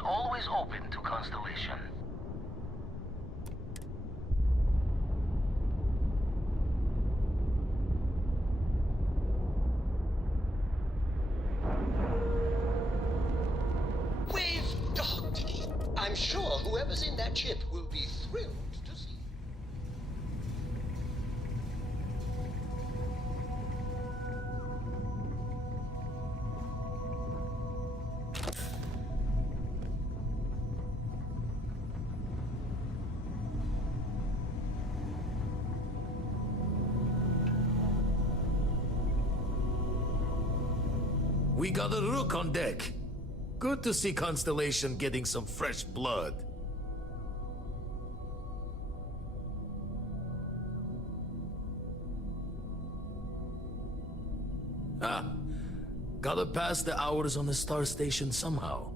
is always open to Constellation. We've docked. I'm sure whoever's in that ship will be thrilled to see. We got a rook on deck. Good to see Constellation getting some fresh blood. Gotta pass the hours on the star station somehow.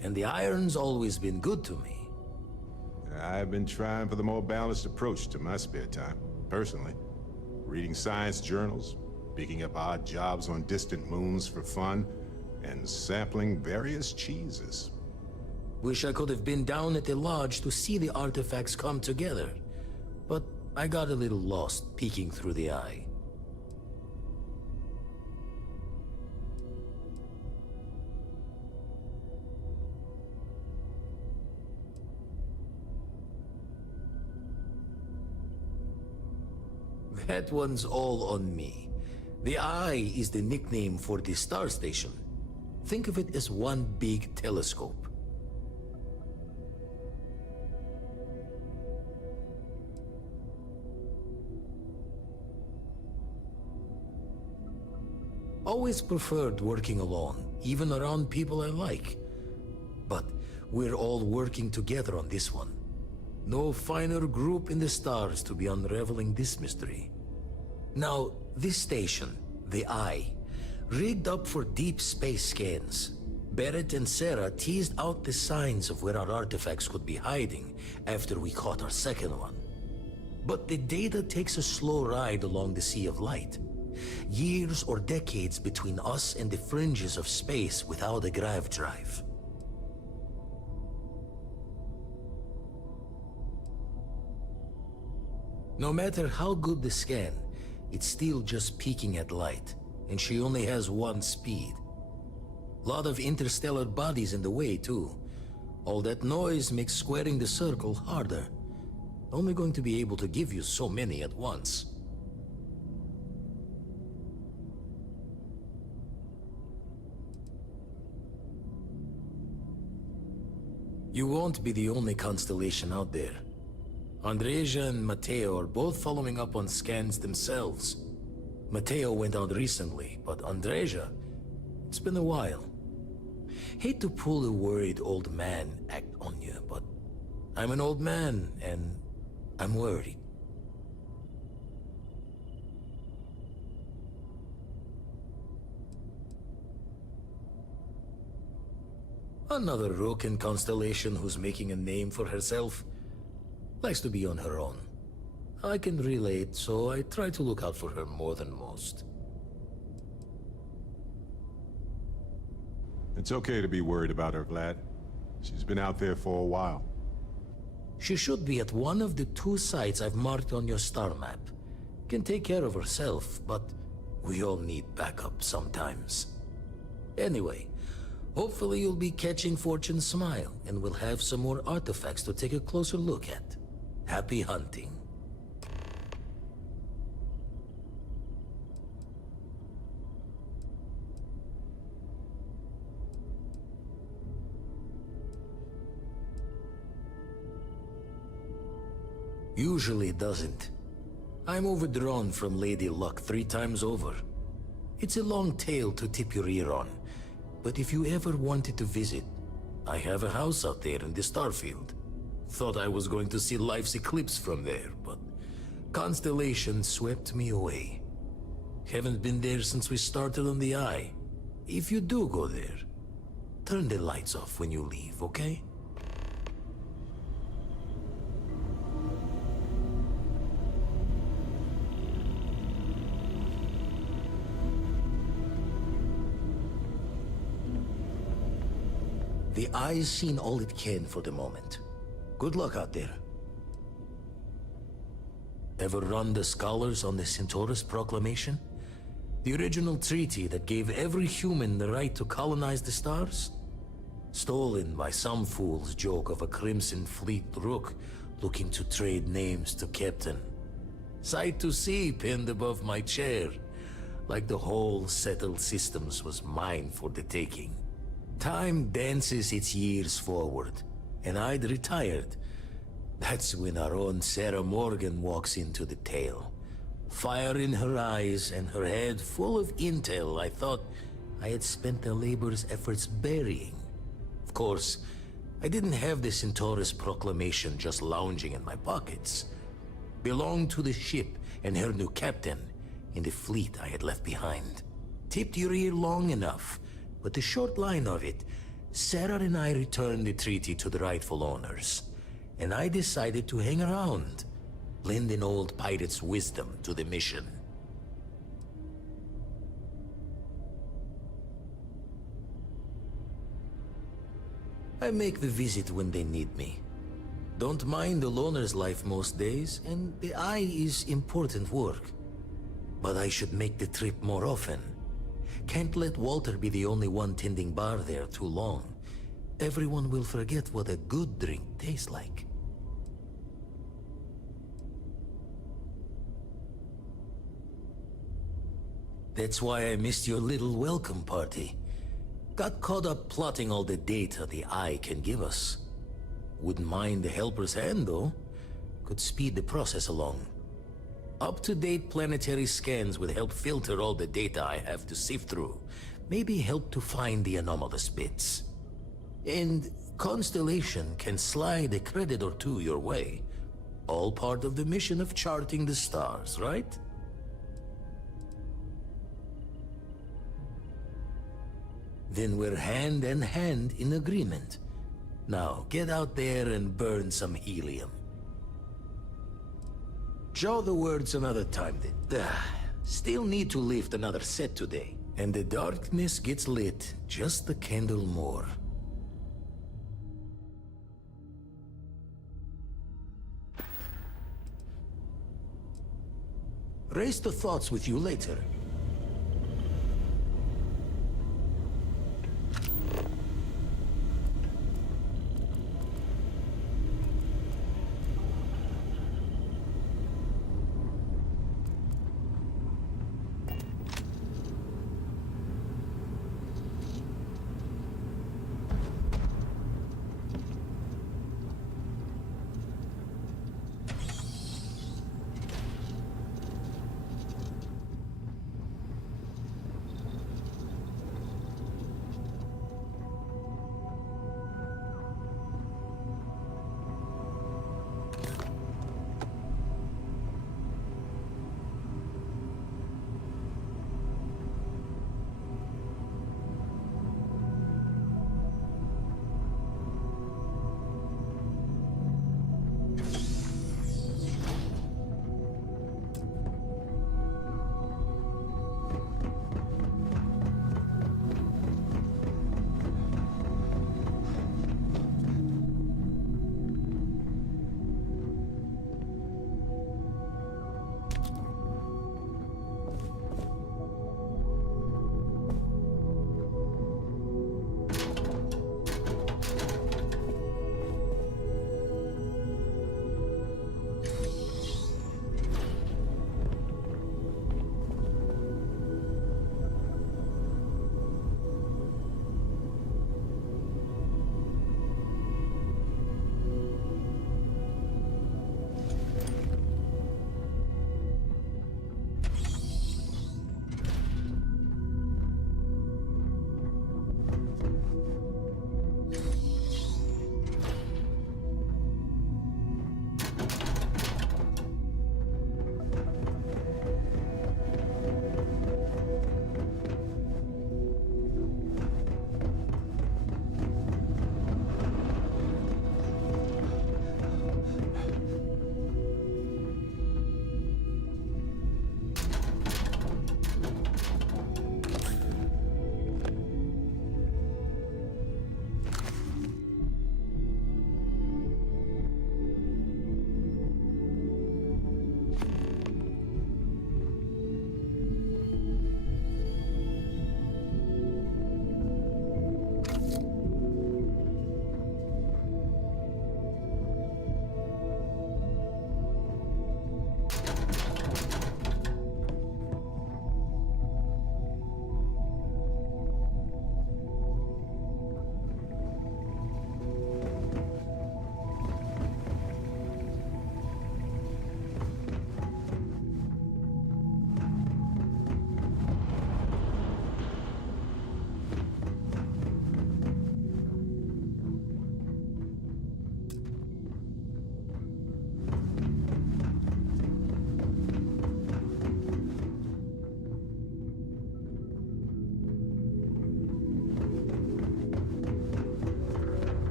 And the iron's always been good to me. I've been trying for the more balanced approach to my spare time, personally. Reading science journals, picking up odd jobs on distant moons for fun, and sampling various cheeses. Wish I could have been down at the lodge to see the artifacts come together. But I got a little lost peeking through the eye. That one's all on me. The eye is the nickname for the star station. Think of it as one big telescope. Always preferred working alone, even around people I like. But we're all working together on this one. No finer group in the stars to be unraveling this mystery. Now, this station, the Eye, rigged up for deep space scans. Barrett and Sarah teased out the signs of where our artifacts could be hiding after we caught our second one. But the data takes a slow ride along the Sea of Light. Years or decades between us and the fringes of space without a grav drive. No matter how good the scan, it's still just peeking at light, and she only has one speed. Lot of interstellar bodies in the way, too. All that noise makes squaring the circle harder. Only going to be able to give you so many at once. You won't be the only constellation out there. Andreja and Matteo are both following up on scans themselves. Matteo went out recently, but Andreja, it's been a while. Hate to pull a worried old man act on you, but I'm an old man and I'm worried. Another rook in Constellation who's making a name for herself. Likes to be on her own. I can relate, so I try to look out for her more than most. It's okay to be worried about her, Vlad. She's been out there for a while. She should be at one of the 2 sites I've marked on your star map. Can take care of herself, but we all need backup sometimes. Anyway, hopefully you'll be catching Fortune's smile, and we'll have some more artifacts to take a closer look at. Happy hunting. Usually doesn't. I'm overdrawn from Lady Luck 3 times over. It's a long tale to tip your ear on, but if you ever wanted to visit, I have a house out there in the Starfield. Thought I was going to see life's eclipse from there, but Constellation swept me away. Haven't been there since we started on the Eye. If you do go there, turn the lights off when you leave, okay? The The eye's seen all it can for the moment. Good luck out there. Ever run the scholars on the Centaurus Proclamation? The original treaty that gave every human the right to colonize the stars? Stolen by some fool's joke of a Crimson Fleet rook looking to trade names to Captain. Sight to see pinned above my chair, like the whole settled systems was mine for the taking. Time dances its years forward, and I'd retired. That's when our own Sarah Morgan walks into the tale. Fire in her eyes and her head full of intel I thought I had spent the labor's efforts burying. Of course, I didn't have the Centaurus Proclamation just lounging in my pockets. Belonged to the ship and her new captain in the fleet I had left behind. Tipped your ear long enough, but the short line of it, Sarah and I returned the treaty to the rightful owners, and I decided to hang around, lend an old pirate's wisdom to the mission. I make the visit when they need me. Don't mind the loner's life most days, and the eye is important work. But I should make the trip more often. Can't let Walter be the only one tending bar there too long. Everyone will forget what a good drink tastes like. That's why I missed your little welcome party. Got caught up plotting all the data the eye can give us. Wouldn't mind the helper's hand, though. Could speed the process along. Up-to-date planetary scans would help filter all the data I have to sift through. Maybe help to find the anomalous bits. And Constellation can slide a credit or two your way. All part of the mission of charting the stars, right? Then we're hand in hand in agreement. Now, get out there and burn some helium. Jaw the words another time then. Still need to lift another set today. And the darkness gets lit just a candle more. Raise the thoughts with you later.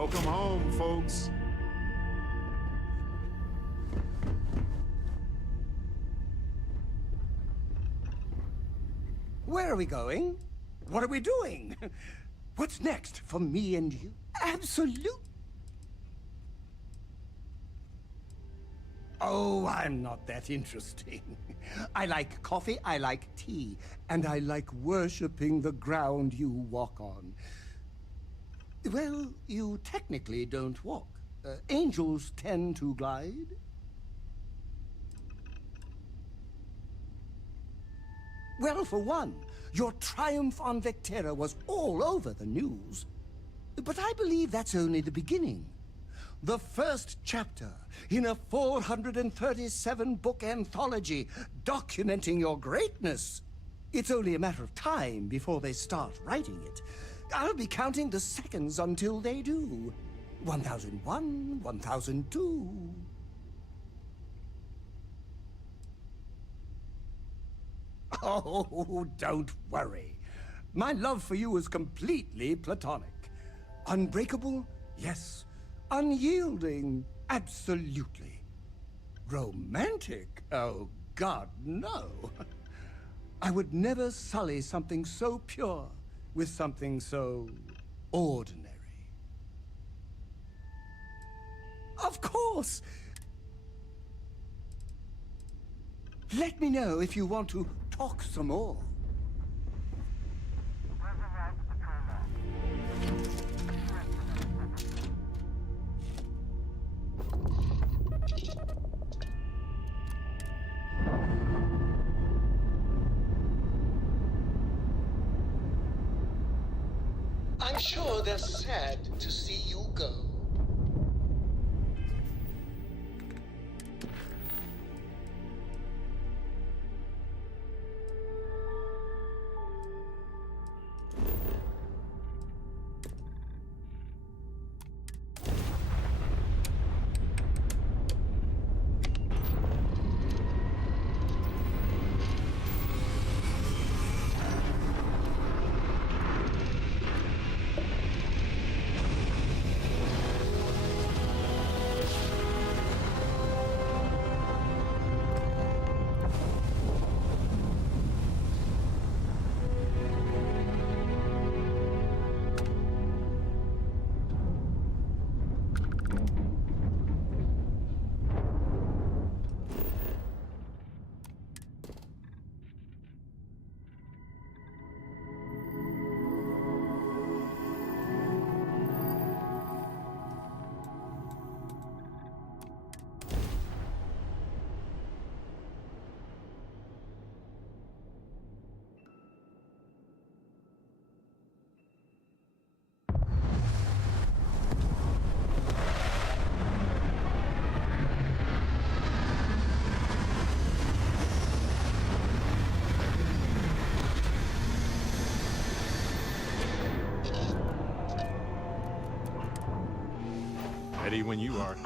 Welcome home, folks. Where are we going? What are we doing? What's next for me and you? Absolute. Oh, I'm not that interesting. I like coffee, I like tea, and I like worshipping the ground you walk on. Well, you technically don't walk. Angels tend to glide. Well, for one, your triumph on Vectera was all over the news. But I believe that's only the beginning. The first chapter in a 437-book anthology documenting your greatness. It's only a matter of time before they start writing it. I'll be counting the seconds until they do. 1001, 1002... Oh, don't worry. My love for you is completely platonic. Unbreakable? Yes. Unyielding? Absolutely. Romantic? Oh, God, no. I would never sully something so pure with something so ordinary. Of course! Let me know if you want to talk some more. I'm sure they're sad to see you go. Ready when you are.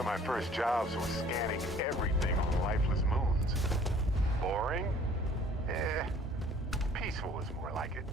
of my first jobs was scanning everything on lifeless moons. Boring? Peaceful is more like it.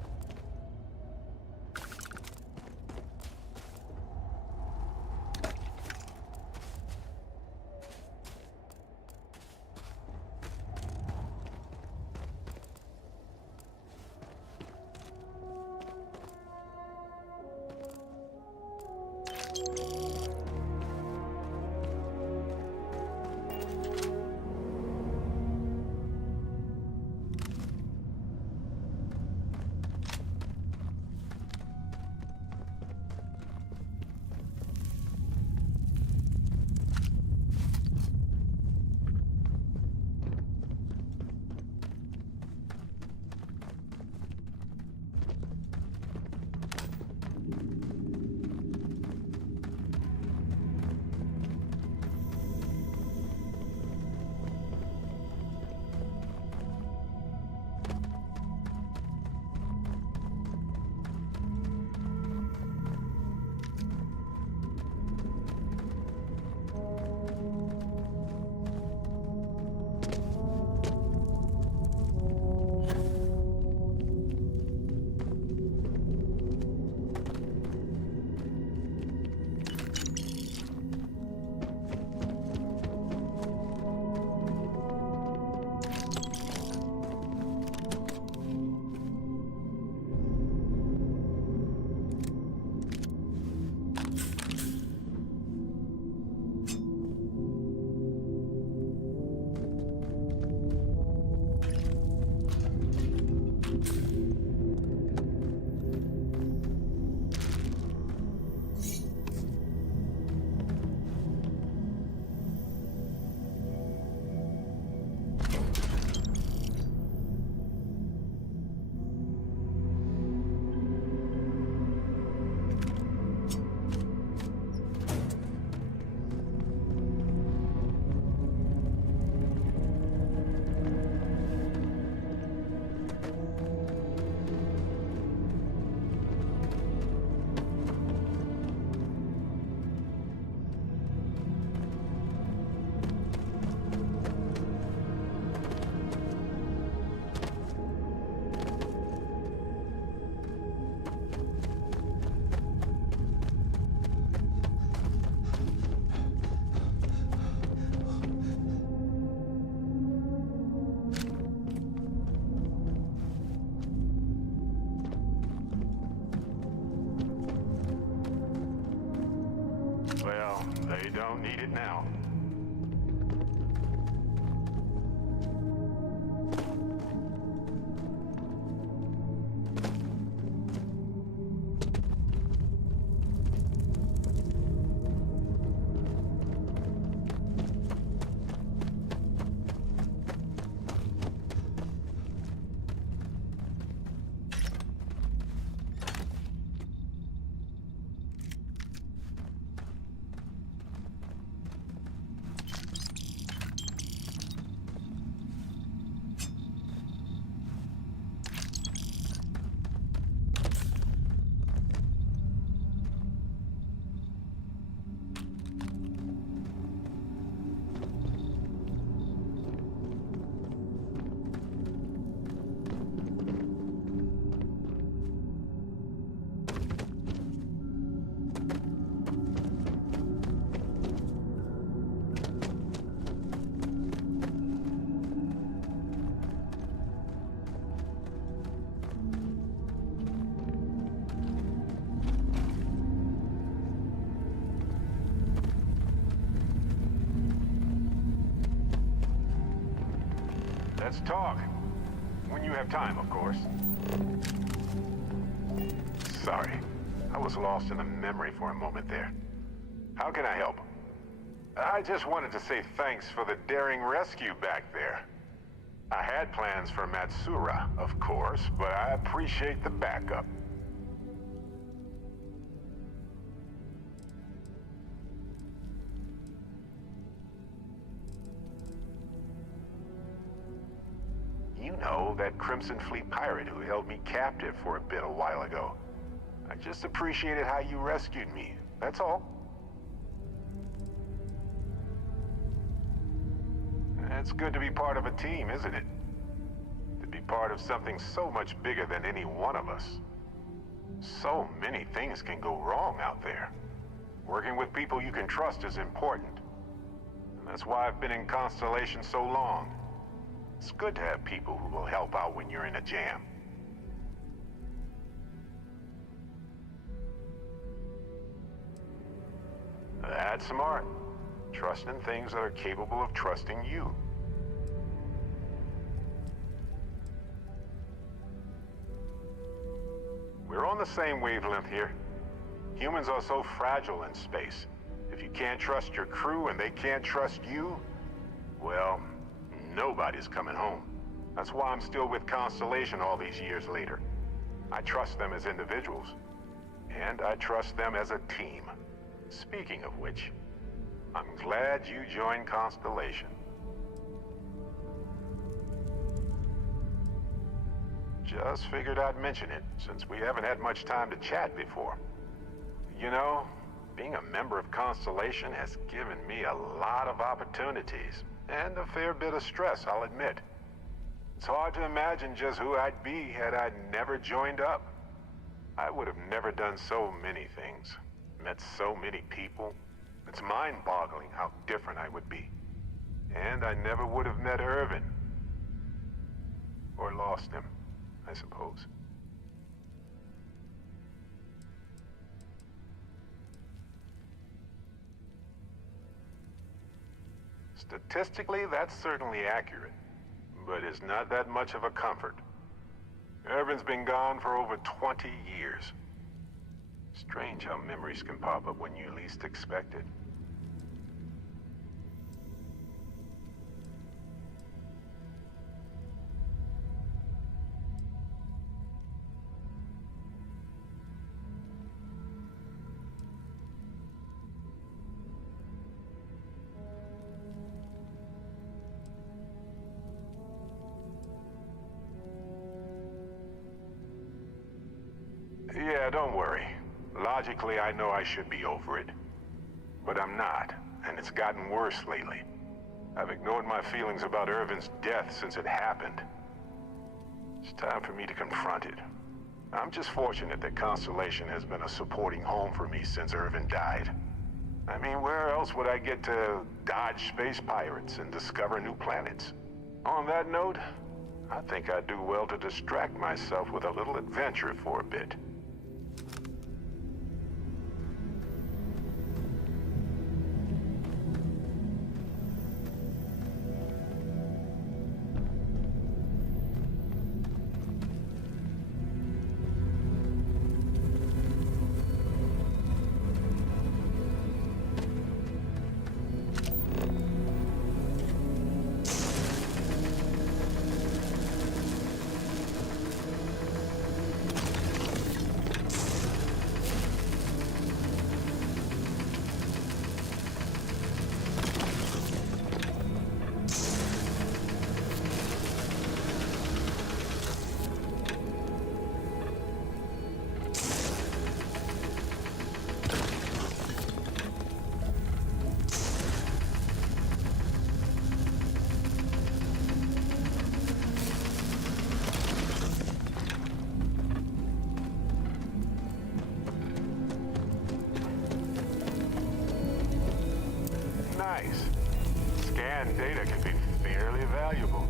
Well, they don't need it now. Let's talk. When you have time, of course. Sorry. I was lost in the memory for a moment there. How can I help? I just wanted to say thanks for the daring rescue back there. I had plans for Matsura, of course, but I appreciate the backup. You know, that Crimson Fleet pirate who held me captive for a bit a while ago. I just appreciated how you rescued me, that's all. It's good to be part of a team, isn't it? To be part of something so much bigger than any one of us. So many things can go wrong out there. Working with people you can trust is important. And that's why I've been in Constellation so long. It's good to have people who will help out when you're in a jam. That's smart. Trust in things that are capable of trusting you. We're on the same wavelength here. Humans are so fragile in space. If you can't trust your crew and they can't trust you, well, nobody's coming home. That's why I'm still with Constellation all these years later. I trust them as individuals, and I trust them as a team. Speaking of which, I'm glad you joined Constellation. Just figured I'd mention it, since we haven't had much time to chat before. You know, being a member of Constellation has given me a lot of opportunities, and a fair bit of stress, I'll admit. It's hard to imagine just who I'd be had I never joined up. I would have never done so many things, met so many people. It's mind-boggling how different I would be. And I never would have met Irvin. Or lost him, I suppose. Statistically, that's certainly accurate, but it's not that much of a comfort. Irvin's been gone for over 20 years. Strange how memories can pop up when you least expect it. Yeah, don't worry. Logically, I know I should be over it. But I'm not, and it's gotten worse lately. I've ignored my feelings about Irvin's death since it happened. It's time for me to confront it. I'm just fortunate that Constellation has been a supporting home for me since Irvin died. I mean, where else would I get to dodge space pirates and discover new planets? On that note, I think I'd do well to distract myself with a little adventure for a bit. Nice. Scanned data can be fairly valuable.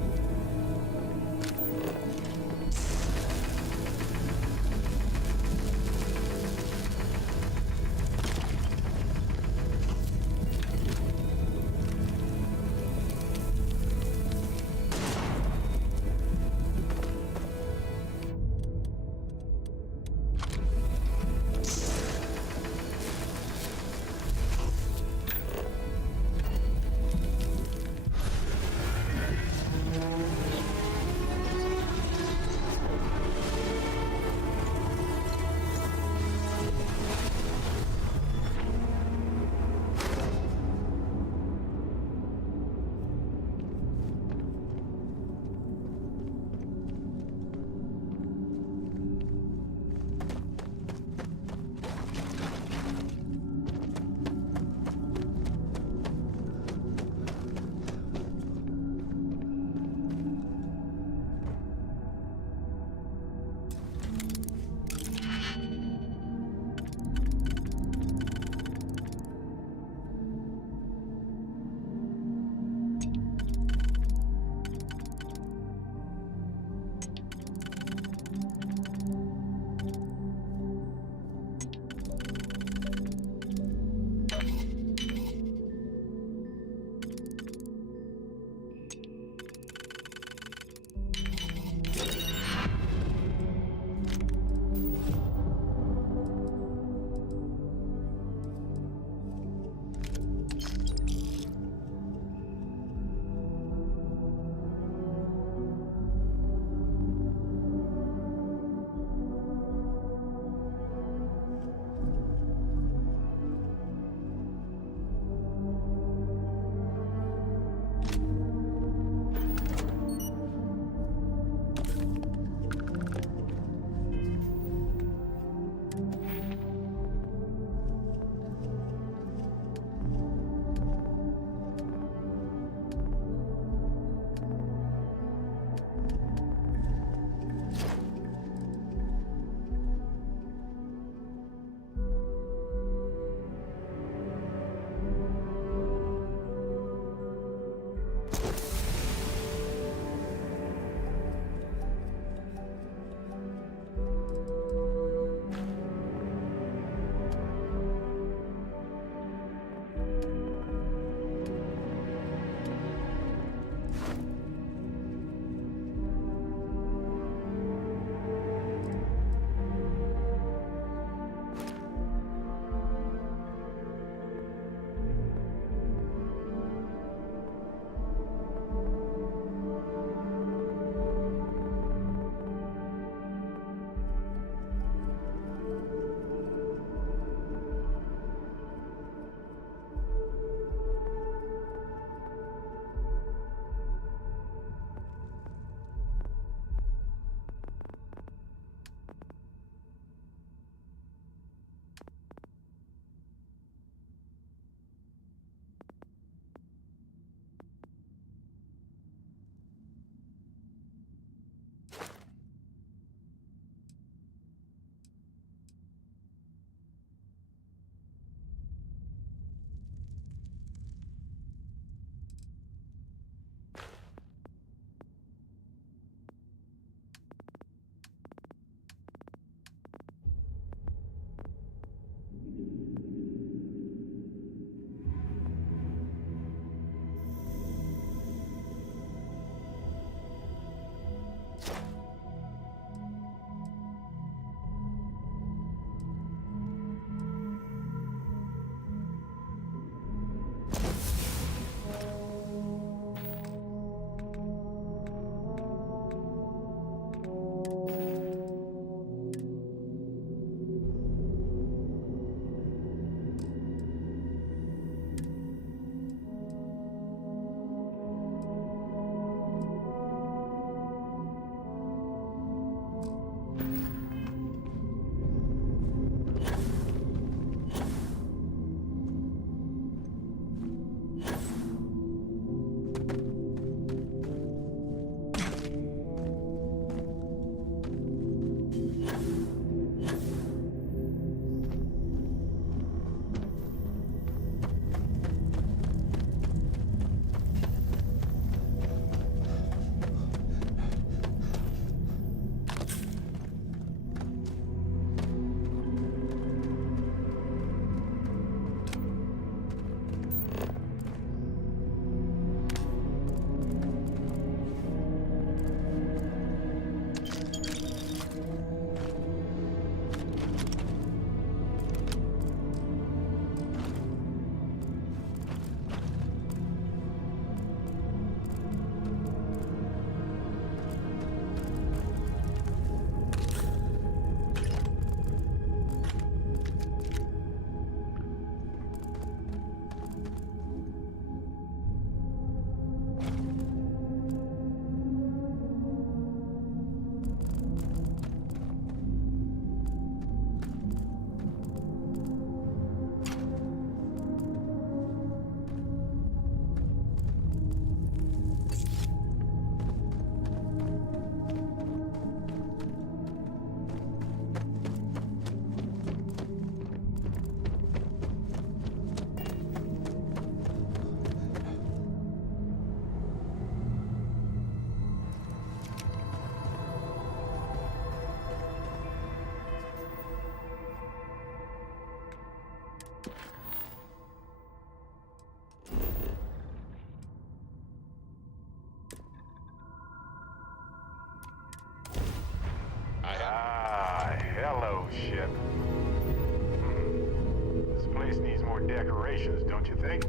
some more decorations, don't you think?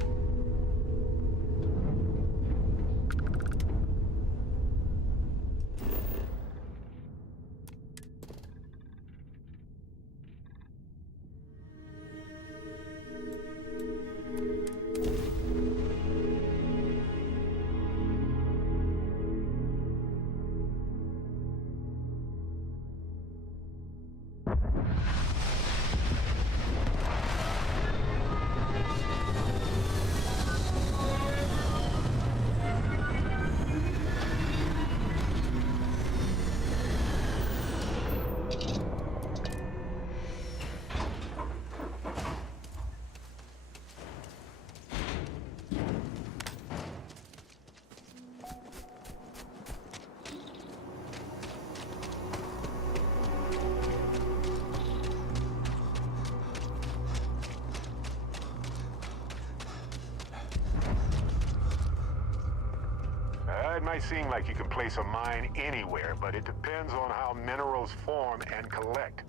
It might seem like you can place a mine anywhere, but it depends on how minerals form and collect.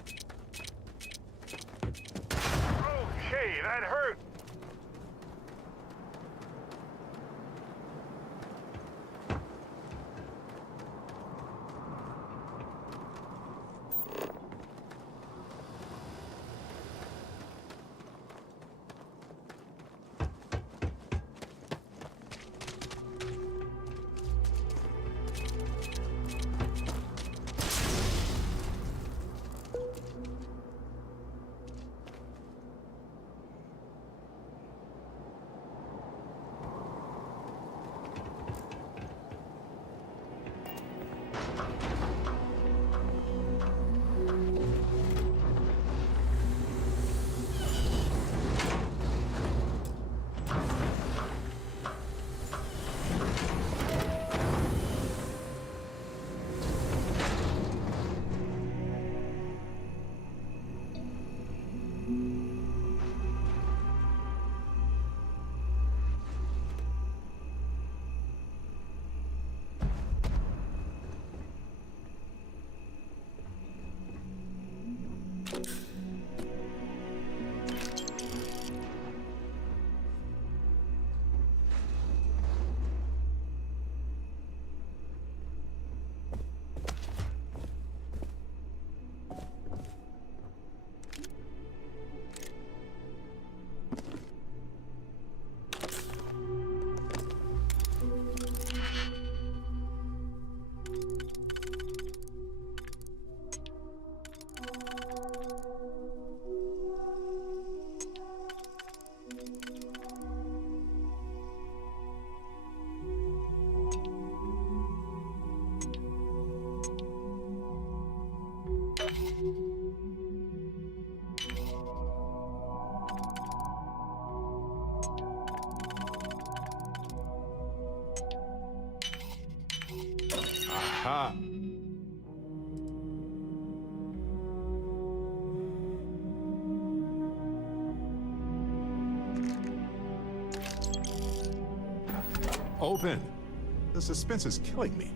Okay, that hurt! Aha! Open! The suspense is killing me.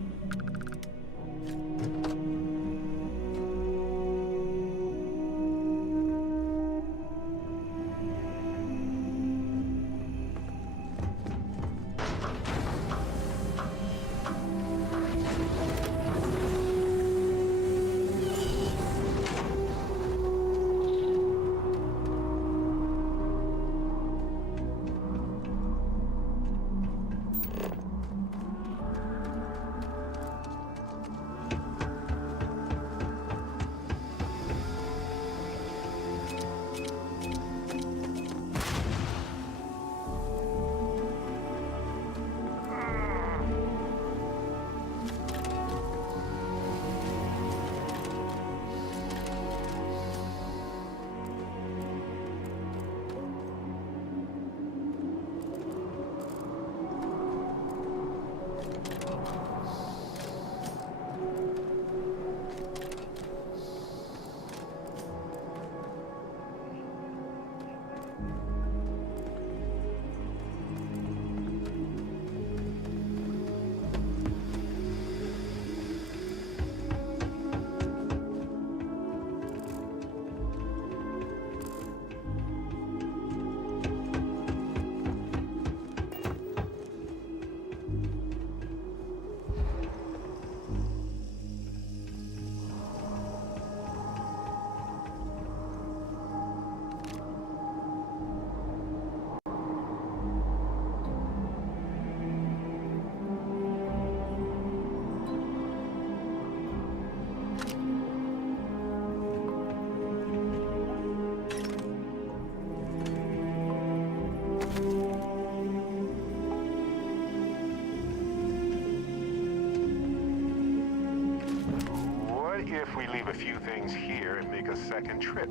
a few things here and make a second trip.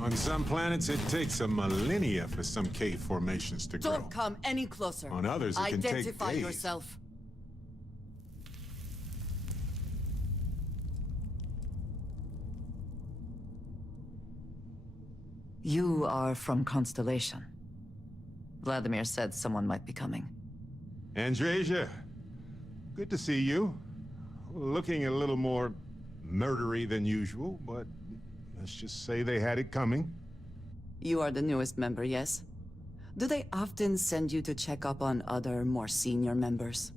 On some planets, it takes a millennia for some cave formations to grow. Don't come any closer. On others, it can take Identify days. yourself. You are from Constellation. Vladimir said someone might be coming. Andresia, good to see you. Looking a little more murdery than usual, but let's just say they had it coming. You are the newest member, yes? Do they often send you to check up on other, more senior members?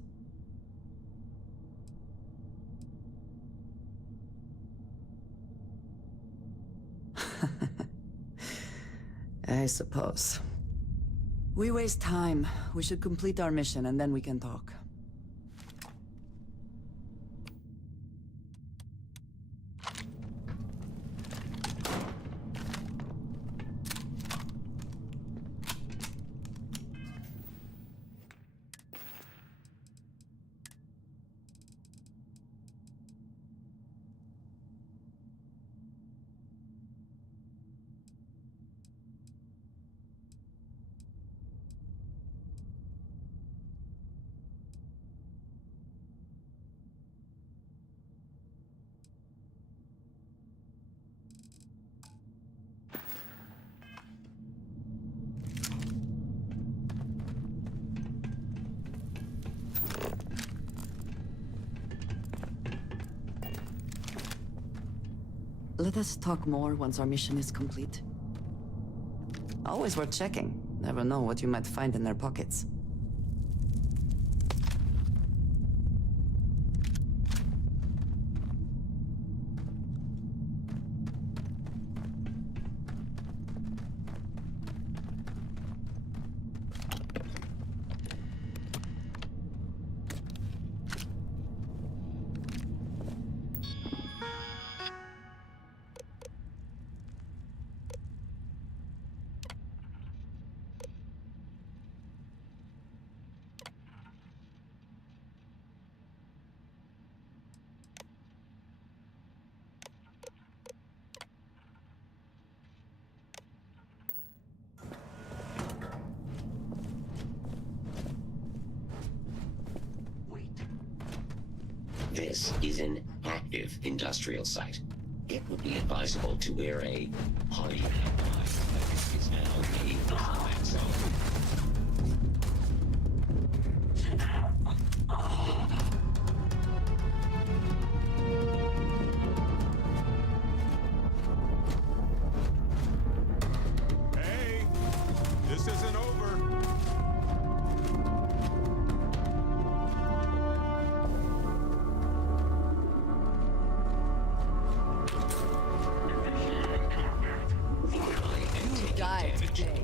I suppose. We waste time. We should complete our mission and then we can talk. Let us talk more once our mission is complete. Always worth checking. Never know what you might find in their pockets. This is an active industrial site. It would be advisable to wear a poly that this is now a combat zone. Hey, this isn't over. Die today.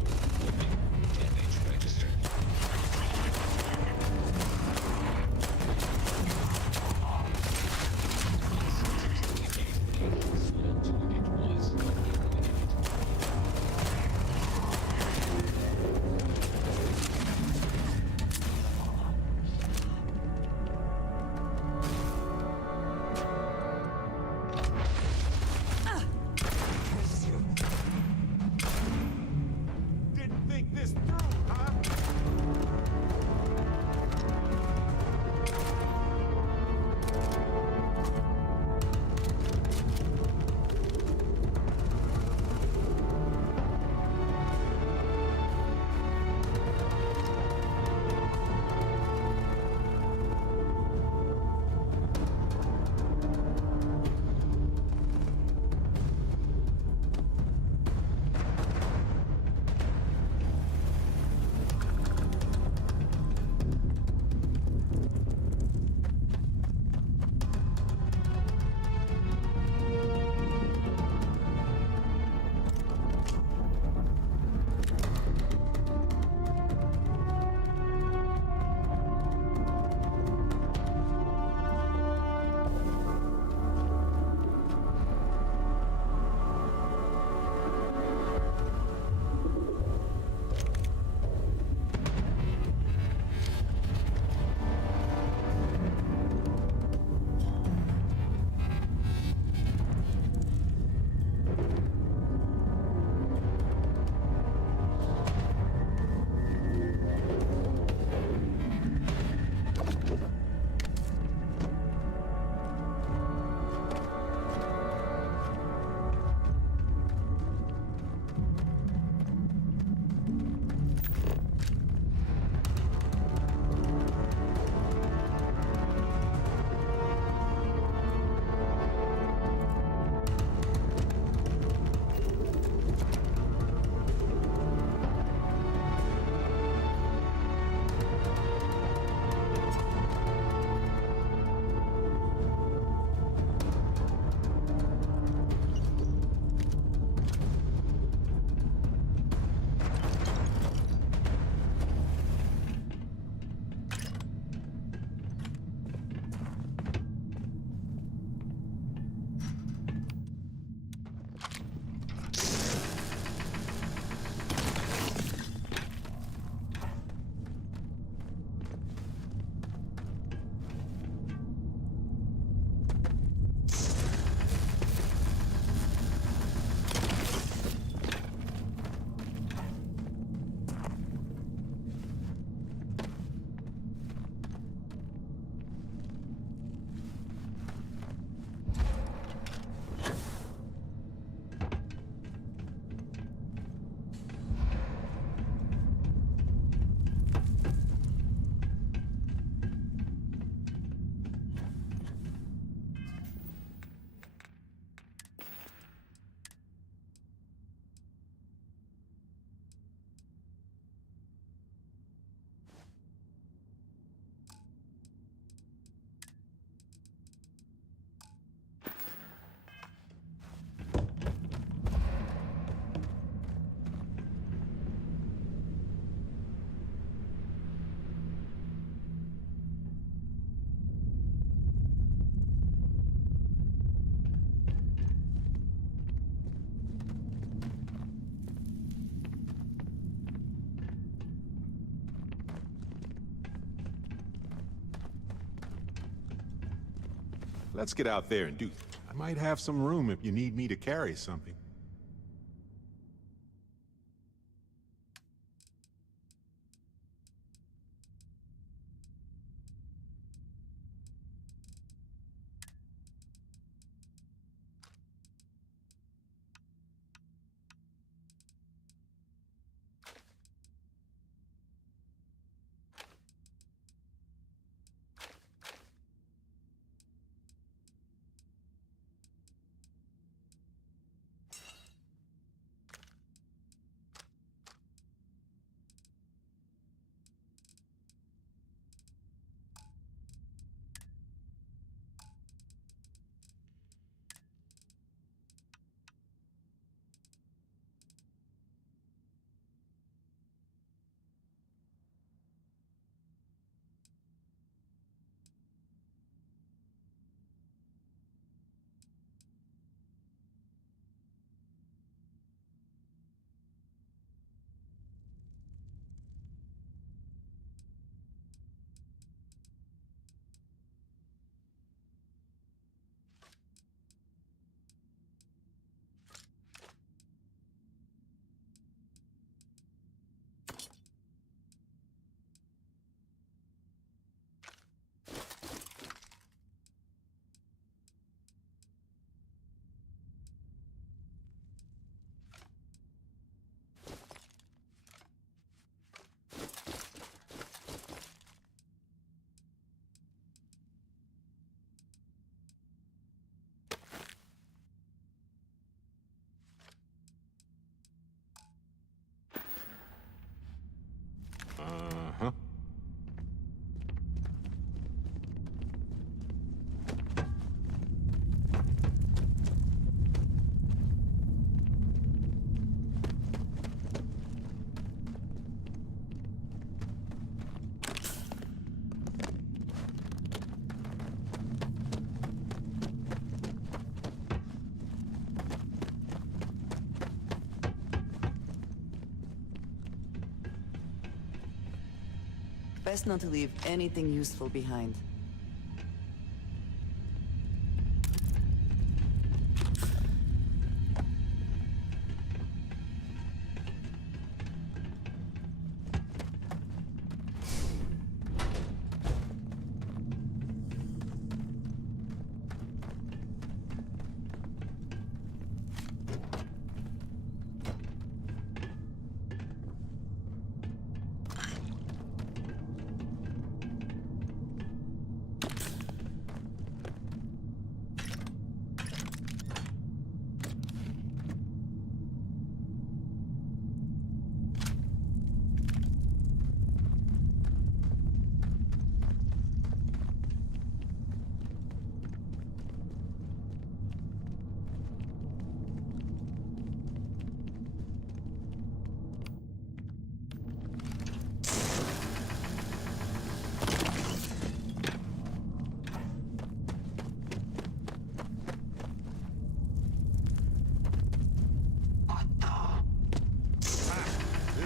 Let's get out there and do. I might have some room if you need me to carry something. Uh-huh. Best not to leave anything useful behind.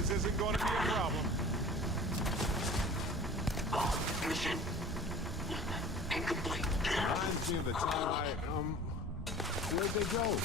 This isn't going to be a problem. Mission incomplete. Reminds me of the time where'd they go?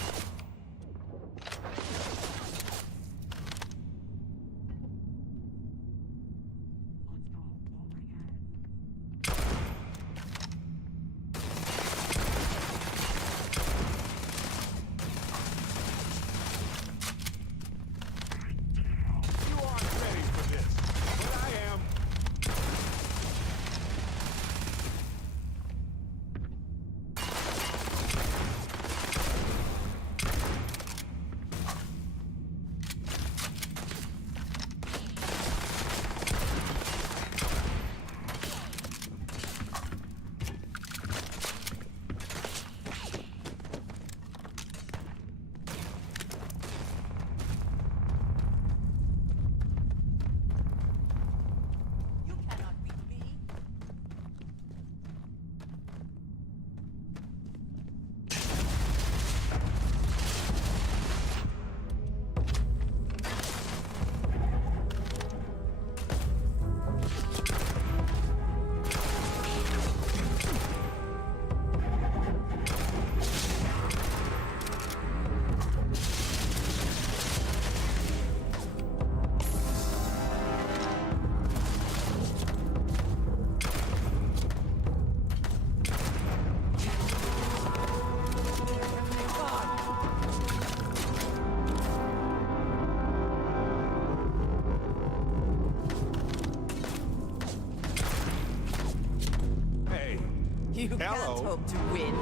can't Hello. hope to win.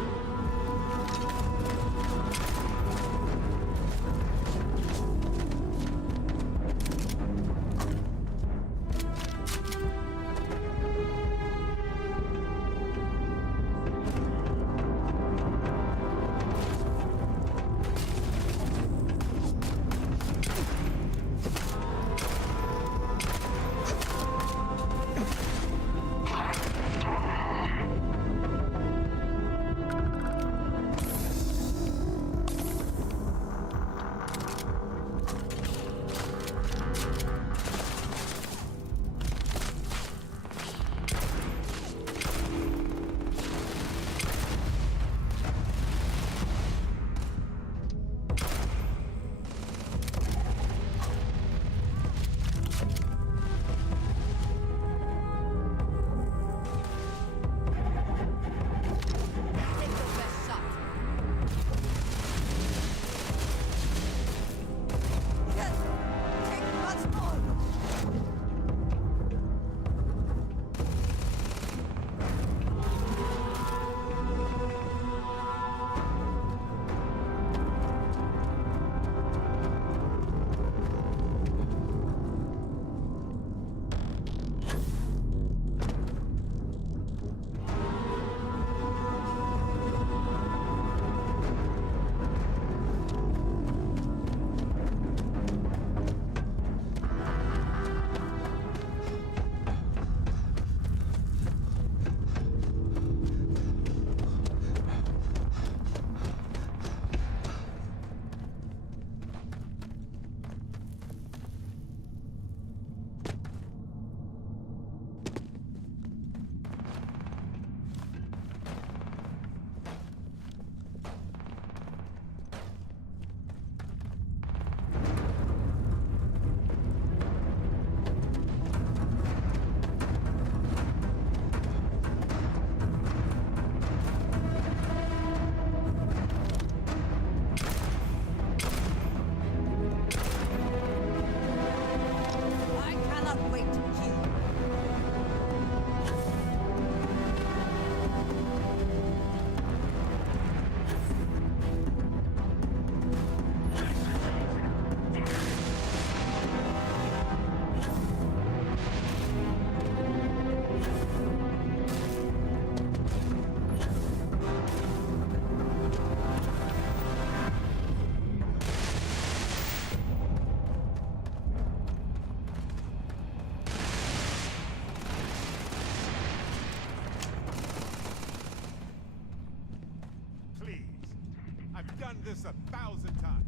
I've done this 1,000 times.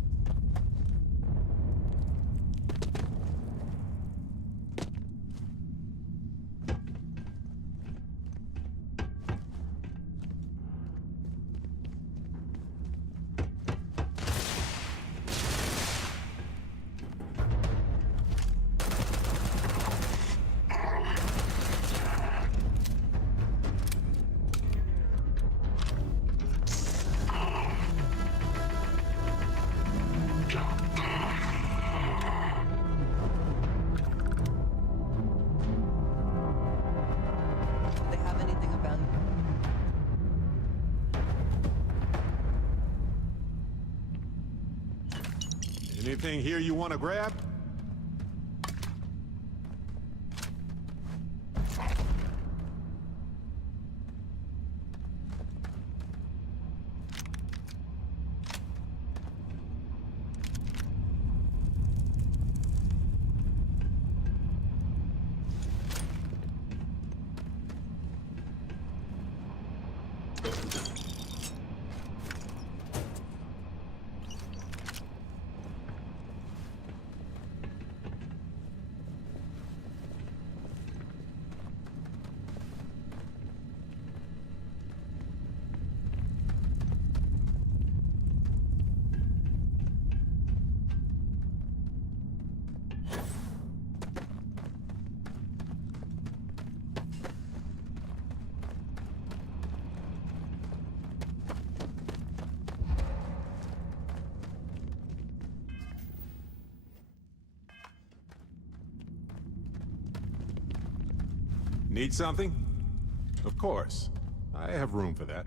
Do they have anything about Anything here you want to grab? Need something? Of course. I have room for that.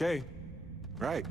Okay. Right.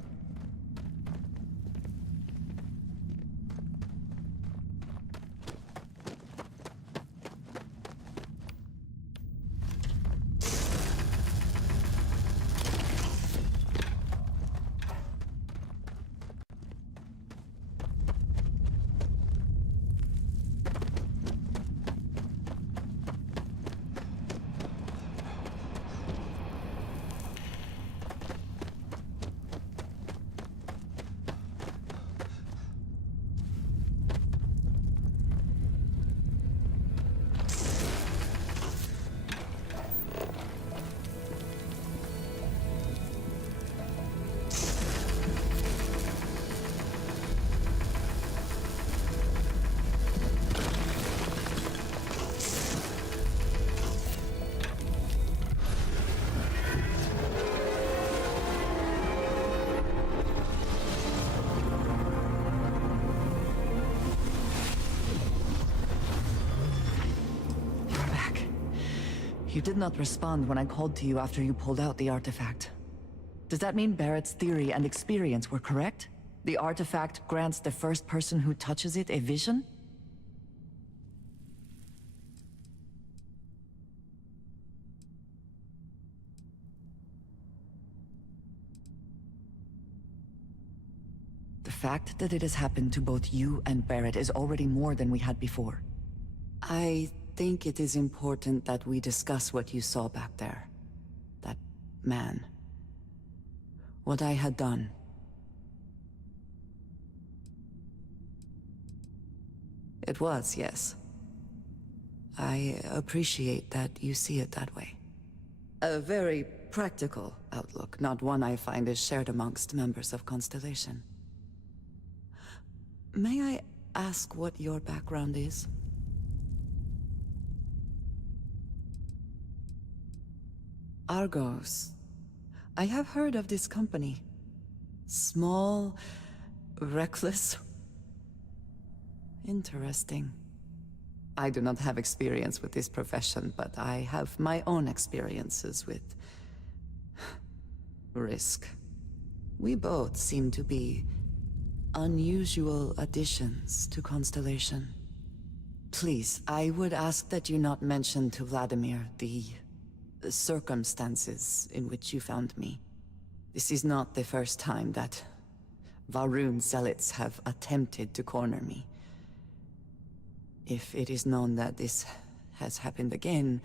You did not respond when I called to you after you pulled out the artifact. Does that mean Barrett's theory and experience were correct? The artifact grants the first person who touches it a vision? The fact that it has happened to both you and Barrett is already more than we had before. I think it is important that we discuss what you saw back there. That man. What I had done. It was, yes. I appreciate that you see it that way. A very practical outlook, not one I find is shared amongst members of Constellation. May I ask what your background is? Argos. I have heard of this company. Small, reckless. Interesting. I do not have experience with this profession, but I have my own experiences with risk. We both seem to be unusual additions to Constellation. Please, I would ask that you not mention to Vladimir the circumstances in which you found me. This is not the first time that Varun zealots have attempted to corner me. If it is known that this has happened again,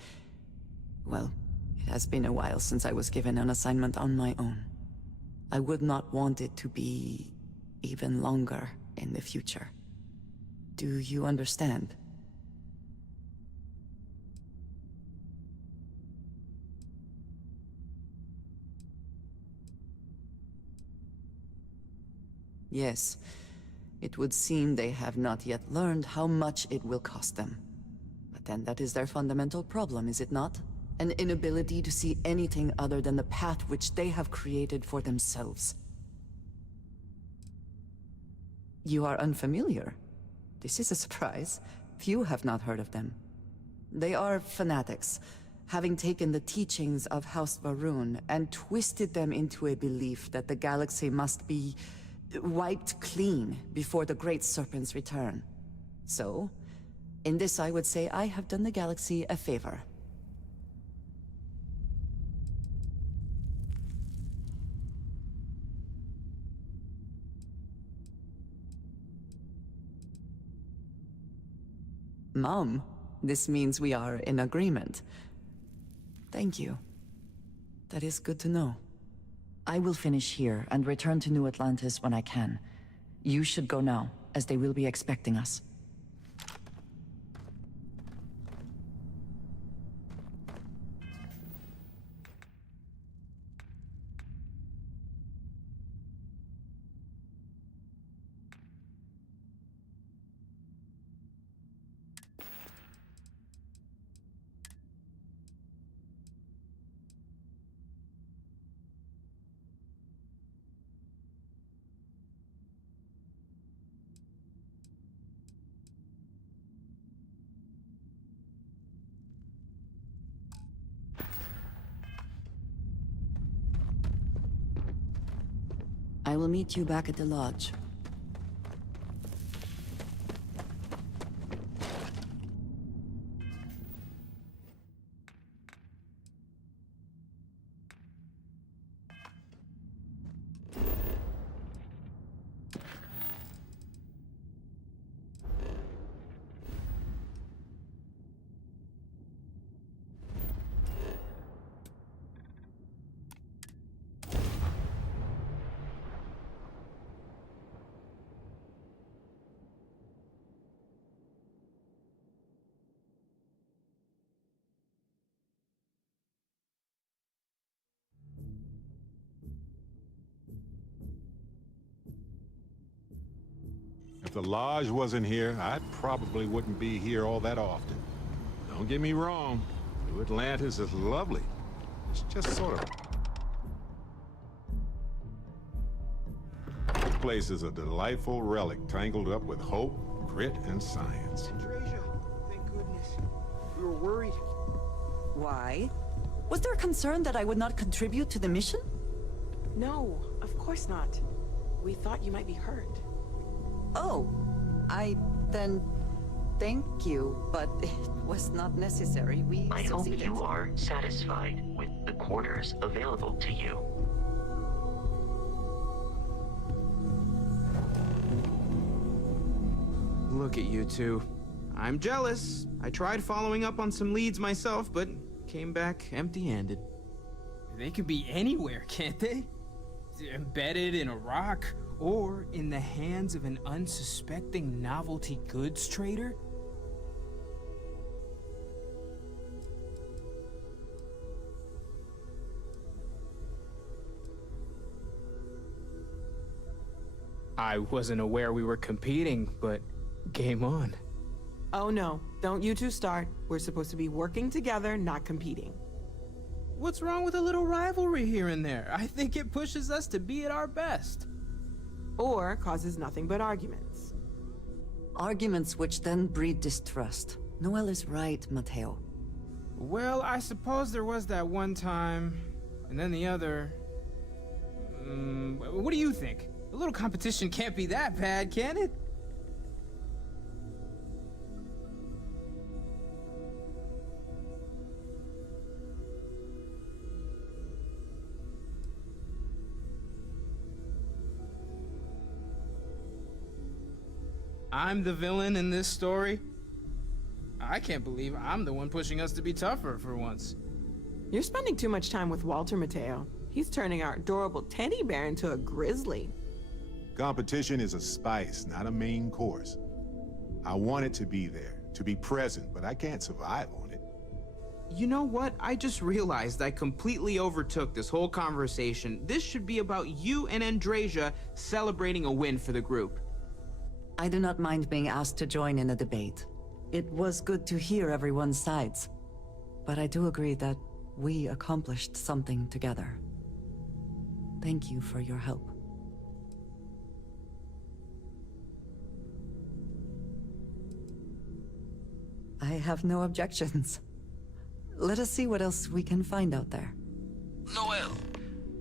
well, it has been a while since I was given an assignment on my own. I would not want it to be even longer in the future. Do you understand? Yes. It would seem they have not yet learned how much it will cost them. But then that is their fundamental problem, is it not? An inability to see anything other than the path which they have created for themselves. You are unfamiliar. This is a surprise. Few have not heard of them. They are fanatics, having taken the teachings of House Varun and twisted them into a belief that the galaxy must be wiped clean before the Great Serpent's return. So, in this I would say I have done the galaxy a favor. Mom, this means we are in agreement. Thank you. That is good to know. I will finish here and return to New Atlantis when I can. You should go now, as they will be expecting us. I will meet you back at the lodge. If the lodge wasn't here, I probably wouldn't be here all that often. Don't get me wrong, New Atlantis is lovely. It's just sort of... This place is a delightful relic tangled up with hope, grit, and science. Andresia, thank goodness. We were worried. Why? Was there a concern that I would not contribute to the mission? No, of course not. We thought you might be hurt. Oh, then thank you, but it was not necessary. We I hope succeeded. you are satisfied with the quarters available to you. Look at you two. I'm jealous. I tried following up on some leads myself, but came back empty-handed. They could be anywhere, can't they? Embedded in a rock, or in the hands of an unsuspecting novelty goods trader? I wasn't aware we were competing, but game on. Oh no, don't you two start. We're supposed to be working together, not competing. What's wrong with a little rivalry here and there? I think it pushes us to be at our best. Or causes nothing but arguments. Arguments which then breed distrust. Noel is right, Mateo. Well, I suppose there was that one time, and then the other... what do you think? A little competition can't be that bad, can it? I'm the villain in this story? I can't believe I'm the one pushing us to be tougher for once. You're spending too much time with Walter, Mateo. He's turning our adorable teddy bear into a grizzly. Competition is a spice, not a main course. I want it to be there, to be present, but I can't survive on it. You know what? I just realized I completely overtook this whole conversation. This should be about you and Andrasia celebrating a win for the group. I do not mind being asked to join in a debate. It was good to hear everyone's sides. But I do agree that we accomplished something together. Thank you for your help. I have no objections. Let us see what else we can find out there. Noel,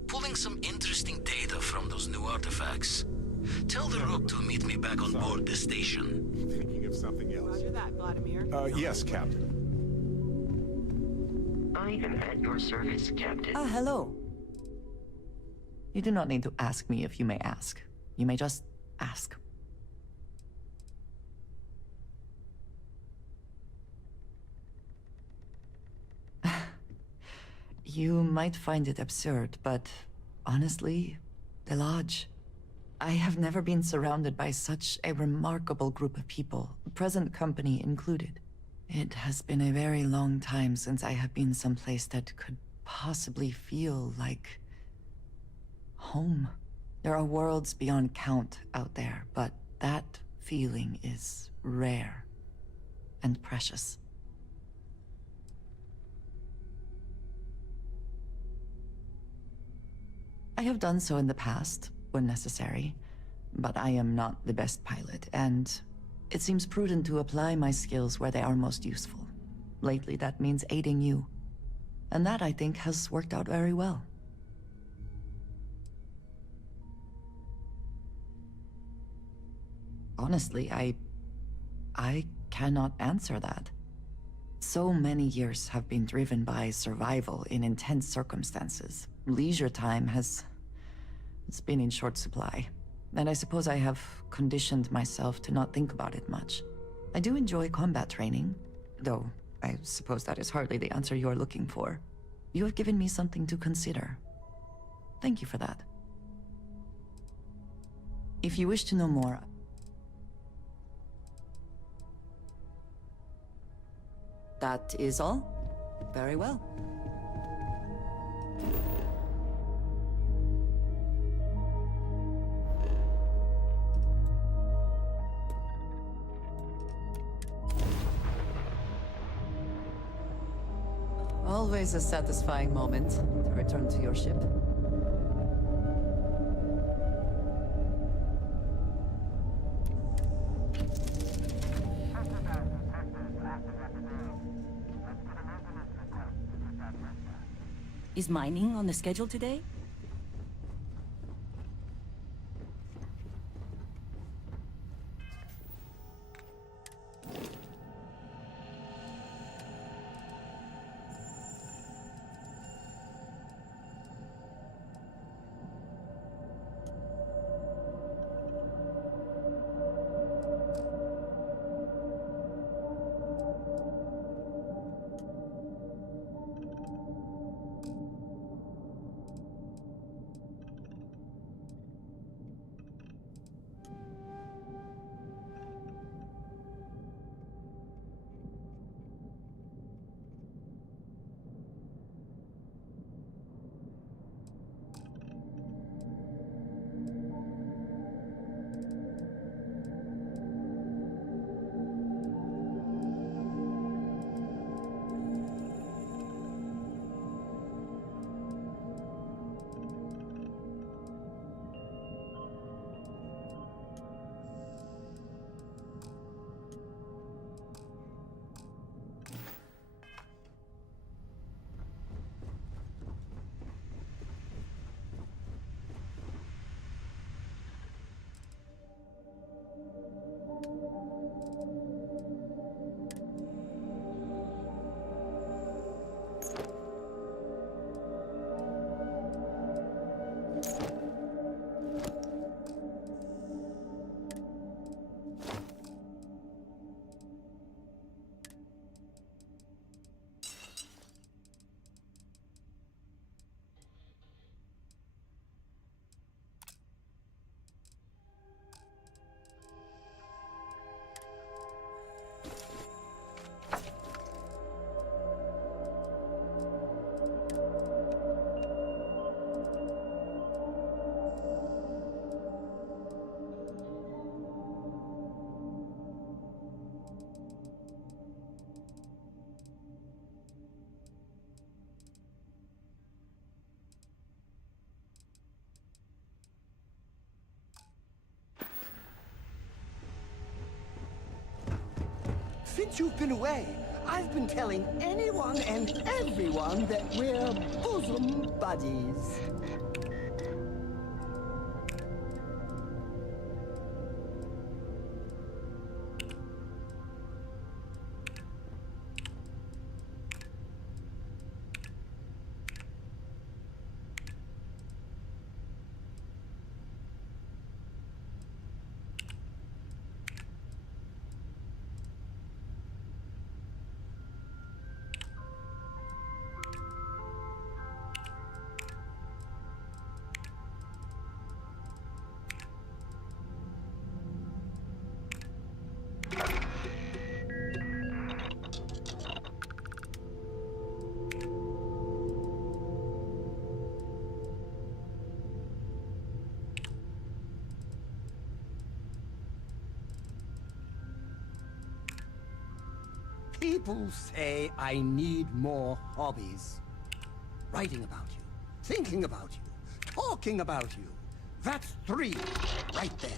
pulling some interesting data from those new artifacts. Tell the Rook to meet me back on board the station. Thinking of something else. Roger that, Vladimir. Yes, Captain. I am at your service, Captain. Ah, hello. You do not need to ask me if you may ask. You may just ask. You might find it absurd, but honestly, the Lodge. I have never been surrounded by such a remarkable group of people, present company included. It has been a very long time since I have been someplace that could possibly feel like home. There are worlds beyond count out there, but that feeling is rare and precious. I have done so in the past, when necessary, but I am not the best pilot, and it seems prudent to apply my skills where they are most useful. Lately, that means aiding you, and that, I think, has worked out very well. Honestly, I cannot answer that. So many years have been driven by survival in intense circumstances. Leisure time it's been in short supply, and I suppose I have conditioned myself to not think about it much. I do enjoy combat training, though I suppose that is hardly the answer you are looking for. You have given me something to consider. Thank you for that. If you wish to know more, that is all? Very well. Always a satisfying moment to return to your ship. Is mining on the schedule today? Since you've been away, I've been telling anyone and everyone that we're bosom buddies. People say I need more hobbies. Writing about you, thinking about you, talking about you. That's 3 right there.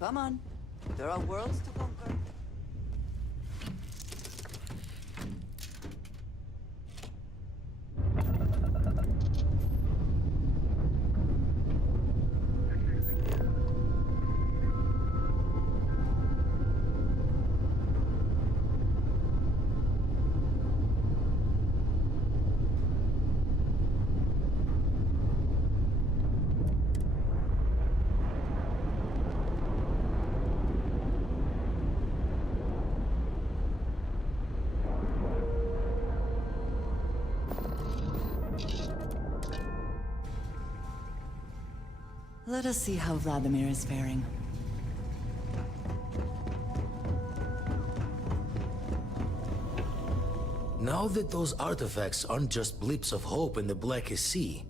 Come on. There are worlds to conquer. Let us see how Vladimir is faring. Now that those artifacts aren't just blips of hope in the blackest sea,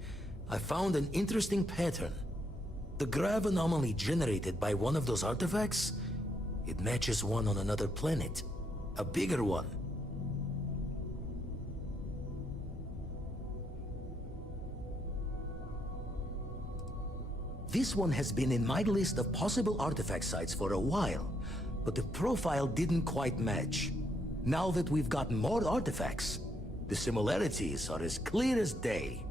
I found an interesting pattern. The grav anomaly generated by one of those artifacts, it matches one on another planet. A bigger one. This one has been in my list of possible artifact sites for a while, but the profile didn't quite match. Now that we've gotten more artifacts, the similarities are as clear as day.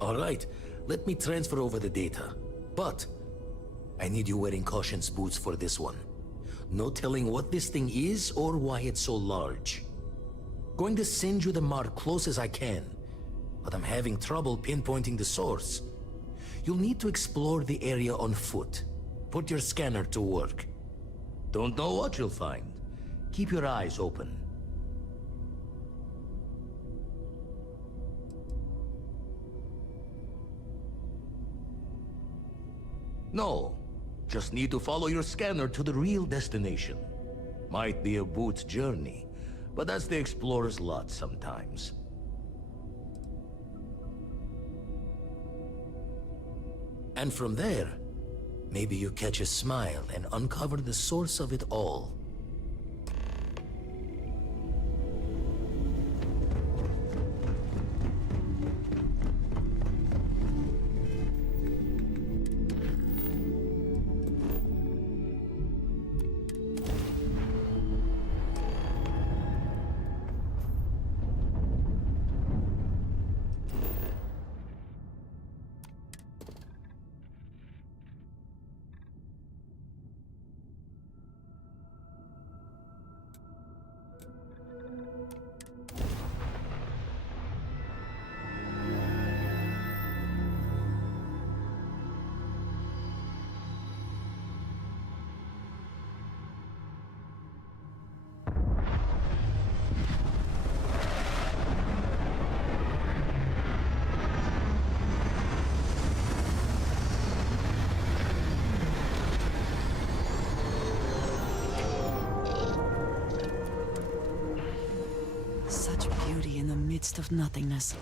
All right, let me transfer over the data. But I need you wearing caution's boots for this one. No telling what this thing is or why it's so large. Going to send you the mark close as I can, but I'm having trouble pinpointing the source. You'll need to explore the area on foot. Put your scanner to work. Don't know what you'll find. Keep your eyes open. No. Just need to follow your scanner to the real destination. Might be a boot's journey, but that's the explorer's lot sometimes. And from there, maybe you catch a smile and uncover the source of it all. midst of nothingness.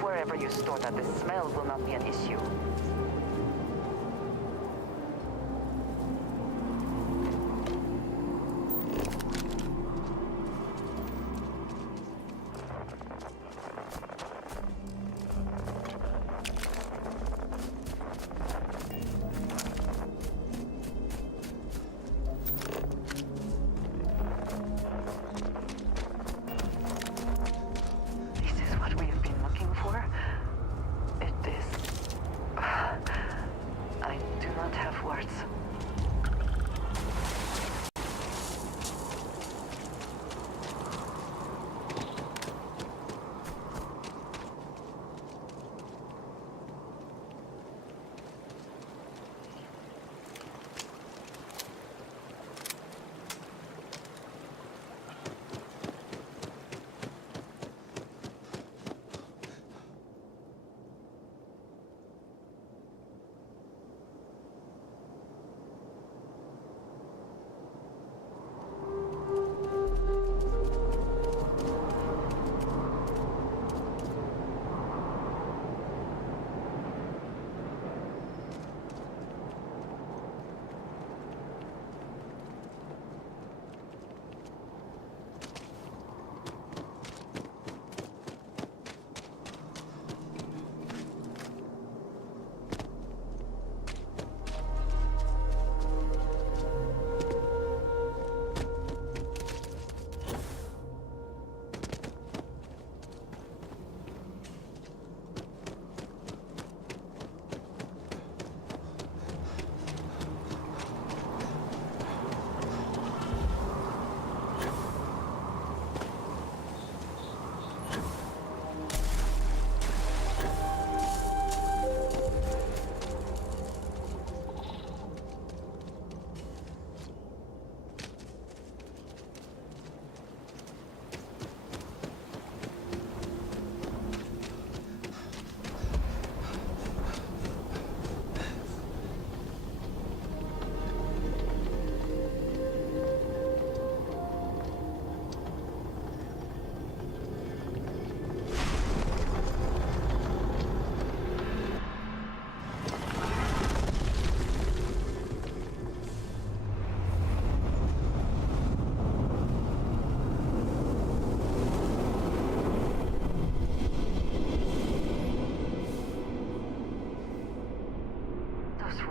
Wherever you store that, the smell will not be an issue. This is what we have been looking for. It is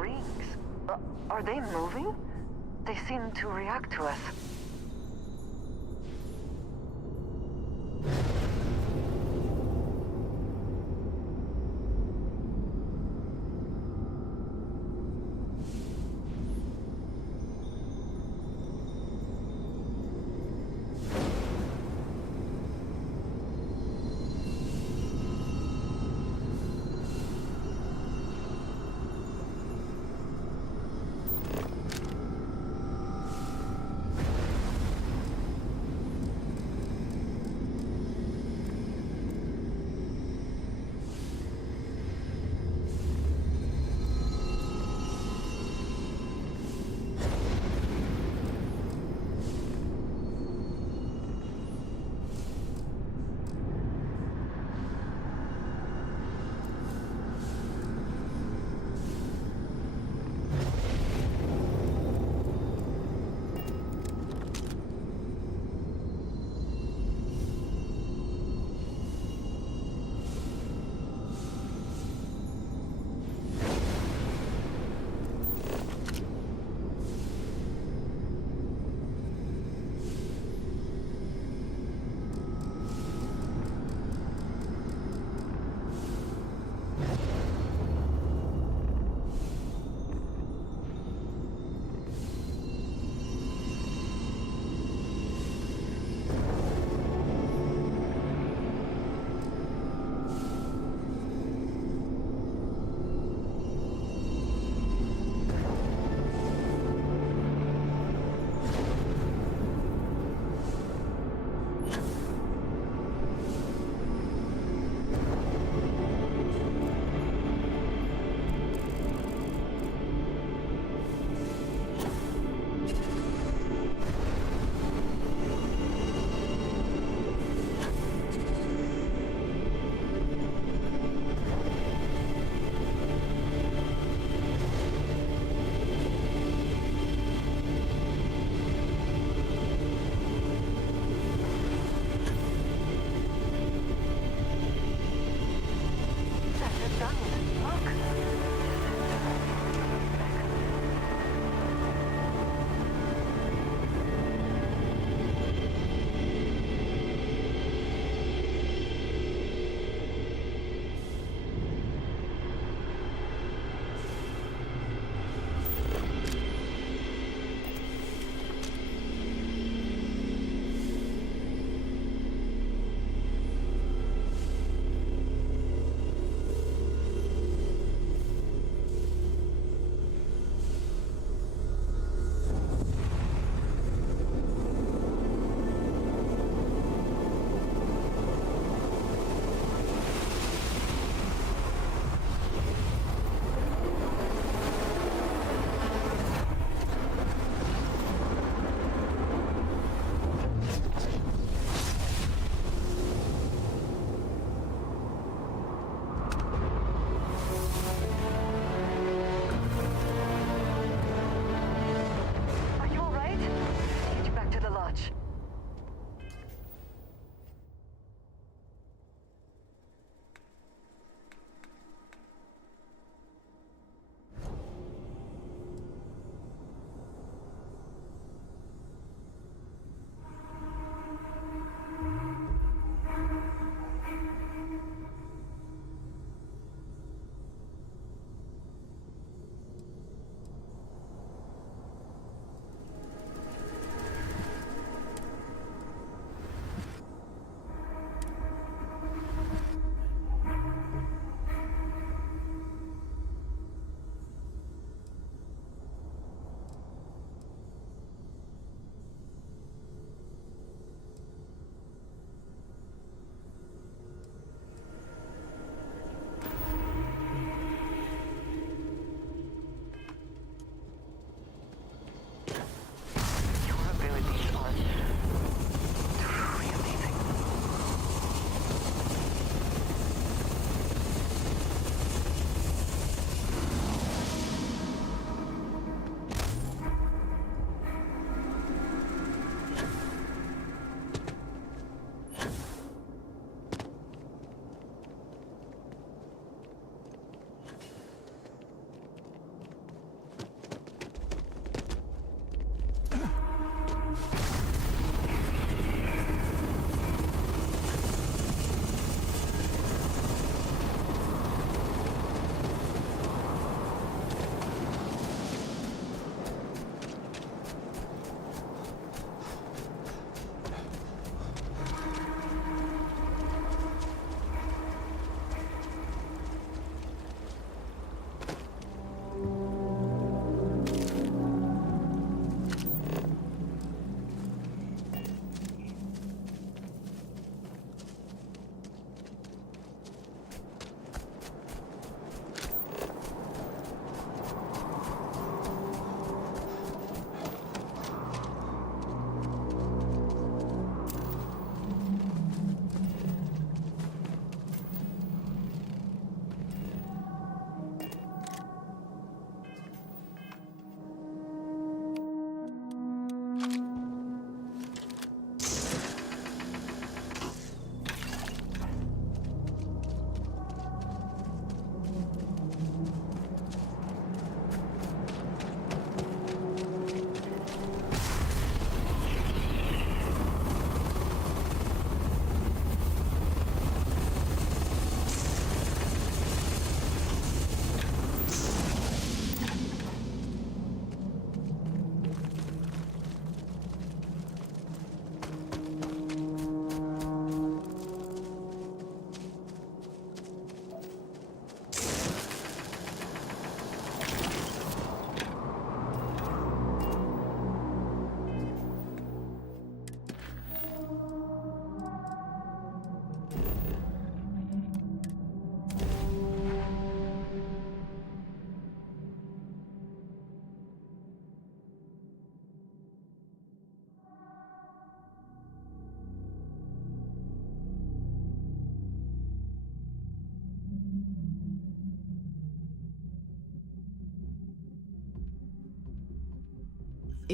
rings. Are they moving? They seem to react to us.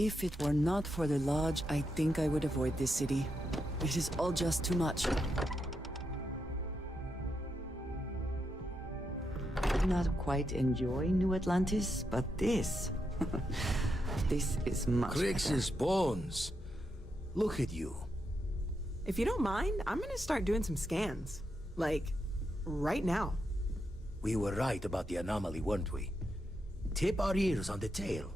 If it were not for the lodge, I think I would avoid this city. It is all just too much. Not quite enjoy New Atlantis, but this... this is much Crix's bones. Look at you. If you don't mind, I'm gonna start doing some scans. Like, right now. We were right about the anomaly, weren't we? Tip our ears on the tail.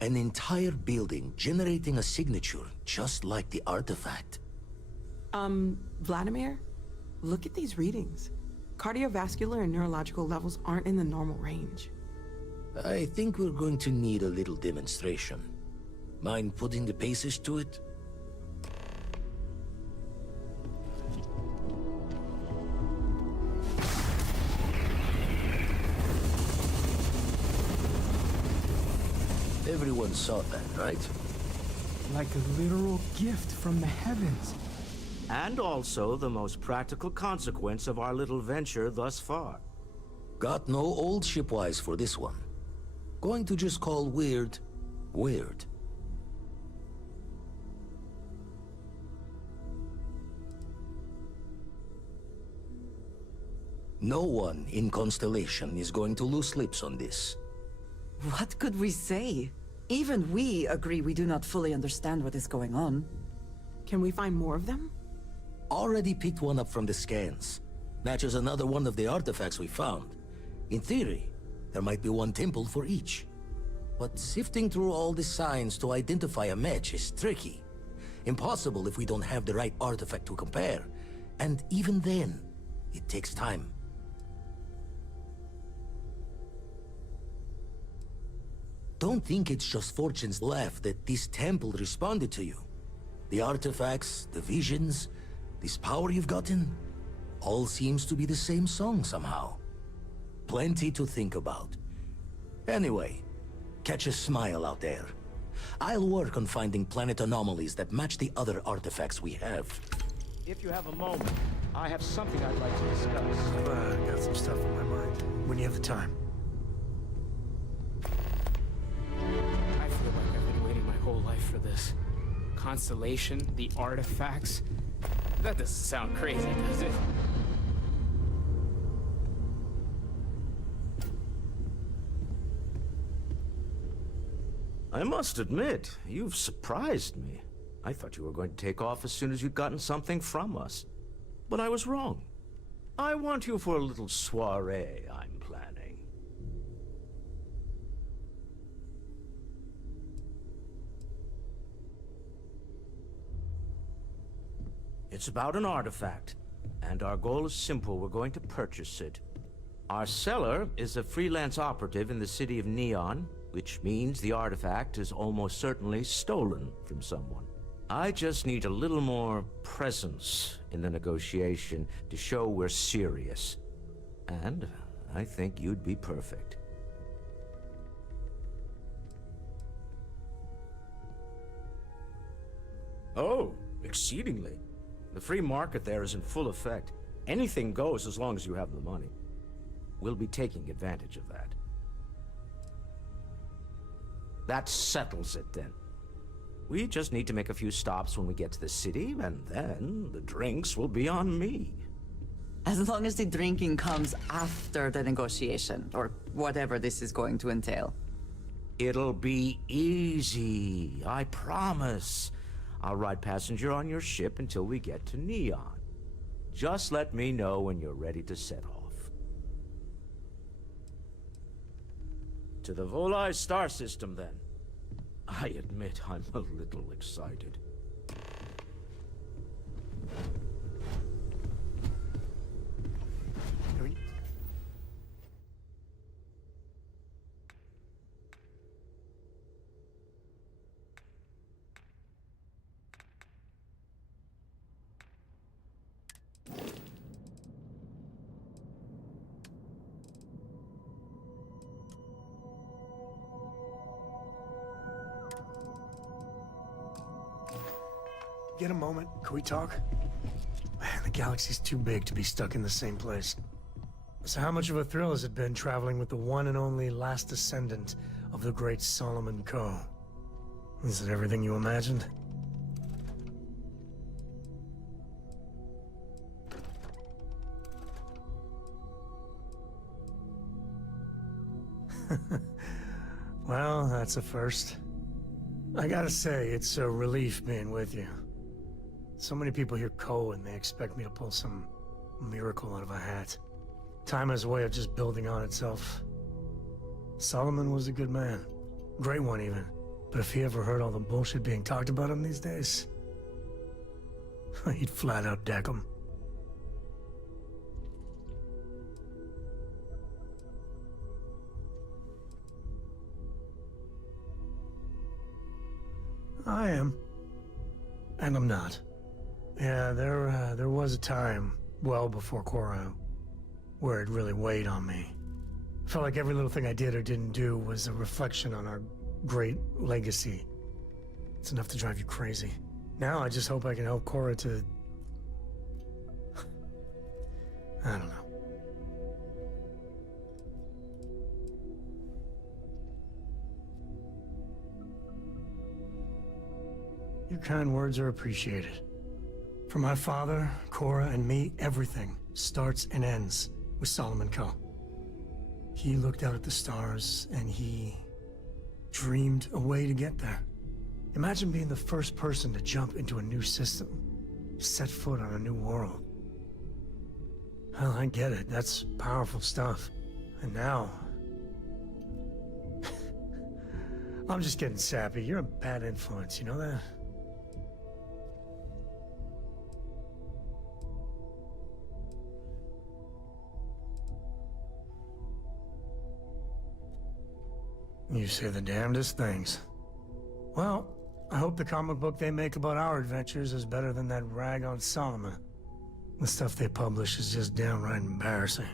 An entire building generating a signature just like the artifact. Vladimir, look at these readings. Cardiovascular and neurological levels aren't in the normal range. I think we're going to need a little demonstration. Mind putting the paces to it? Everyone saw that, right? Like a literal gift from the heavens. And also the most practical consequence of our little venture thus far. Got no old shipwise for this one. Going to just call weird, weird. No one in Constellation is going to lose lips on this. What could we say? Even we agree we do not fully understand what is going on. Can we find more of them? Already picked one up from the scans. Matches another one of the artifacts we found. In theory, there might be one temple for each. But sifting through all the signs to identify a match is tricky. Impossible if we don't have the right artifact to compare. And even then, it takes time. Don't think it's just fortune's left that this temple responded to you. The artifacts, the visions, this power you've gotten, all seems to be the same song somehow. Plenty to think about. Anyway, catch a smile out there. I'll work on finding planet anomalies that match the other artifacts we have. If you have a moment, I have something I'd like to discuss. I got some stuff on my mind. When you have the time. I feel like I've been waiting my whole life for this. Constellation, the artifacts. That doesn't sound crazy, does it? I must admit, you've surprised me. I thought you were going to take off as soon as you'd gotten something from us. But I was wrong. I want you for a little soiree I'm planning. It's about an artifact, and our goal is simple. We're going to purchase it. Our seller is a freelance operative in the city of Neon, which means the artifact is almost certainly stolen from someone. I just need a little more presence in the negotiation to show we're serious. And I think you'd be perfect. Oh, exceedingly. The free market there is in full effect. Anything goes as long as you have the money. We'll be taking advantage of that. That settles it, then. We just need to make a few stops when we get to the city, and then the drinks will be on me. As long as the drinking comes after the negotiation, or whatever this is going to entail. It'll be easy, I promise. I'll ride passenger on your ship until we get to Neon. Just let me know when you're ready to set off. To the Volai star system, then. I admit I'm a little excited. get a moment? Can we talk? Man, the galaxy's too big to be stuck in the same place. So how much of a thrill has it been traveling with the one and only last descendant of the great Solomon Coe? Is it everything you imagined? Well, that's a first. I gotta say, it's a relief being with you. So many people hear Coe and they expect me to pull some miracle out of a hat. Time has a way of just building on itself. Solomon was a good man. Great one, even. But if he ever heard all the bullshit being talked about him these days, he'd flat out deck him. I am. And I'm not. Yeah, there was a time, well before Korra, where it really weighed on me. I felt like every little thing I did or didn't do was a reflection on our great legacy. It's enough to drive you crazy. Now I just hope I can help Korra to... I don't know. Your kind words are appreciated. For my father, Korra, and me, everything starts and ends with Solomon Coe. He looked out at the stars, and he dreamed a way to get there. Imagine being the first person to jump into a new system, set foot on a new world. Well, I get it. That's powerful stuff. And now... I'm just getting sappy. You're a bad influence, you know that? You say the damnedest things. Well, I hope the comic book they make about our adventures is better than that rag on Solomon. The stuff they publish is just downright embarrassing.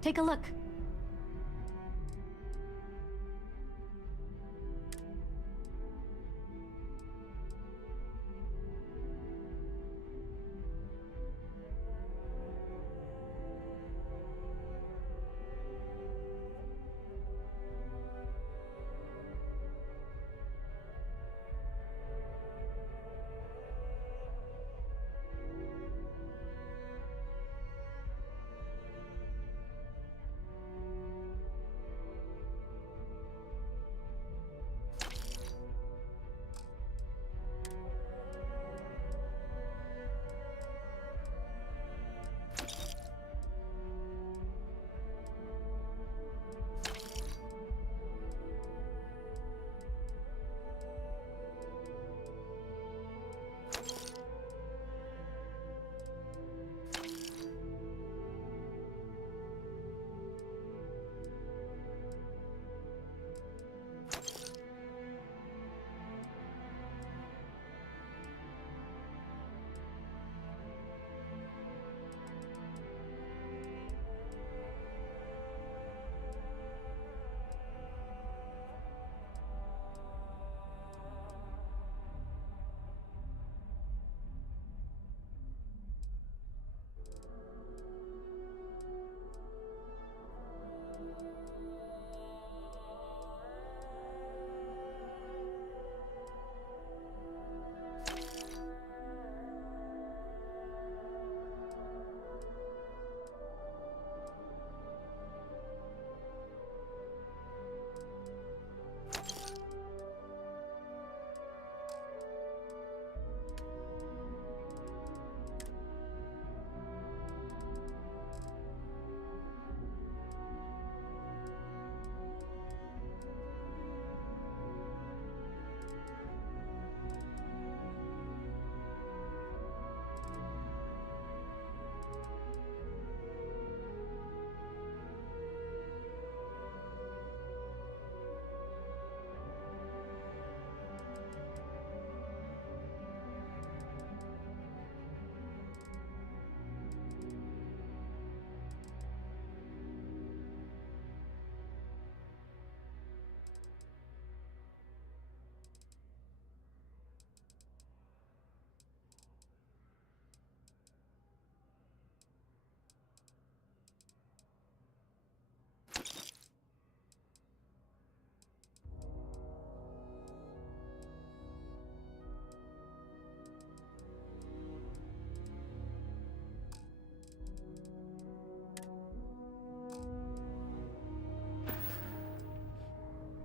Take a look.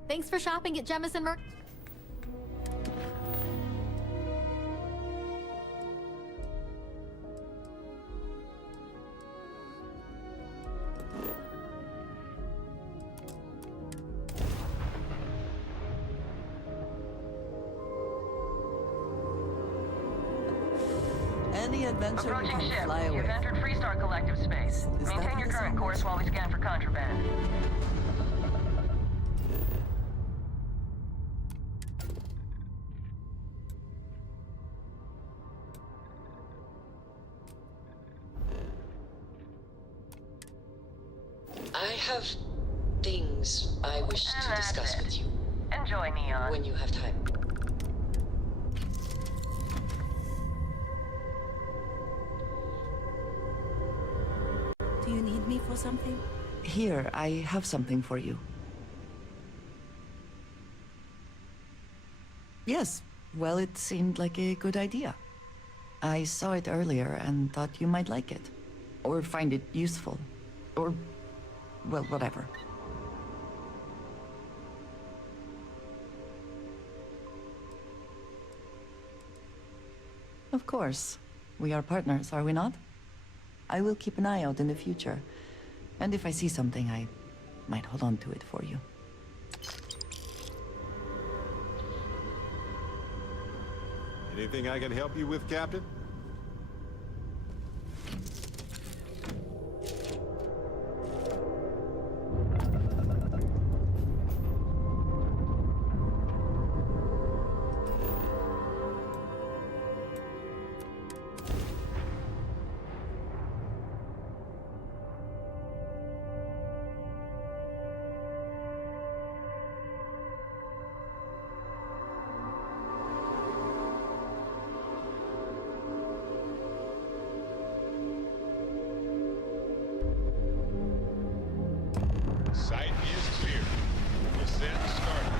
Thanks for shopping at Jemison Merc. Any adventure Approaching can ship. fly away. You've entered Freestar Collective space. Is that Maintain your his current language? course while we scan for contraband. I have things I wish to that's discuss it. with you Enjoy, Neon. when you have time. Do you need me for something? Here, I have something for you. Yes, well, it seemed like a good idea. I saw it earlier and thought you might like it. Or find it useful. Or, well, whatever. Of course. We are partners, are we not? I will keep an eye out in the future. And if I see something, I might hold on to it for you. Anything I can help you with, Captain? Sight is clear. Descent started.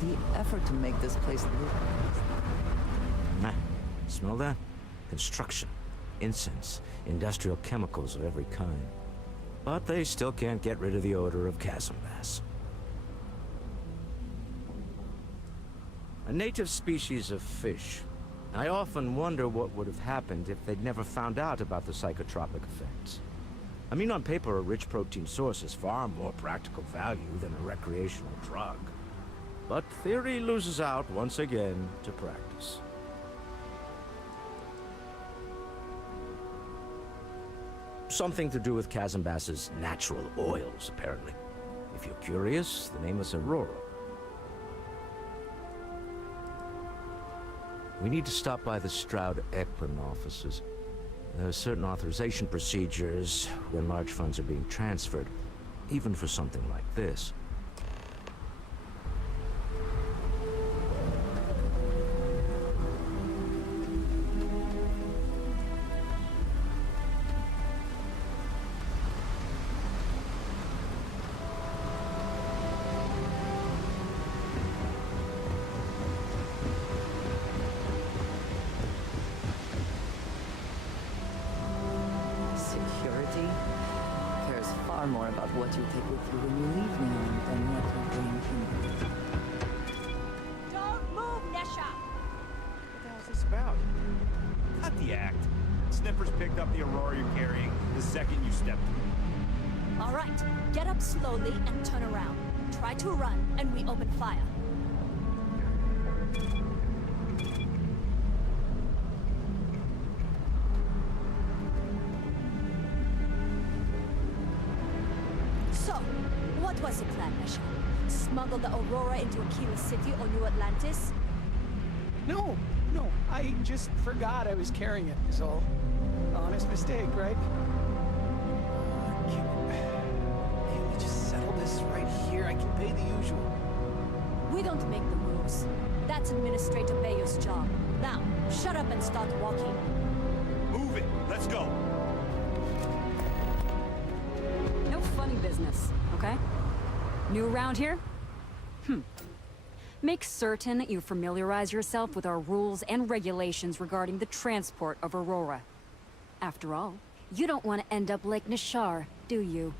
The effort to make this place look... Nah, smell that? Construction, incense, industrial chemicals of every kind. But they still can't get rid of the odor of chasm bass. A native species of fish. I often wonder what would have happened if they'd never found out about the psychotropic effects. I mean, on paper, a rich protein source is far more practical value than a recreational drug. But theory loses out once again to practice. Something to do with chasm bass's natural oils, apparently. If you're curious, the name is Aurora. We need to stop by the Stroud-Ekman offices. There are certain authorization procedures when large funds are being transferred, even for something like this. Security cares far more about what you take with you when you leave Neon than what you bring in. Don't move, Nesha! What the hell's this about? Cut the act. Snippers picked up the Aurora you're carrying the second you stepped through. All right, get up slowly and turn around. Try to run, and we open fire. So, what was the plan, Nesha? Smuggle the Aurora into Aquila City or New Atlantis? No, No, I just forgot I was carrying it, is all. Honest mistake, right? Can't we just settle this right here? I can pay the usual. We don't make the rules. That's Administrator Bayer's job. Now, shut up and start walking. Move it. Let's go. No funny business, okay? New around here? Make certain that you familiarize yourself with our rules and regulations regarding the transport of Aurora. After all, you don't want to end up like Nishar, do you?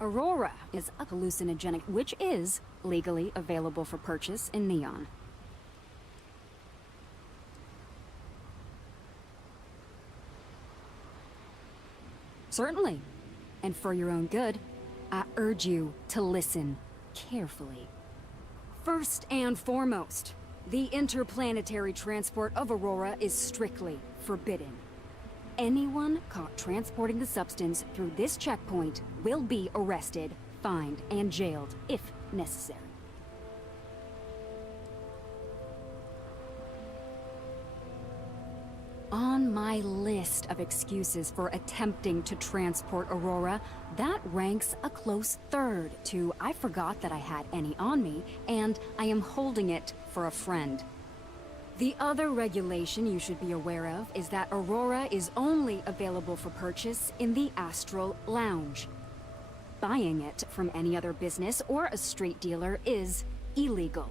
Aurora is a hallucinogenic, which is legally available for purchase in Neon. Certainly. And for your own good, I urge you to listen carefully. First and foremost, the interplanetary transport of Aurora is strictly forbidden. Anyone caught transporting the substance through this checkpoint will be arrested, fined, and jailed if necessary. On my list of excuses for attempting to transport Aurora, that ranks a close third to I forgot that I had any on me, and I am holding it for a friend. The other regulation you should be aware of is that Aurora is only available for purchase in the Astral Lounge. Buying it from any other business or a street dealer is illegal.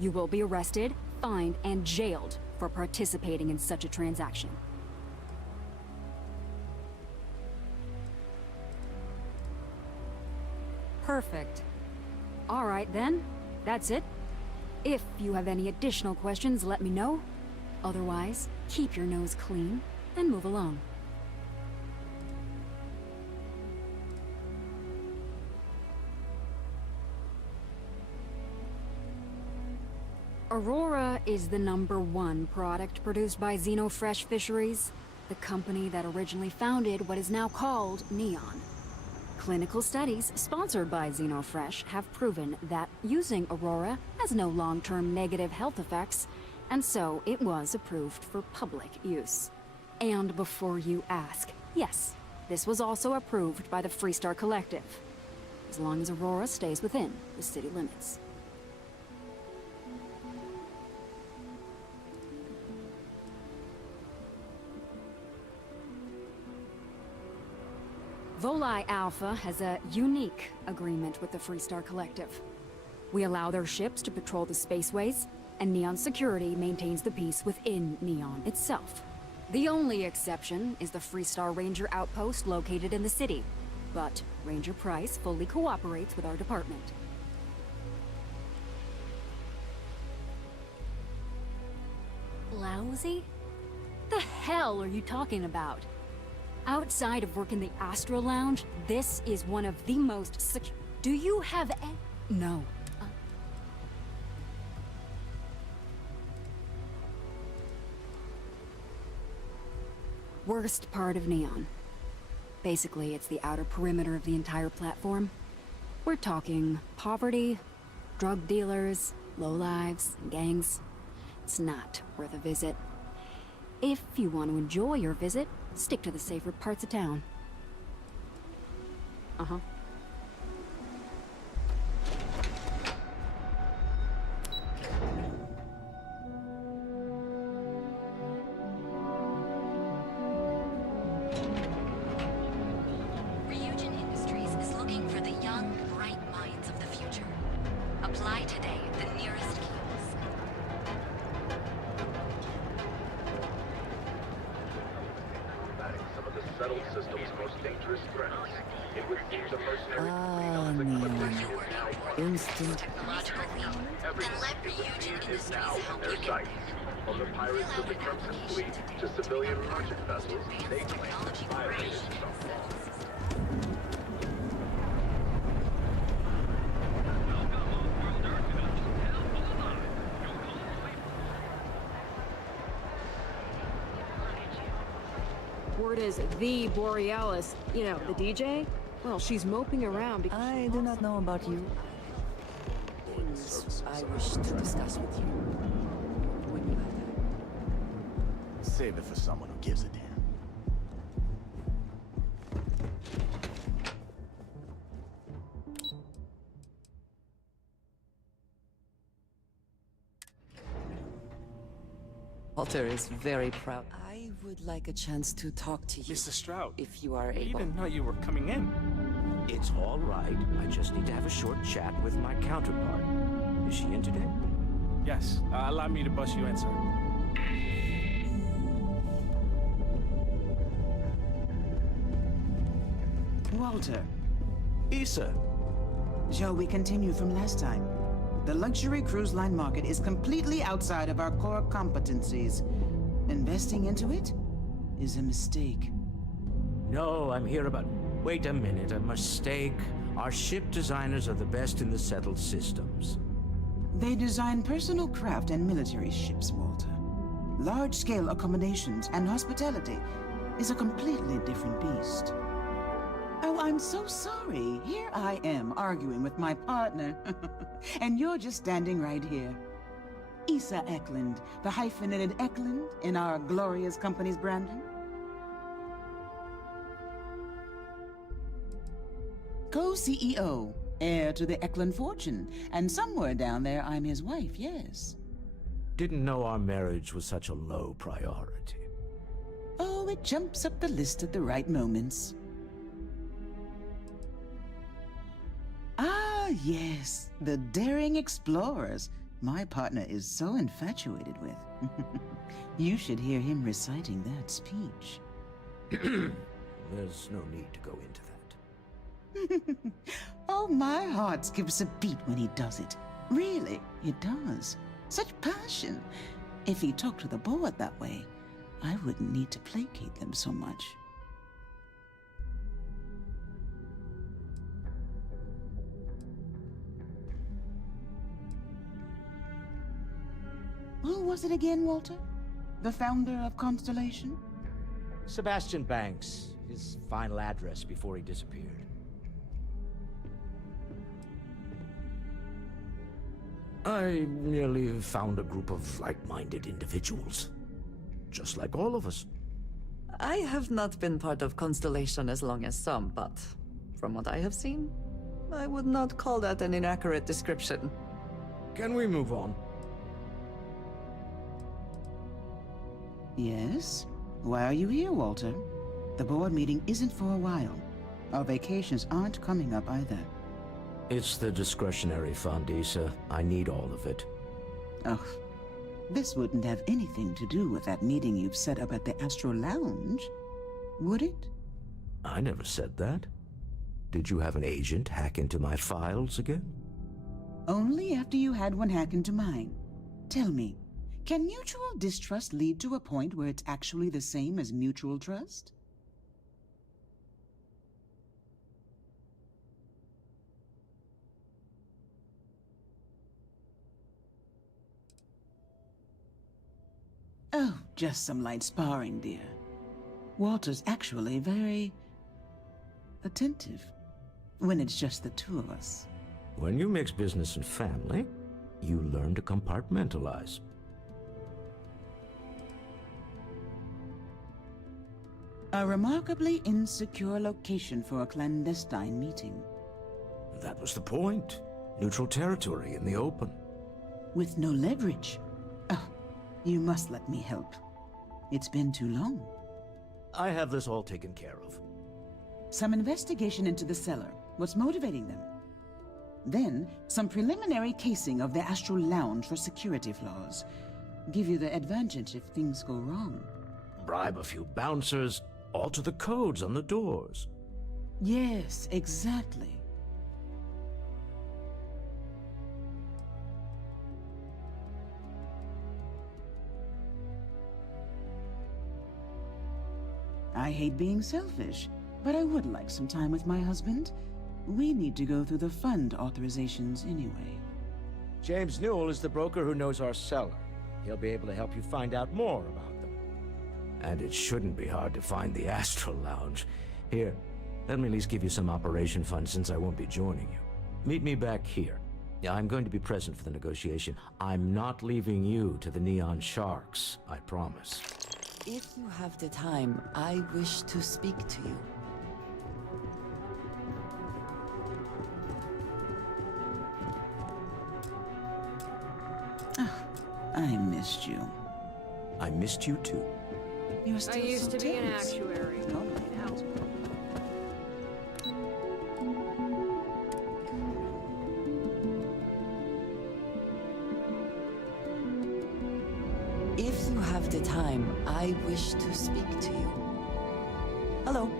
You will be arrested, fined, and jailed for participating in such a transaction. Perfect. All right then, that's it. If you have any additional questions, let me know. Otherwise, keep your nose clean and move along. Aurora is the #1 product produced by Xenofresh Fisheries, the company that originally founded what is now called Neon. Clinical studies sponsored by Xenofresh have proven that using Aurora has no long-term negative health effects, and so it was approved for public use. And before you ask, yes, this was also approved by the Freestar Collective, as long as Aurora stays within the city limits. Volii Alpha has a unique agreement with the Freestar Collective. We allow their ships to patrol the spaceways, and Neon Security maintains the peace within Neon itself. The only exception is the Freestar Ranger outpost located in the city, but Ranger Price fully cooperates with our department. Lousy? The hell are you talking about? Outside of work in the Astral Lounge, this is one of the most Do you have No. Worst part of Neon. Basically, it's the outer perimeter of the entire platform. We're talking poverty, drug dealers, lowlives, and gangs. It's not worth a visit. If you want to enjoy your visit, stick to the safer parts of town. Uh-huh. Ryujin Industries is looking for the young, bright minds of the future. Apply today at the nearest kiosk. Some of the settled system's most dangerous threats. It would seem the mercenaries Instant. Every is now in their sights. From the pirates of the Crimson Fleet to civilian merchant vessels, they claim violated some law. Word is the Borealis, you know, the DJ? Well, she's moping around because I do not know about you, things I wish to discuss with you. When you have time. Save it for someone who gives a damn. Walter is very proud. I would like a chance to talk to you. Mr. Stroud, if you are we able. didn't know you were coming in. It's all right. I just need to have a short chat with my counterpart. Is she in today? Yes, allow me to bust you in, sir. Walter. Issa. Shall we continue from last time? The luxury cruise line market is completely outside of our core competencies. Investing into it is a mistake. No, I'm here about... Wait a minute, a mistake. Our ship designers are the best in the settled systems. They design personal craft and military ships, Walter. Large-scale accommodations and hospitality is a completely different beast. Oh, I'm so sorry. Here I am arguing with my partner. And you're just standing right here. Issa Eklund, the hyphenated Eklund in our glorious company's branding. Co-CEO, heir to the Eklund fortune, and somewhere down there I'm his wife, yes. Didn't know our marriage was such a low priority. Oh, it jumps up the list at the right moments. Ah, yes, the daring explorers my partner is so infatuated with. You should hear him reciting that speech. There's no need to go into that. Oh, my heart skips a beat when he does it. Really, it does. Such passion. If he talked to the board that way, I wouldn't need to placate them so much. Who was it again, Walter? The founder of Constellation? Sebastian Banks, his final address before he disappeared. I merely found a group of like-minded individuals. Just like all of us. I have not been part of Constellation as long as some, but from what I have seen, I would not call that an inaccurate description. Can we move on? Yes? Why are you here, Walter? The board meeting isn't for a while. Our vacations aren't coming up either. It's the discretionary fund, Issa. I need all of it. Oh, this wouldn't have anything to do with that meeting you've set up at the Astro Lounge, would it? I never said that. Did you have an agent hack into my files again? Only after you had one hack into mine. Tell me, can mutual distrust lead to a point where it's actually the same as mutual trust? Oh, just some light sparring, dear. Walter's actually very attentive when it's just the two of us. When you mix business and family, you learn to compartmentalize. A remarkably insecure location for a clandestine meeting. That was the point. Neutral territory in the open. With no leverage. Oh, you must let me help. It's been too long. I have this all taken care of. Some investigation into the cellar. What's motivating them? Then, some preliminary casing of the Astral Lounge for security flaws. Give you the advantage if things go wrong. Bribe a few bouncers, alter the codes on the doors. Yes, exactly. I hate being selfish, but I would like some time with my husband. We need to go through the fund authorizations anyway. James Newell is the broker who knows our cellar. He'll be able to help you find out more about them. And it shouldn't be hard to find the Astral Lounge. Here, let me at least give you some operation funds since I won't be joining you. Meet me back here. Yeah, I'm going to be present for the negotiation. I'm not leaving you to the neon sharks, I promise. If you have the time, I wish to speak to you. I missed you. I missed you too. You're still I used so to be an tense. actuary. Oh, my God. If you have the time, I wish to speak to you. Hello.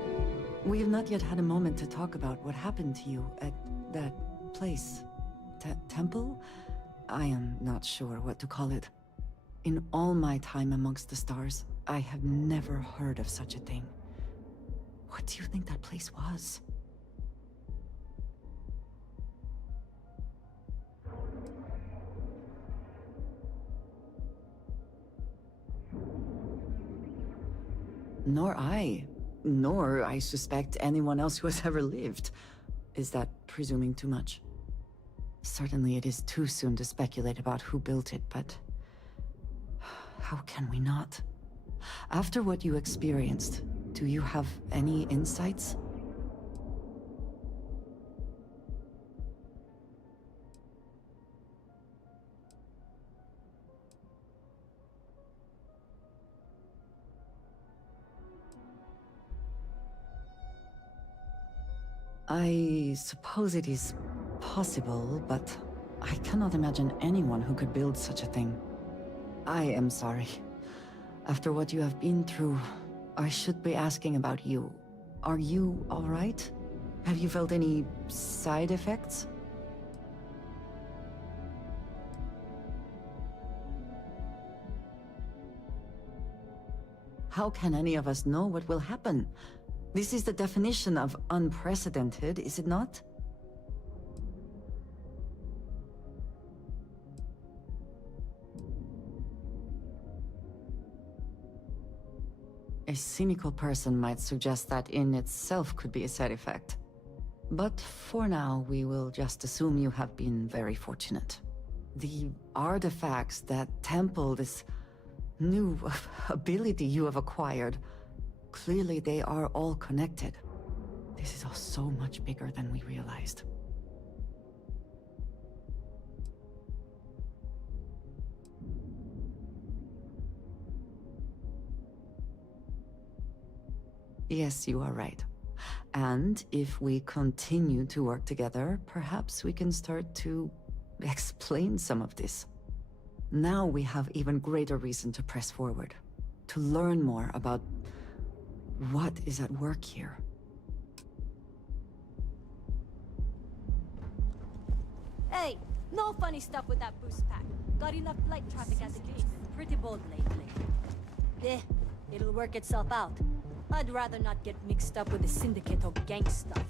We have not yet had a moment to talk about what happened to you at that place. Temple? I am not sure what to call it. In all my time amongst the stars, I have never heard of such a thing. What do you think that place was? Nor I suspect anyone else who has ever lived. Is that presuming too much? Certainly it is too soon to speculate about who built it, but how can we not? After what you experienced, do you have any insights? I suppose it is possible, but I cannot imagine anyone who could build such a thing. I am sorry. After what you have been through, I should be asking about you. Are you all right? Have you felt any side effects? How can any of us know what will happen? This is the definition of unprecedented, is it not? A cynical person might suggest that in itself could be a side effect. But for now, we will just assume you have been very fortunate. The artifacts, that temple, this new ability you have acquired, clearly they are all connected. This is all so much bigger than we realized. Yes, you are right. And if we continue to work together, perhaps we can start to explain some of this. Now we have even greater reason to press forward, to learn more about what is at work here. Hey, no funny stuff with that boost pack. Got enough flight traffic as it is. Pretty bold lately. Eh, it'll work itself out. I'd rather not get mixed up with the syndicate or gang stuff.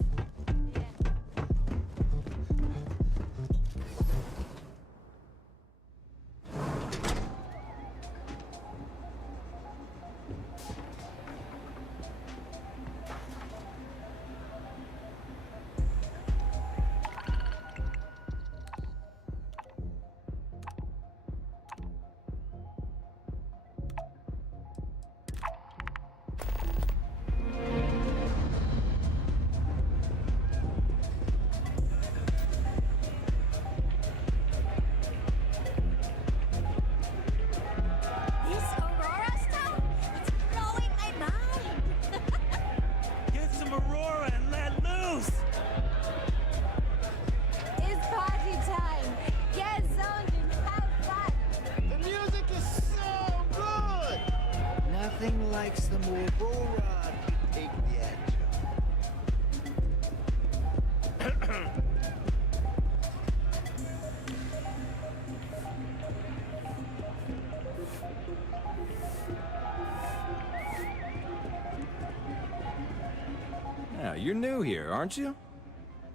Yeah, you're new here, aren't you?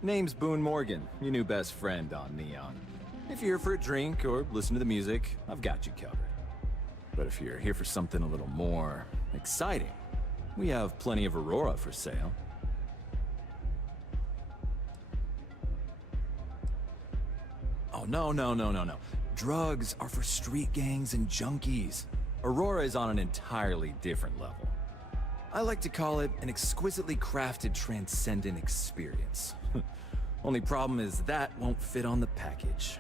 Name's Boone Morgan, your new best friend on Neon. If you're here for a drink or listen to the music, I've got you covered. But if you're here for something a little more exciting, we have plenty of Aurora for sale. Oh, no. Drugs are for street gangs and junkies. Aurora is on an entirely different level. I like to call it an exquisitely crafted, transcendent experience. Only problem is that won't fit on the package.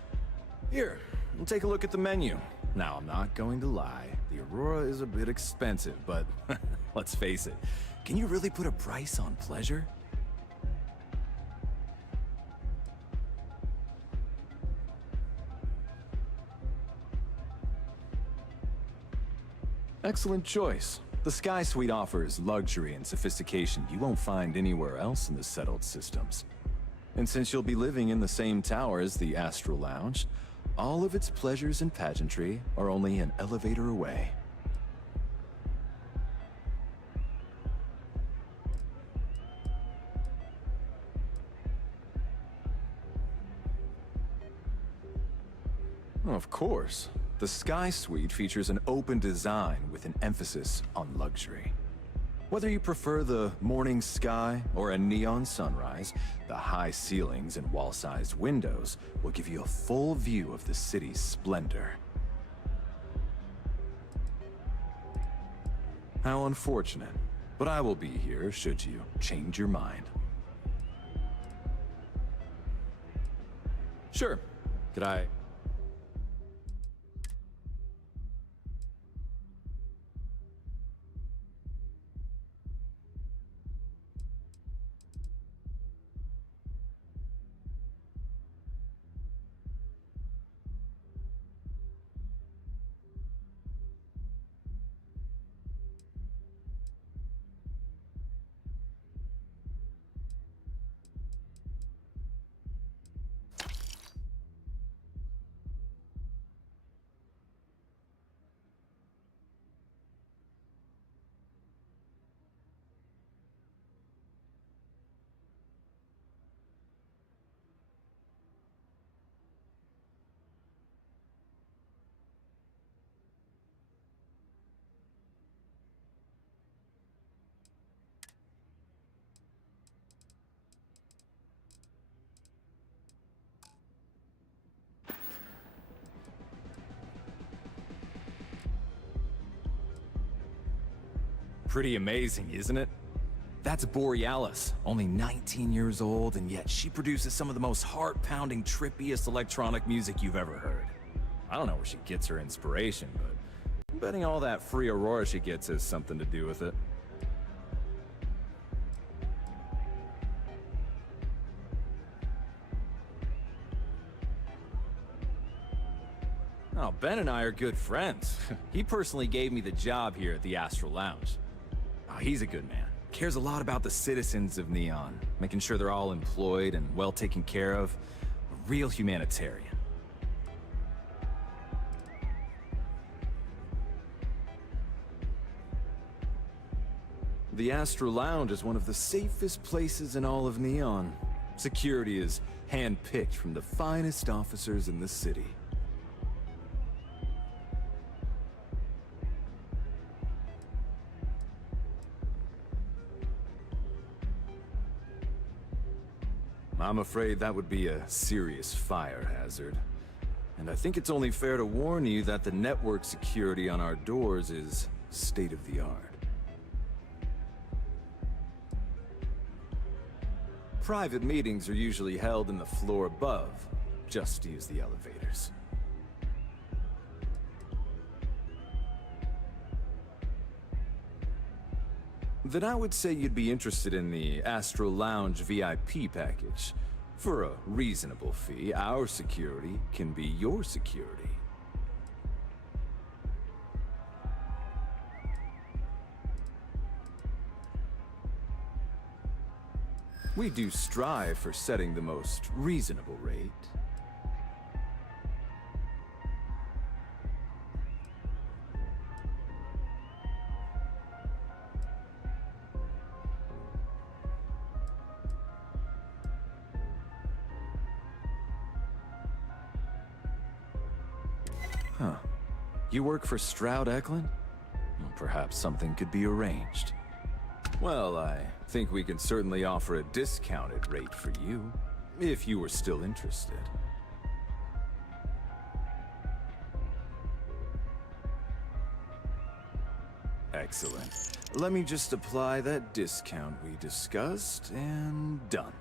Here, we'll take a look at the menu. Now, I'm not going to lie. The Aurora is a bit expensive, but let's face it. Can you really put a price on pleasure? Excellent choice. The Sky Suite offers luxury and sophistication you won't find anywhere else in the settled systems. And since you'll be living in the same tower as the Astral Lounge, all of its pleasures and pageantry are only an elevator away. Of course. The Sky Suite features an open design with an emphasis on luxury. Whether you prefer the morning sky or a neon sunrise, the high ceilings and wall-sized windows will give you a full view of the city's splendor. How unfortunate, but I will be here should you change your mind. Sure. Could I... Pretty amazing, isn't it? That's Borealis, only 19 years old, and yet she produces some of the most heart-pounding, trippiest electronic music you've ever heard. I don't know where she gets her inspiration, but I'm betting all that free Aurora she gets has something to do with it. Oh, Ben and I are good friends. He personally gave me the job here at the Astral Lounge. Oh, he's a good man. Cares a lot about the citizens of Neon, making sure they're all employed and well taken care of. A real humanitarian. The Astral Lounge is one of the safest places in all of Neon. Security is hand-picked from the finest officers in the city. I'm afraid that would be a serious fire hazard. And I think it's only fair to warn you that the network security on our doors is state-of-the-art. Private meetings are usually held in the floor above. Just use the elevators. Then I would say you'd be interested in the Astral Lounge VIP package. For a reasonable fee, our security can be your security. We do strive for setting the most reasonable rate. Huh. You work for Stroud Eklund? Well, perhaps something could be arranged. Well, I think we can certainly offer a discounted rate for you, if you were still interested. Excellent. Let me just apply that discount we discussed, and done.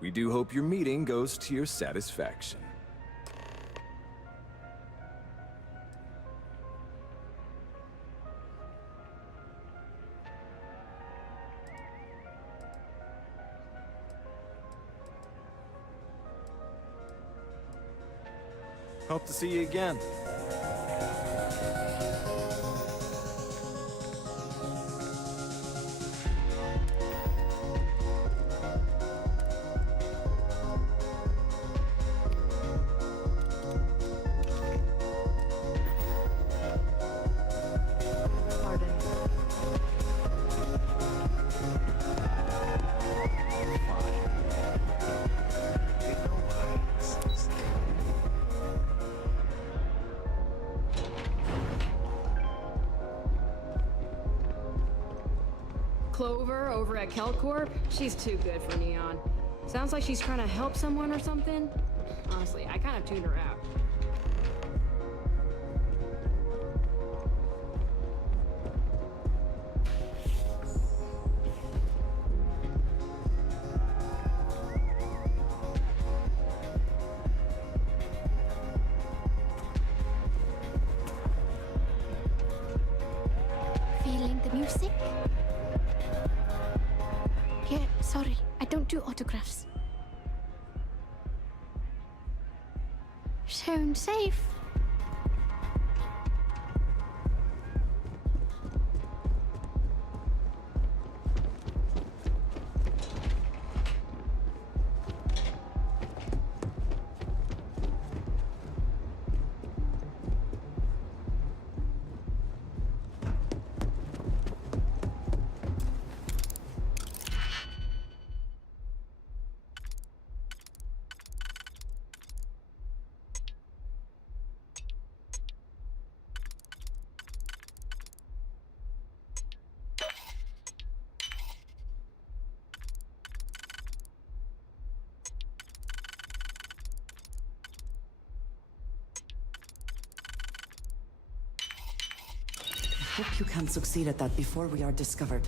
We do hope your meeting goes to your satisfaction. Hope to see you again. Clover over at Kelcorp, she's too good for Neon. Sounds like she's trying to help someone or something. Honestly, I kind of tuned her out. Feeling the music? Yeah, sorry, I don't do autographs. Sound safe. Hope you can succeed at that before we are discovered.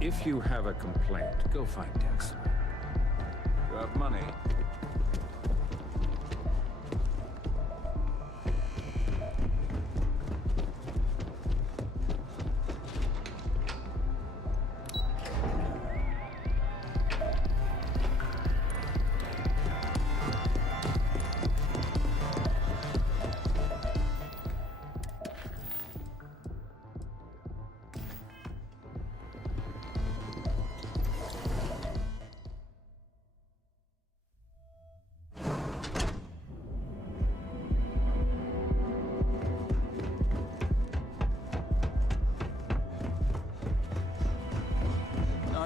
If you have a complaint, go find Dexter. You have money.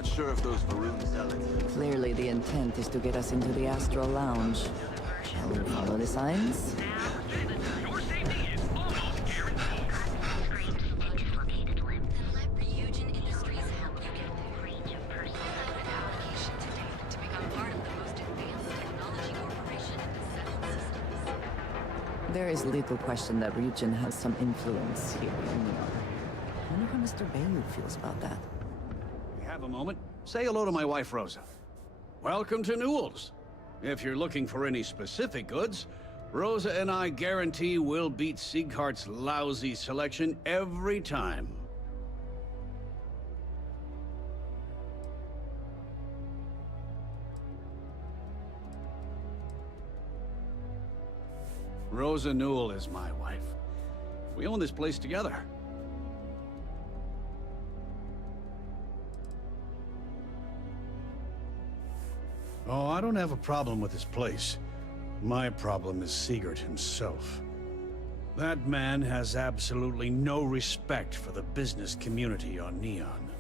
Not sure if those balloons sell it. Clearly the intent is to get us into the Astral Lounge. Shall we follow the signs? There is little question that Ryujin has some influence here in Neon. I wonder how Mr. Bayou feels about that. We have a moment. Say hello to my wife, Rosa. Welcome to Newell's. If you're looking for any specific goods, Rosa and I guarantee we'll beat Sieghart's lousy selection every time. Rosa Newell is my wife. We own this place together. Oh, I don't have a problem with this place. My problem is Siegert himself. That man has absolutely no respect for the business community on Neon.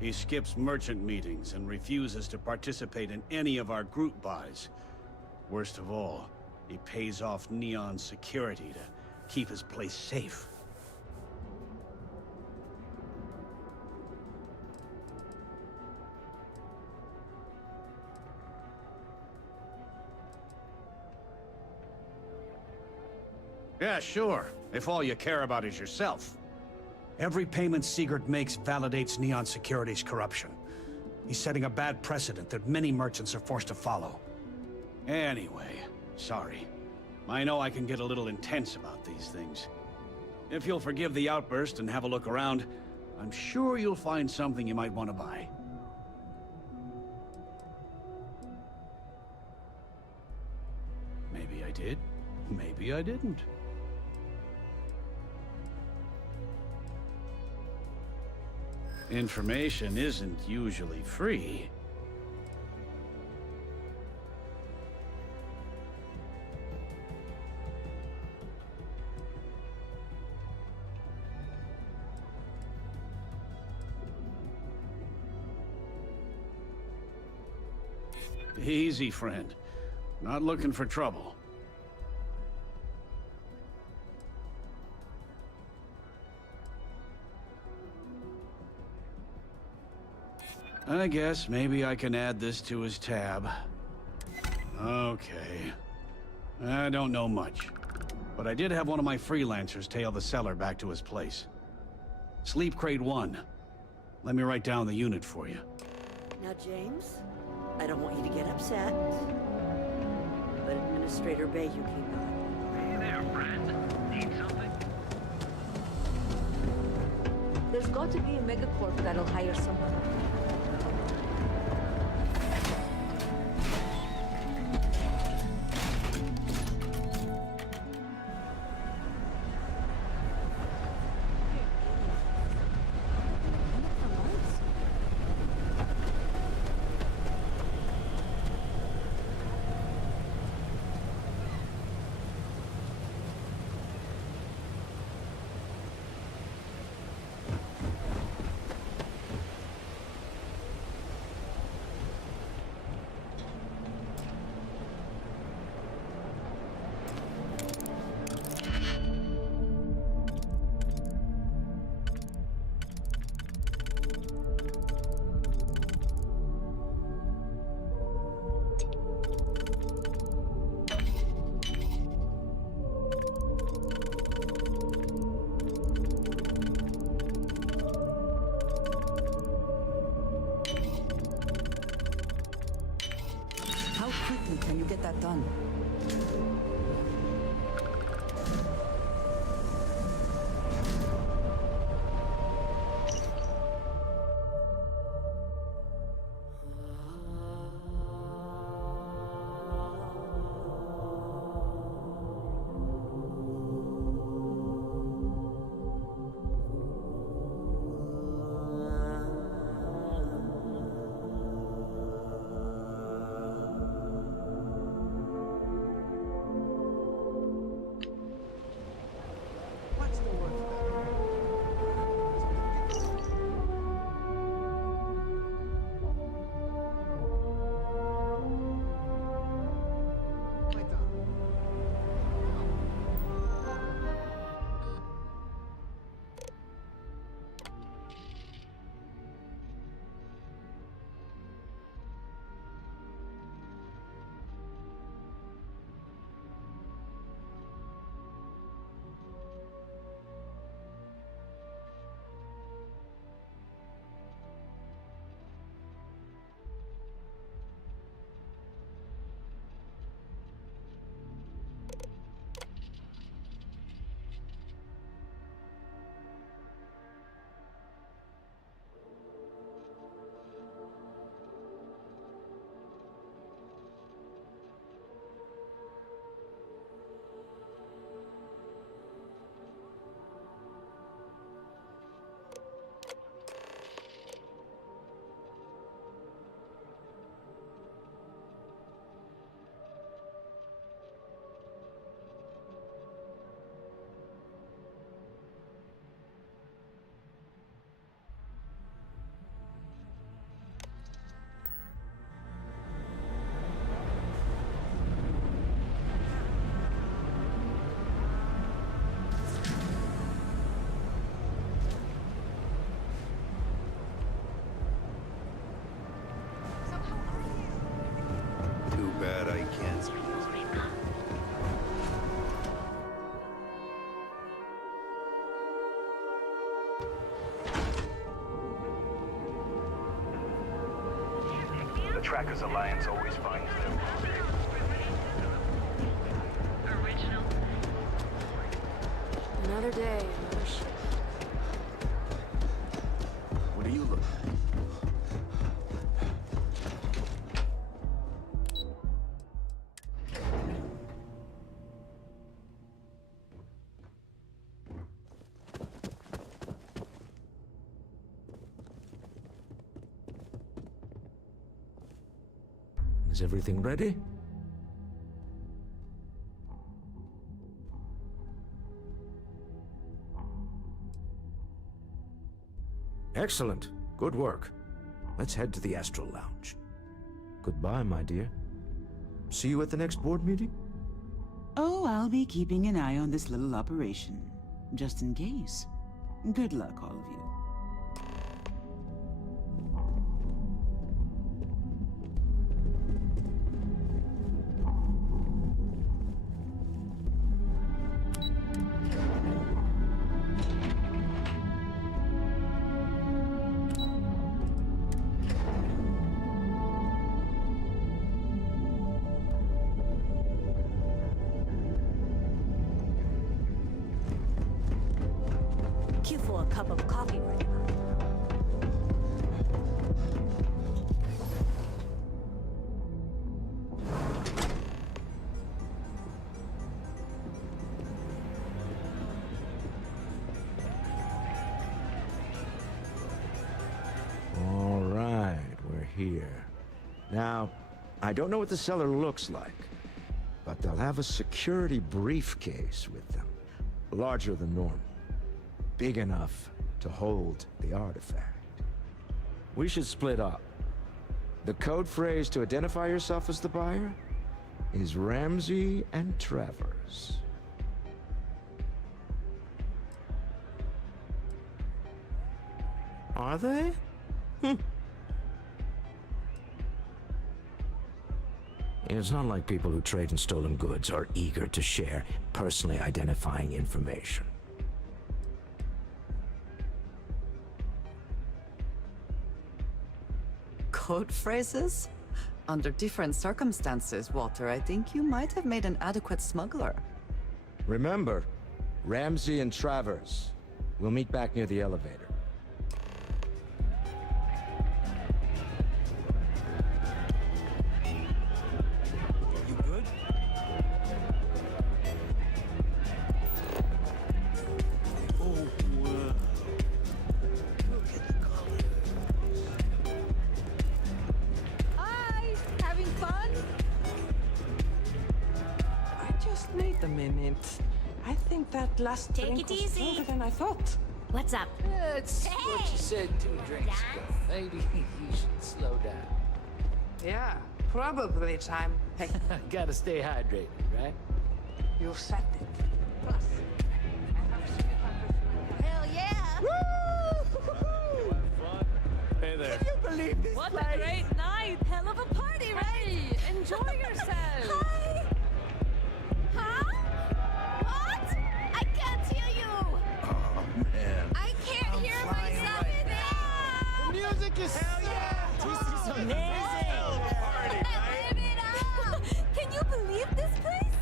He skips merchant meetings and refuses to participate in any of our group buys. Worst of all, he pays off Neon's security to keep his place safe. Yeah, sure, if all you care about is yourself. Every payment Siegert makes validates Neon Security's corruption. He's setting a bad precedent that many merchants are forced to follow. Anyway, sorry. I know I can get a little intense about these things. If you'll forgive the outburst and have a look around, I'm sure you'll find something you might want to buy. Maybe I did, maybe I didn't. Information isn't usually free. Easy, friend. Not looking for trouble. I guess maybe I can add this to his tab. Okay. I don't know much, but I did have one of my freelancers tail the seller back to his place. Sleep Crate 1. Let me write down the unit for you. Now, James, I don't want you to get upset, but Administrator Bayou came by. Hey there, friend. Need something? There's got to be a megacorp that'll hire someone. Can you get that done? Trackers Alliance always finds them. Original. Another day, another ship. What are you looking at? Is everything ready? Excellent. Good work. Let's head to the Astral Lounge. Goodbye, my dear. See you at the next board meeting? Oh, I'll be keeping an eye on this little operation, just in case. Good luck, all of you. Queue for a cup of coffee right now. All right, we're here. Now, I don't know what the cellar looks like, but they'll have a security briefcase with them, larger than normal, big enough to hold the artifact. We should split up. The code phrase to identify yourself as the buyer is Ramsey and Travers. Are they? It's not like people who trade in stolen goods are eager to share personally identifying information. Code phrases? Under different circumstances, Walter, I think you might have made an adequate smuggler. Remember, Ramsey and Travers. We'll meet back near the elevator. You good? Oh, wow. Look at the colors. Hi! Having fun? I just need a minute. I think that last drink was stronger than I thought. What's up? It's what you said 2 drinks ago. Maybe you should slow down. Yeah, probably time. Hey, Gotta stay hydrated, right? you said it. Plus, Hell yeah! Hey there. Can you believe this What place? a great night! Hell of a party, right? Hey, enjoy yourself. Hi! Huh? What? I can't hear you! Oh, man. I can't hear myself The music is hell yeah! This is amazing! Live it up! Can you believe this place?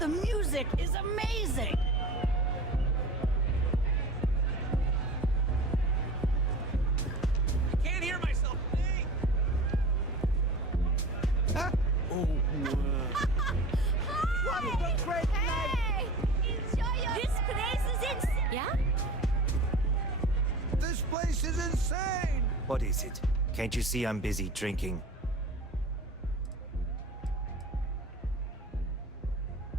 The music is amazing! Can't hear myself. What a great night! Hey! Enjoy your... This place is insane! Yeah? This place is insane! What is it? Can't you see I'm busy drinking?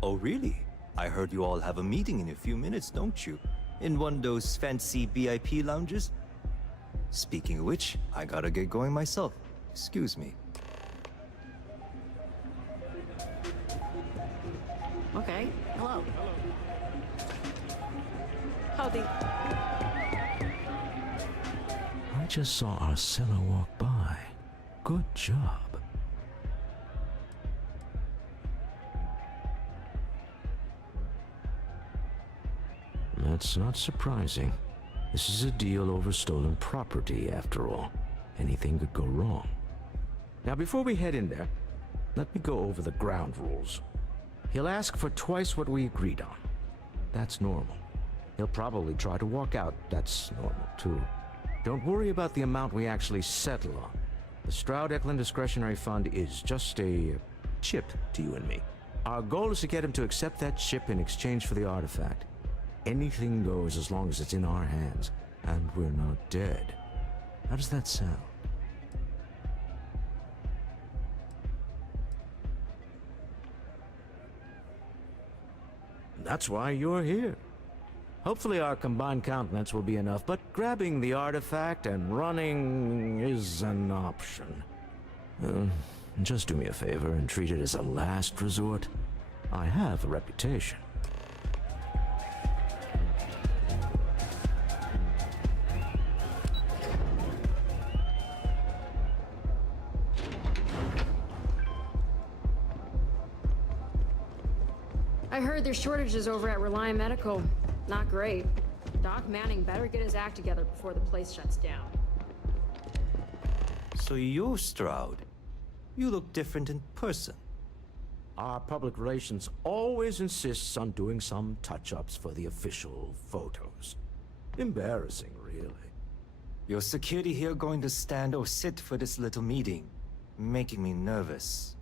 Oh, really? I heard you all have a meeting in a few minutes, don't you? In one of those fancy VIP lounges? Speaking of which, I gotta get going myself. Excuse me. Okay, hello. Howdy. I just saw our cellar walk by. Good job. That's not surprising. This is a deal over stolen property, after all. Anything could go wrong. Now, before we head in there, let me go over the ground rules. He'll ask for twice what we agreed on. That's normal. He'll probably try to walk out. That's normal, too. Don't worry about the amount we actually settle on. The Stroud-Eklund Discretionary Fund is just a chip to you and me. Our goal is to get him to accept that chip in exchange for the artifact. Anything goes as long as it's in our hands, and we're not dead. How does that sound? That's why you're here. Hopefully our combined countenance will be enough, but grabbing the artifact and running is an option. Just do me a favor and treat it as a last resort. I have a reputation. I heard there's shortages over at Reliant Medical. Not great. Doc Manning better get his act together before the place shuts down. So you're Stroud. You look different in person. Our public relations always insists on doing some touch-ups for the official photos. Embarrassing, really. Your security here going to stand or sit for this little meeting, making me nervous.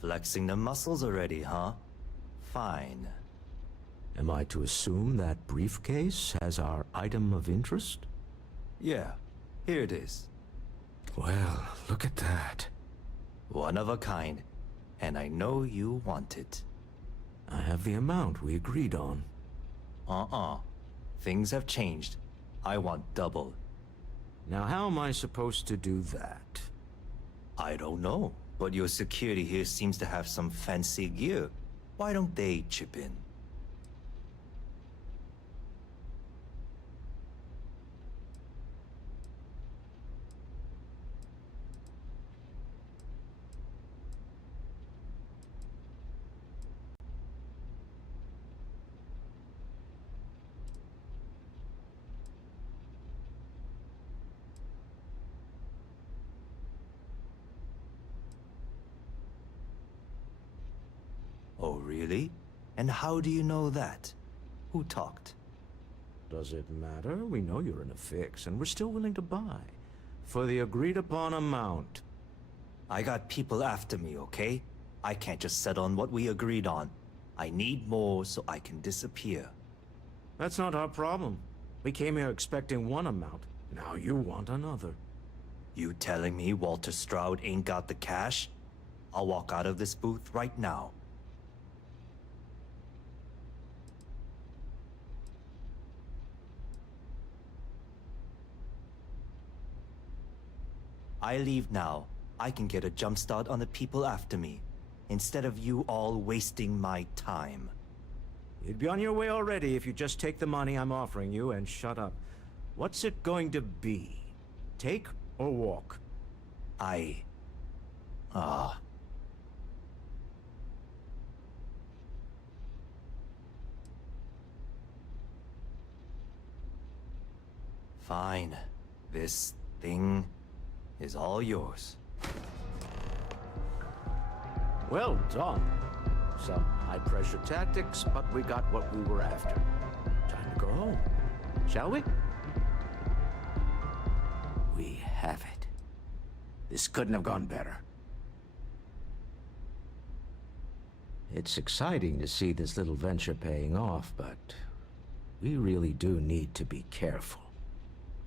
Flexing the muscles already, huh? Fine. Am I to assume that briefcase has our item of interest? Yeah, here it is. Well, look at that. One of a kind, and I know you want it. I have the amount we agreed on. Things have changed. I want double. Now how am I supposed to do that? I don't know. But your security here seems to have some fancy gear. Why don't they chip in? Oh, really? And how do you know that? Who talked? Does it matter? We know you're in a fix, and we're still willing to buy. For the agreed-upon amount. I got people after me, okay? I can't just settle on what we agreed on. I need more so I can disappear. That's not our problem. We came here expecting one amount. Now you want another. You telling me Walter Stroud ain't got the cash? I'll walk out of this booth right now. I leave now. I can get a jump start on the people after me, instead of you all wasting my time. You'd be on your way already if you just take the money I'm offering you and shut up. What's it going to be? Take or walk? Fine. This thing is all yours. Well done. Some high-pressure tactics, but we got what we were after. Time to go home. Shall we? We have it. This couldn't have gone better. It's exciting to see this little venture paying off, but we really do need to be careful.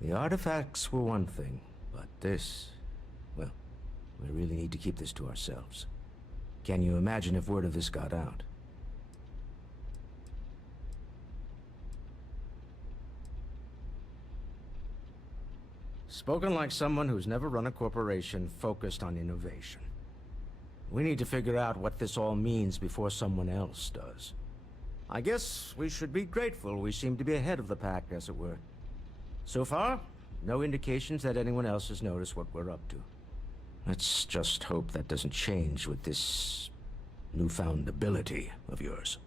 The artifacts were one thing, but this, well, we really need to keep this to ourselves. Can you imagine if word of this got out? Spoken like someone who's never run a corporation focused on innovation. We need to figure out what this all means before someone else does. I guess we should be grateful we seem to be ahead of the pack, as it were. So far, no indications that anyone else has noticed what we're up to. Let's just hope that doesn't change with this newfound ability of yours.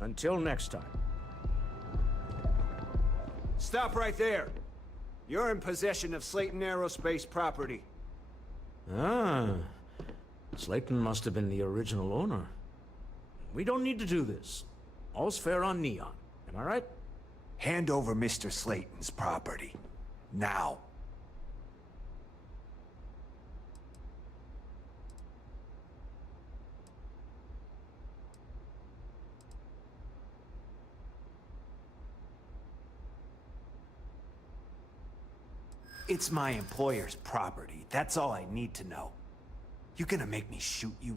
Until next time. Stop right there. You're in possession of Slayton Aerospace property. Ah. Slayton must have been the original owner. We don't need to do this. All's fair on Neon. Am I right? Hand over Mr. Slayton's property. Now. It's my employer's property. That's all I need to know. You gonna make me shoot you?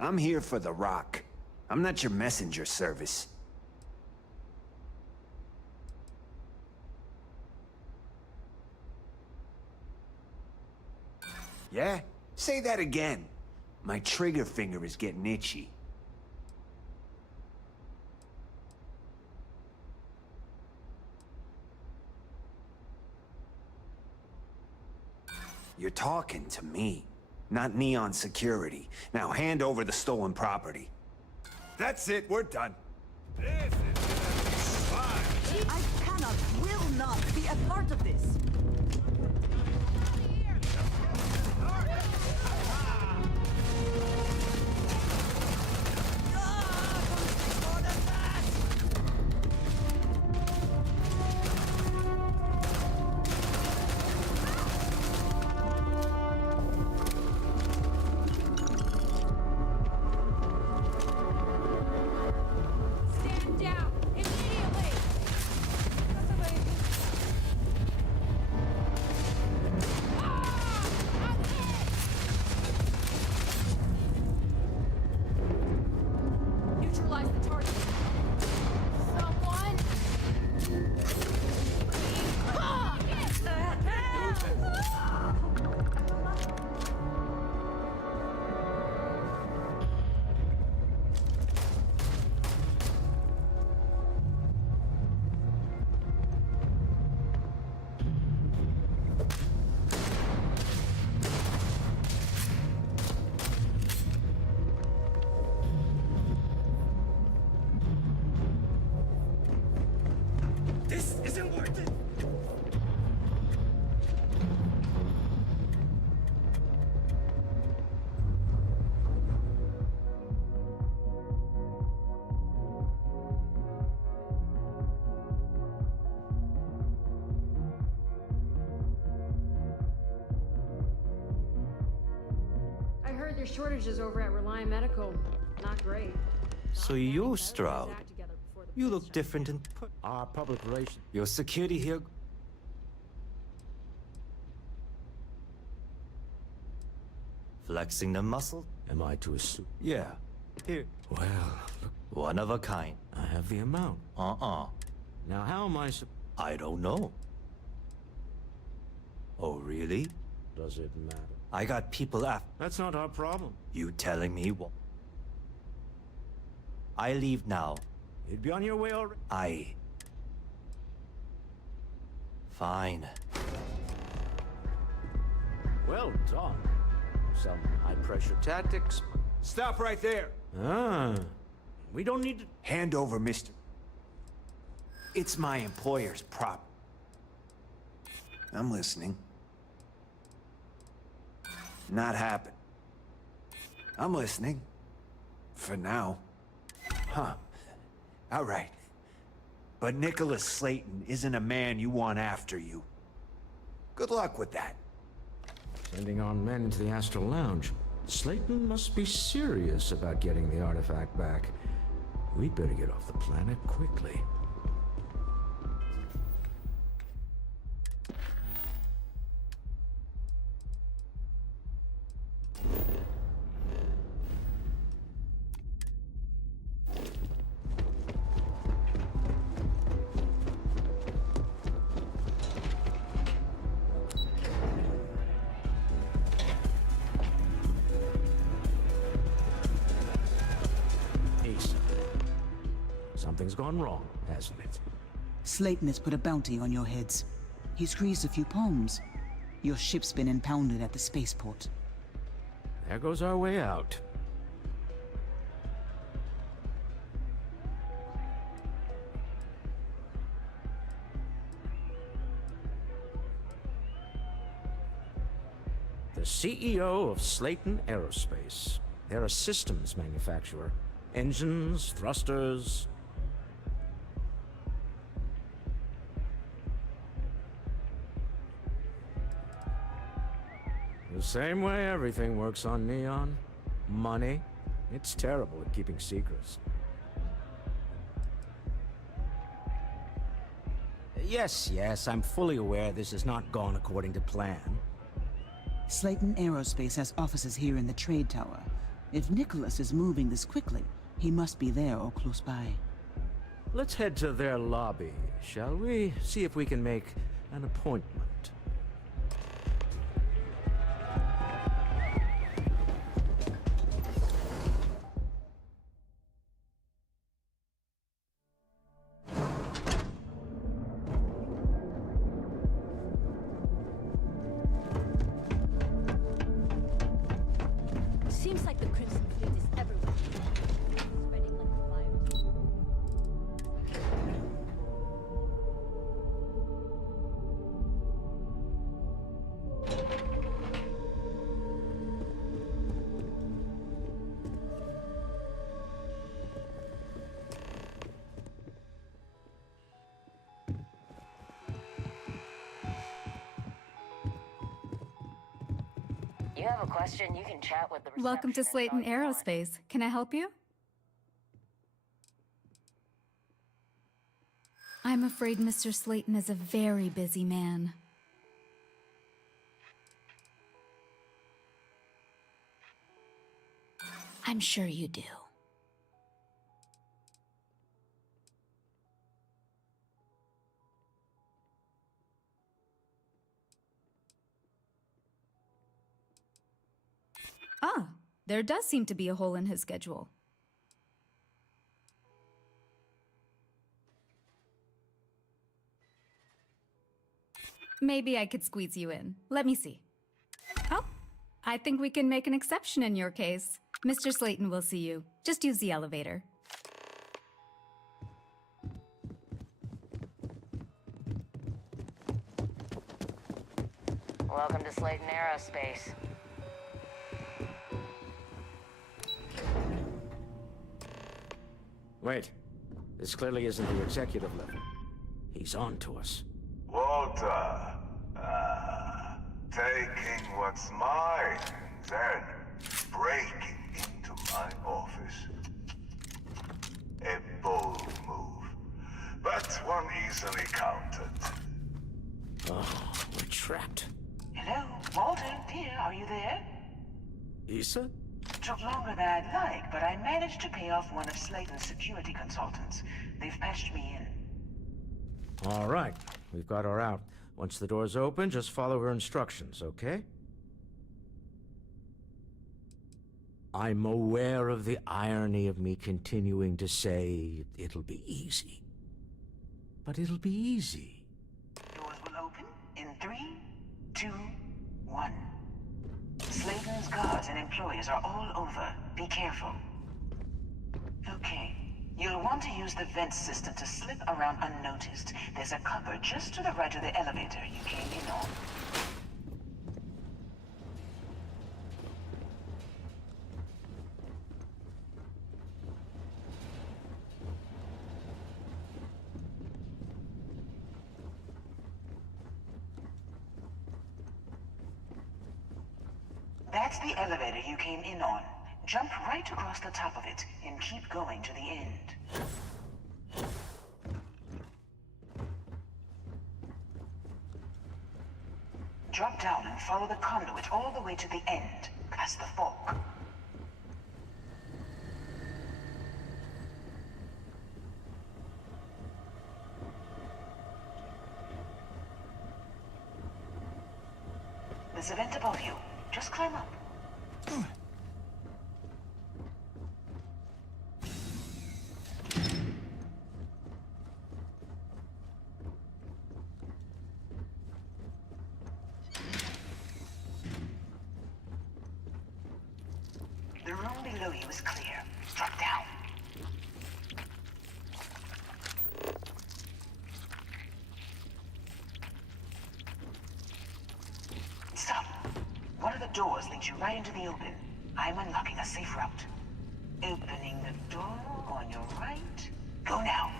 I'm here for the rock. I'm not your messenger service. Yeah? Say that again. My trigger finger is getting itchy. You're talking to me, not Neon Security. Now hand over the stolen property. That's it, we're done. This is fine. I cannot, will not be a part of this. Shortages over at Reliant Medical. Not great. So you're Stroud. You look different in Our public relations. Your security here. Flexing the muscle? Am I to assume? Yeah. Here. Well, look. One of a kind. I have the amount. Uh-uh. Now how am I I don't know. Oh, really? Does it matter? I got people after. That's not our problem. You telling me what? I leave now. You'd be on your way already. Fine. Well done. Some high-pressure tactics. Stop right there. Ah. We don't need to... Hand over, Mr. It's my employer's prop. I'm listening. Not happen. I'm listening. For now. Huh. All right. But Nicholas Slayton isn't a man you want after you. Good luck with that. Sending armed men into the Astral Lounge. Slayton must be serious about getting the artifact back. We'd better get off the planet quickly. Something's gone wrong, hasn't it? Slayton has put a bounty on your heads. He squeezed a few palms. Your ship's been impounded at the spaceport. There goes our way out. The CEO of Slayton Aerospace. They're a systems manufacturer. Engines, thrusters. The same way everything works on Neon. Money. It's terrible at keeping secrets. Yes, I'm fully aware this has not gone according to plan. Slayton Aerospace has offices here in the trade tower. If Nicholas is moving this quickly, he must be there or close by. Let's head to their lobby, shall we? See if we can make an appointment. Seems like the Crimson Fleet is everywhere. Spreading like a virus. You have a question, you can chat with the Welcome to Slayton Aerospace. Can I help you? I'm afraid Mr. Slayton is a very busy man. I'm sure you do. Ah, there does seem to be a hole in his schedule. Maybe I could squeeze you in. Let me see. Oh, I think we can make an exception in your case. Mr. Slayton will see you. Just use the elevator. Welcome to Slayton Aerospace. Wait, this clearly isn't the executive level. He's on to us. Walter, taking what's mine, then breaking into my office. A bold move, but one easily countered. Oh, we're trapped. Hello, Walter, dear, are you there? Issa? Took longer than I'd like, but I managed to pay off one of Slayton's security consultants. They've patched me in. All right, we've got her out. Once the door's open, just follow her instructions, okay? I'm aware of the irony of me continuing to say it'll be easy. But it'll be easy. Doors will open in 3, 2, 1. Slayton's guards and employees are all over. Be careful. Okay. You'll want to use the vent system to slip around unnoticed. There's a cupboard just to the right of the elevator you came in on. That's the elevator you came in on. Jump right across the top of it and keep going to the end. Drop down and follow the conduit all the way to the end, past the fork. There's a vent above you. Just climb up. room below you is clear. Drop down. Stop. One of the doors leads you right into the open. I'm unlocking a safe route. Opening the door on your right. Go now.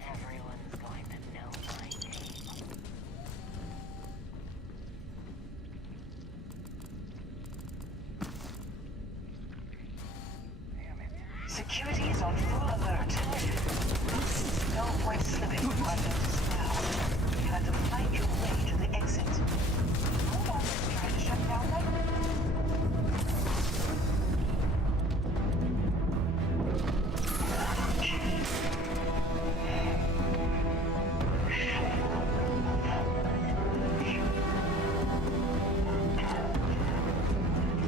Everyone's going to know my name. Security is on full alert. No point slipping unnoticed now. You have to find your way to the exit. Hold on, trying to shut down that.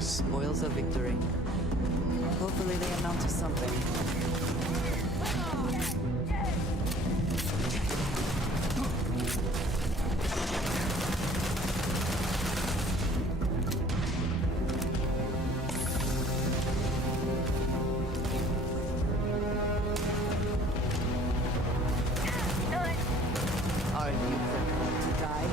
Spoils of victory. Hopefully they amount to something. Are you prepared to die?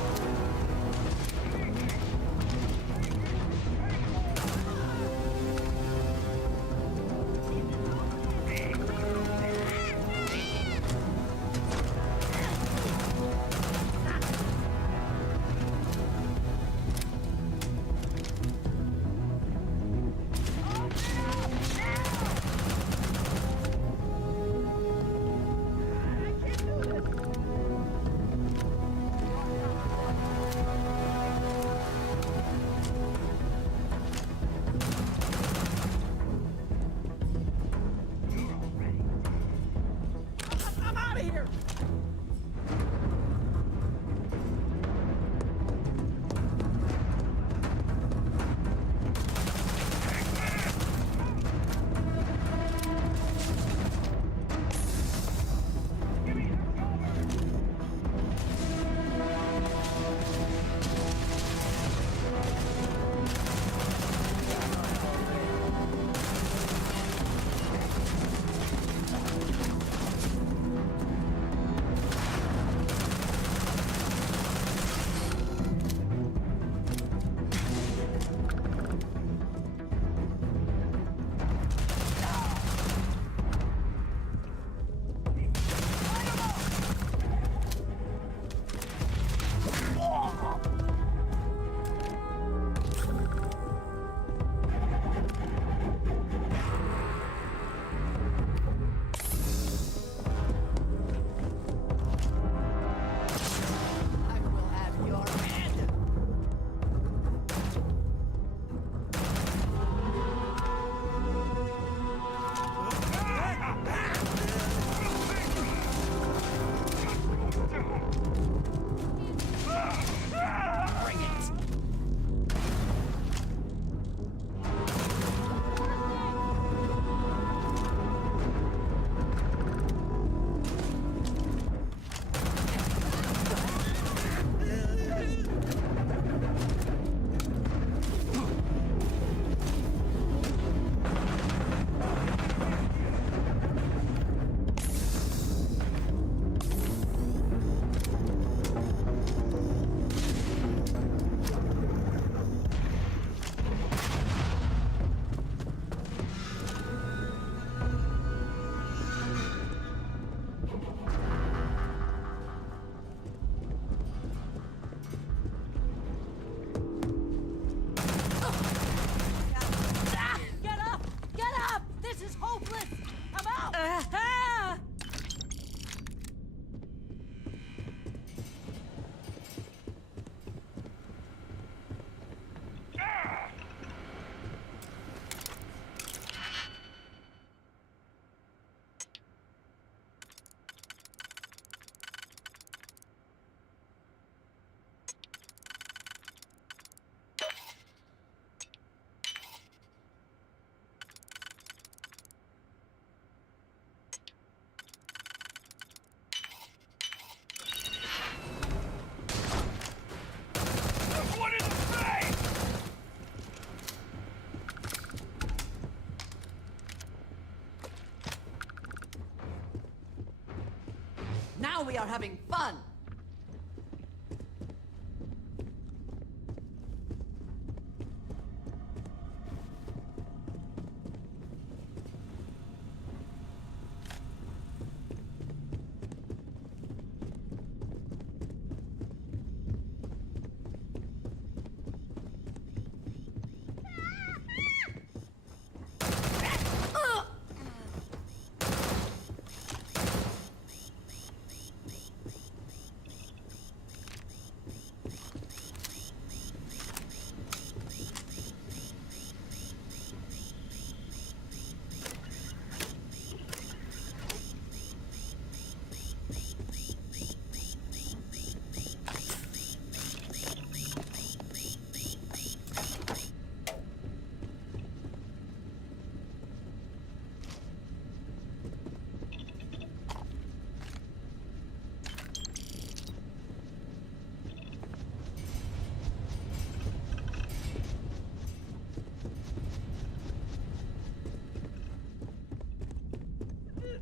we are having fun!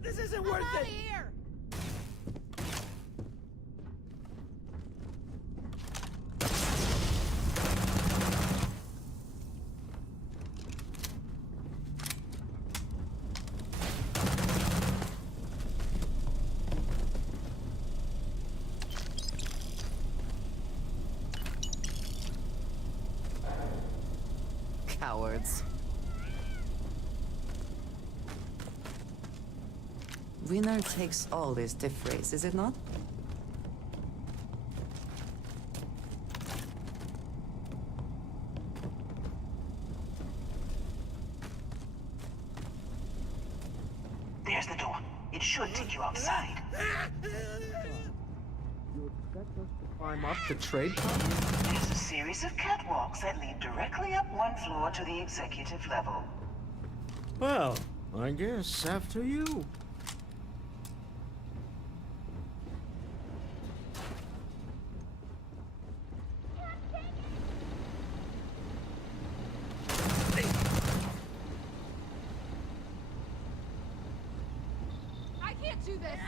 This isn't worth it! Here! Cowards. Winner takes all this diff race, is it not? There's the door. It should take you outside. You expect us to climb up the trade There's a series of catwalks that lead directly up one floor to the executive level. Well, I guess after you. I can't do this!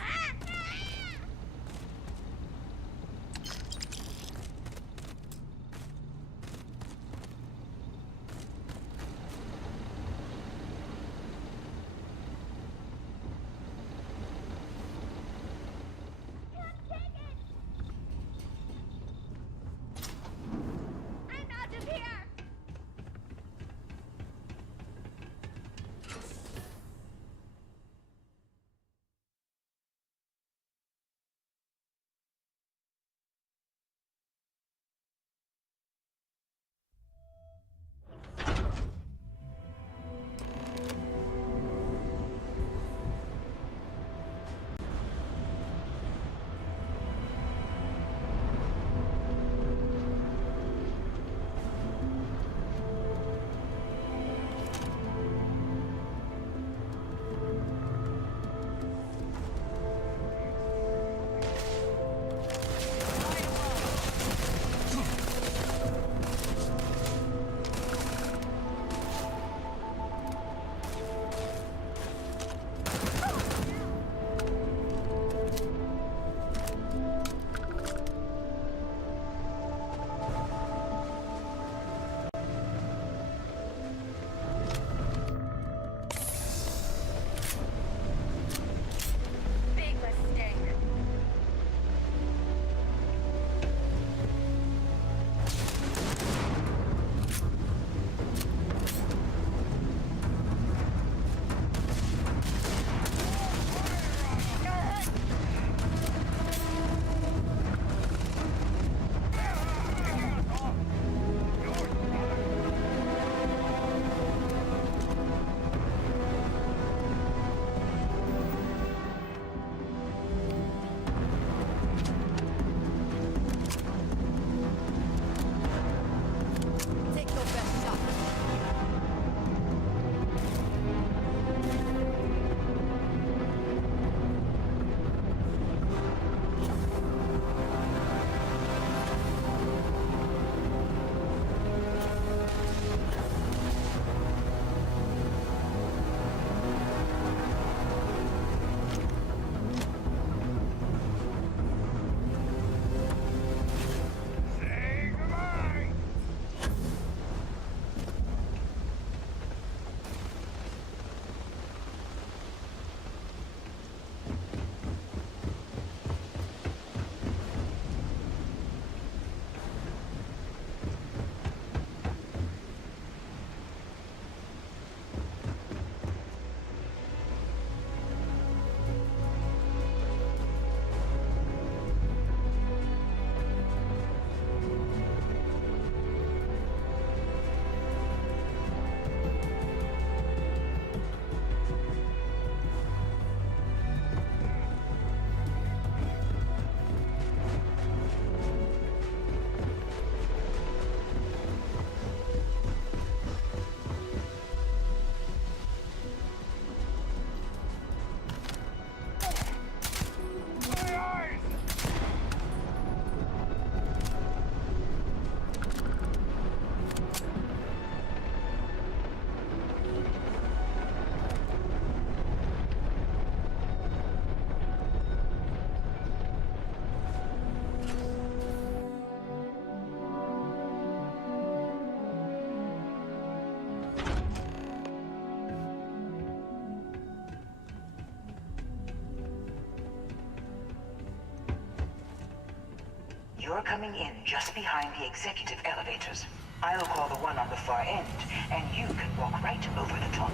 You're coming in just behind the executive elevators. I'll call the one on the far end, and you can walk right over the top.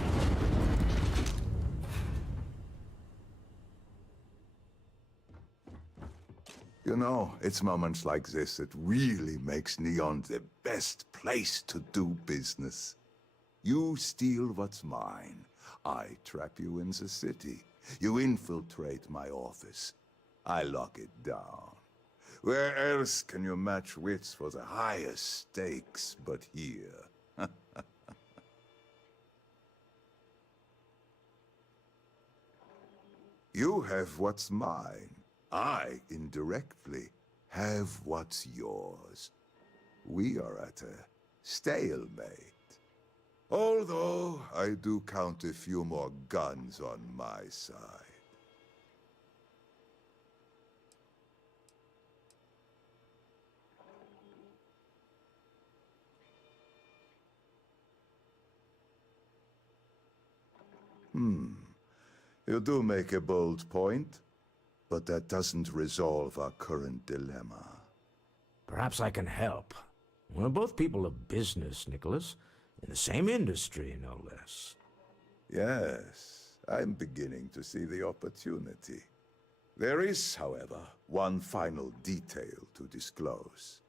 You know, it's moments like this that really makes Neon the best place to do business. You steal what's mine. I trap you in the city. You infiltrate my office. I lock it down. Where else can you match wits for the highest stakes but here? You have what's mine. I, indirectly, have what's yours. We are at a stalemate. Although, I do count a few more guns on my side. You do make a bold point, but that doesn't resolve our current dilemma. Perhaps I can help. We're both people of business, Nicholas. In the same industry, no less. Yes, I'm beginning to see the opportunity. There is, however, one final detail to disclose.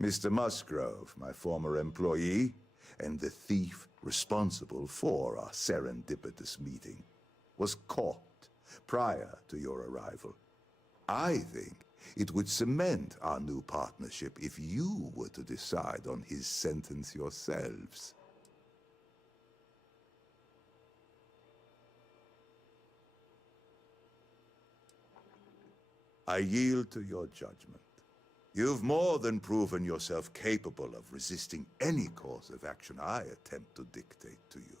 Mr. Musgrove, my former employee, and the thief responsible for our serendipitous meeting, was caught prior to your arrival. I think it would cement our new partnership if you were to decide on his sentence yourselves. I yield to your judgment. You've more than proven yourself capable of resisting any course of action I attempt to dictate to you.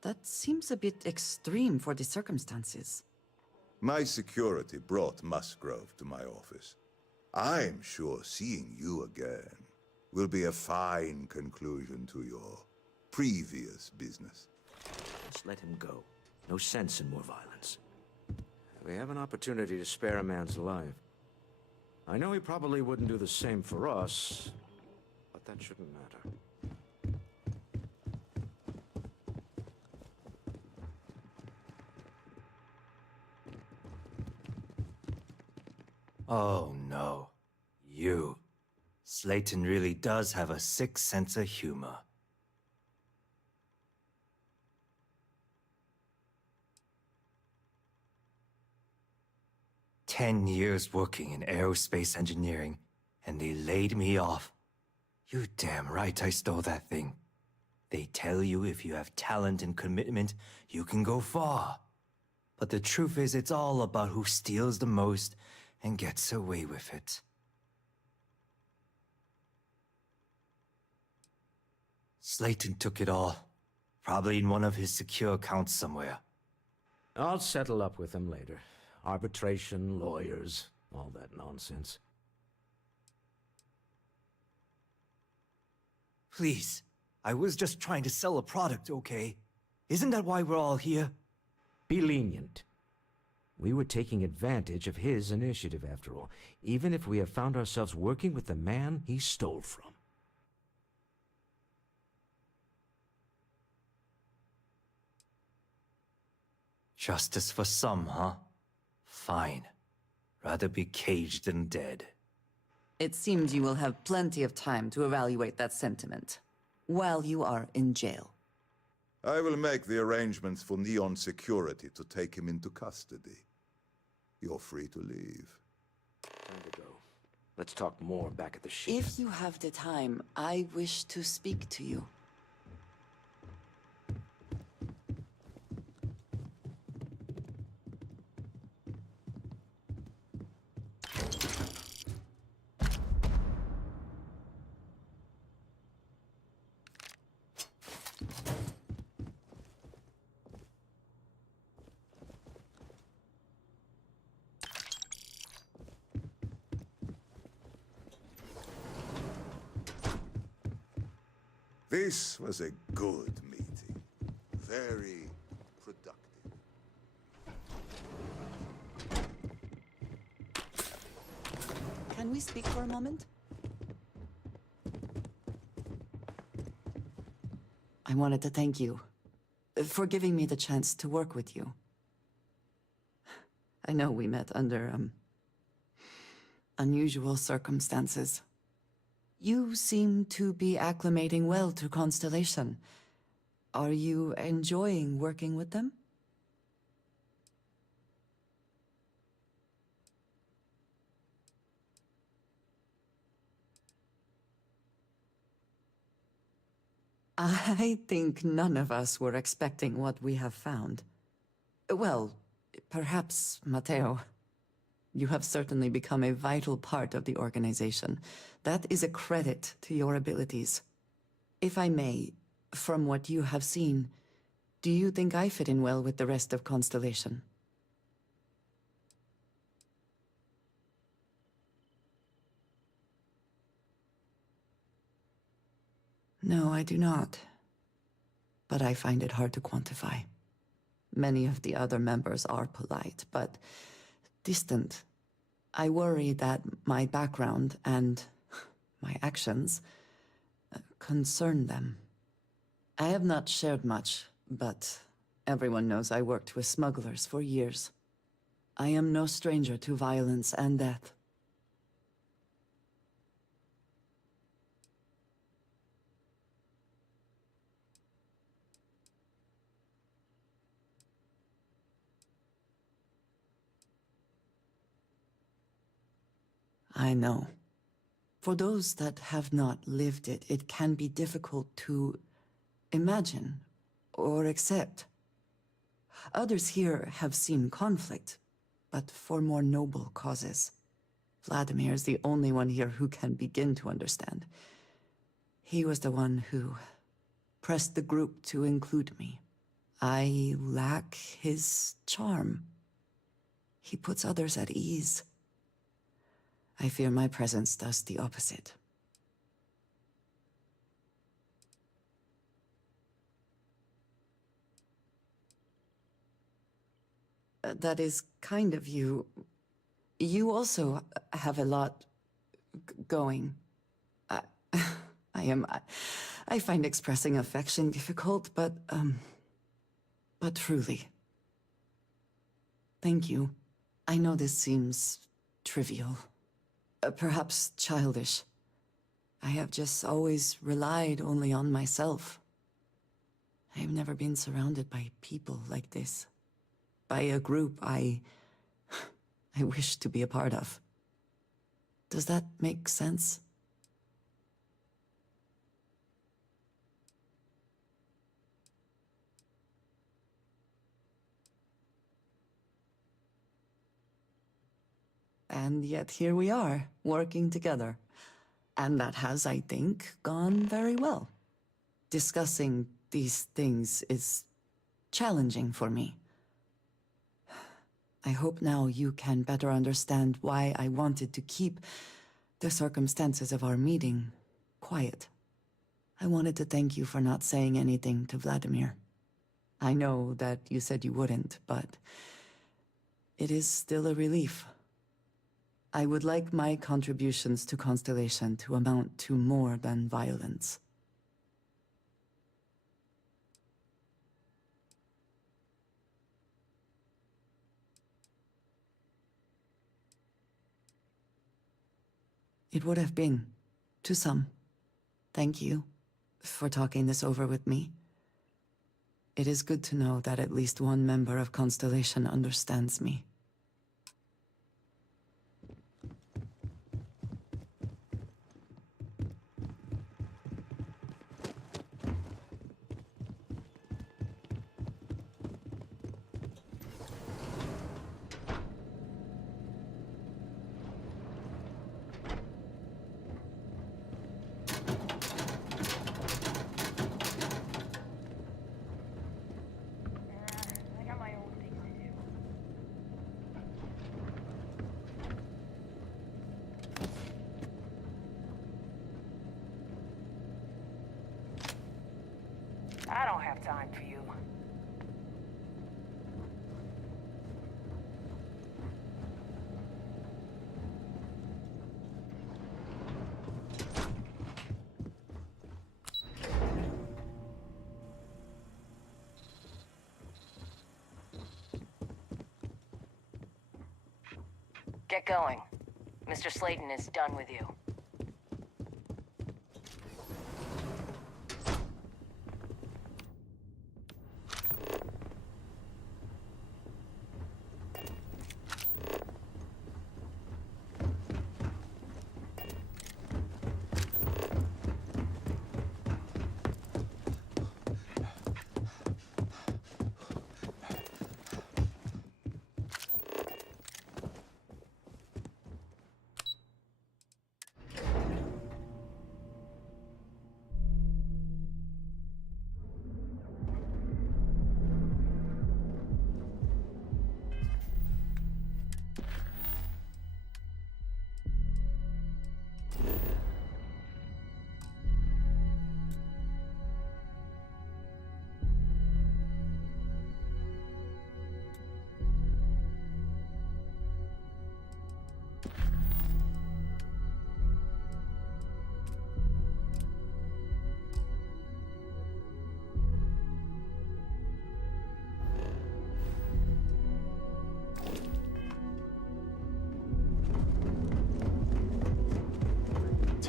That seems a bit extreme for the circumstances. My security brought Musgrove to my office. I'm sure seeing you again will be a fine conclusion to your previous business. Just let him go. No sense in more violence. We have an opportunity to spare a man's life. I know he probably wouldn't do the same for us, but that shouldn't matter. Oh no. You. Slayton really does have a sick sense of humor. "10 years working in aerospace engineering, and they laid me off. You damn right I stole that thing. They tell you if you have talent and commitment, you can go far. But the truth is, it's all about who steals the most and gets away with it." Slayton took it all. Probably in one of his secure accounts somewhere. I'll settle up with him later. Arbitration, lawyers, all that nonsense. Please, I was just trying to sell a product, okay? Isn't that why we're all here? Be lenient. We were taking advantage of his initiative, after all, even if we have found ourselves working with the man he stole from. Justice for some, huh? Fine. Rather be caged than dead. It seems you will have plenty of time to evaluate that sentiment, while you are in jail. I will make the arrangements for Neon security to take him into custody. You're free to leave. Time to go. Let's talk more back at the ship. If you have the time, I wish to speak to you. This was a good meeting. Very productive. Can can we speak for a moment? I wanted to thank you for giving me the chance to work with you. I know we met under, unusual circumstances. You seem to be acclimating well to Constellation. Are you enjoying working with them? I think none of us were expecting what we have found. Well, perhaps Matteo. You have certainly become a vital part of the organization. That is a credit to your abilities. If I may, from what you have seen, do you think I fit in well with the rest of Constellation? No, I do not. But I find it hard to quantify. Many of the other members are polite, but distant. I worry that my background and my actions concern them. I have not shared much, but everyone knows I worked with smugglers for years. I am no stranger to violence and death. I know. For those that have not lived it, it can be difficult to imagine or accept. Others here have seen conflict, but for more noble causes. Vladimir is the only one here who can begin to understand. He was the one who pressed the group to include me. I lack his charm. He puts others at ease. I fear my presence does the opposite. That is kind of you. You also have a lot going. I find expressing affection difficult, but truly. Thank you. I know this seems trivial. Perhaps childish. I have just always relied only on myself. I have never been surrounded by people like this. By a group I wish to be a part of. Does that make sense? And yet here we are, working together. And that has, I think, gone very well. Discussing these things is challenging for me. I hope now you can better understand why I wanted to keep the circumstances of our meeting quiet. I wanted to thank you for not saying anything to Vladimir. I know that you said you wouldn't, but it is still a relief. I would like my contributions to Constellation to amount to more than violence. It would have been, to some. Thank you for talking this over with me. It is good to know that at least one member of Constellation understands me. I don't have time for you. Get going. Mr. Slayton is done with you.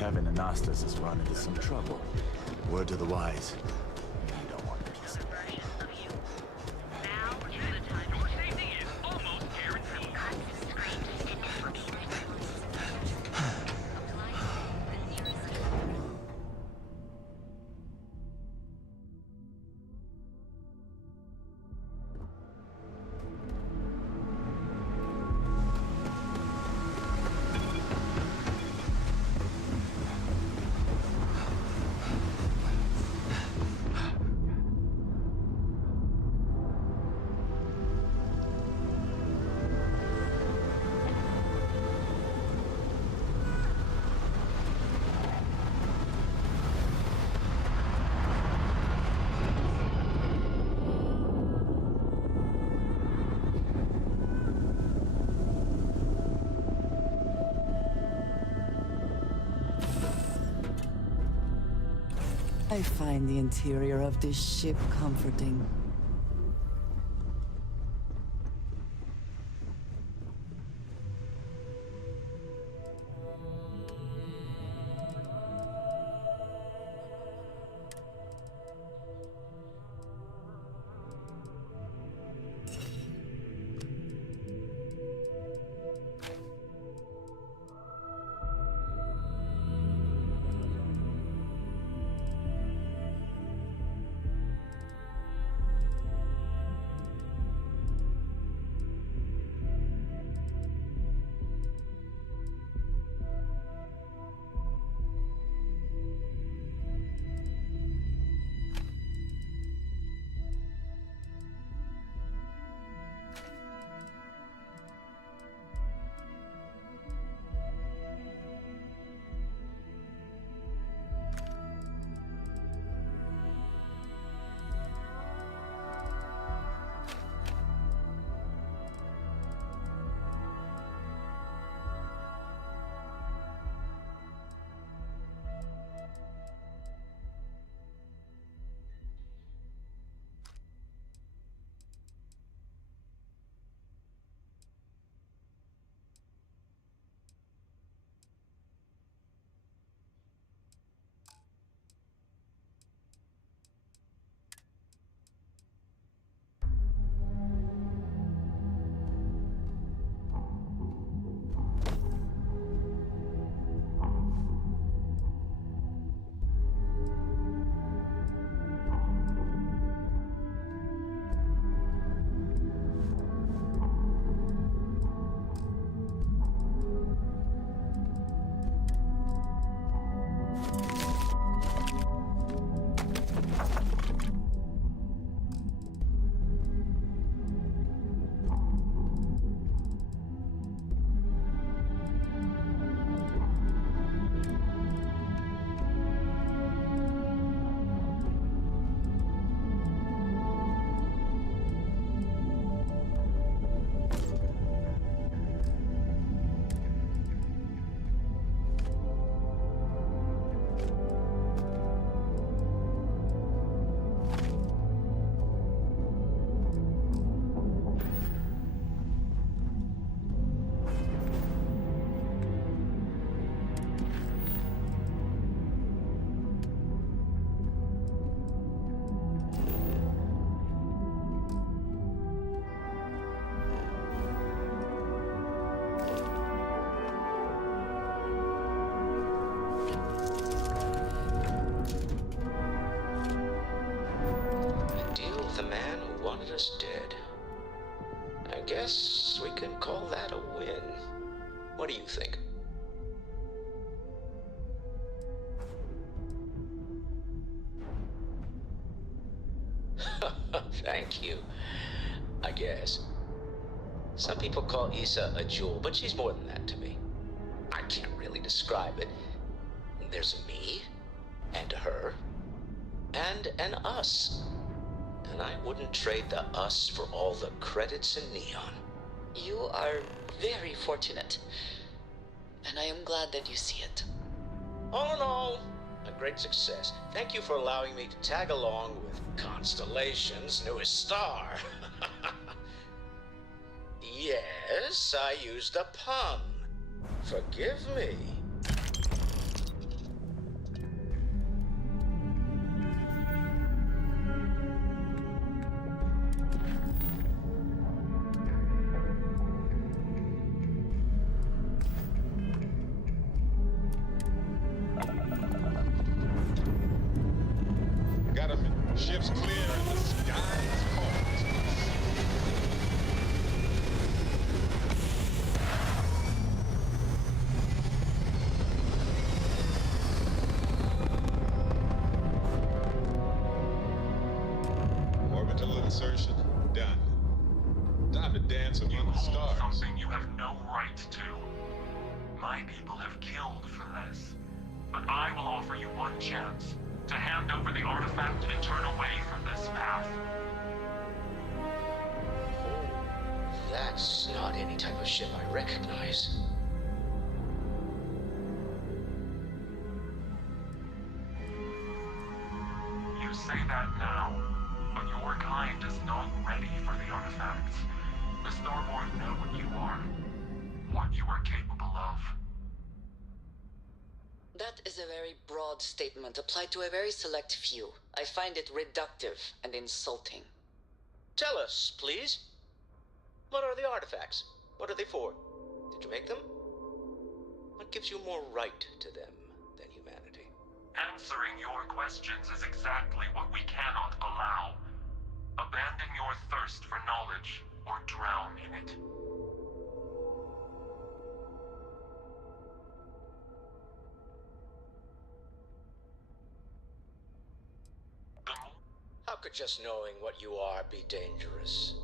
Tevin Anastas has run into some trouble. Word to the wise. You don't want to listen. I find the interior of this ship comforting. wanted us dead. I guess we can call that a win. What do you think? Thank you. I guess. Some people call Issa a jewel, but she's more than that to me. I can't really describe it. There's a me, and a her, and an us. And I wouldn't trade the us for all the credits in Neon. You are very fortunate. And I am glad that you see it. All in all, a great success. Thank you for allowing me to tag along with Constellation's newest star. Yes, I used a pun. Forgive me. Got him. Ship's clear and the sky's falling. Orbital insertion done. Time to dance among the stars. Something you have no right to. My people have killed for this, but I will offer you one chance to hand over the artifact and turn away from this path. That's not any type of ship I recognize. You say that now, but your kind is not ready for the artifacts. The Starborn know what you are capable of. That is a very broad statement applied to a very select few. I find it reductive and insulting. Tell us, please. What are the artifacts? What are they for? Did you make them? What gives you more right to them than humanity? Answering your questions is exactly what we cannot allow. Abandon your thirst for knowledge or drown in it. How could just knowing what you are be dangerous?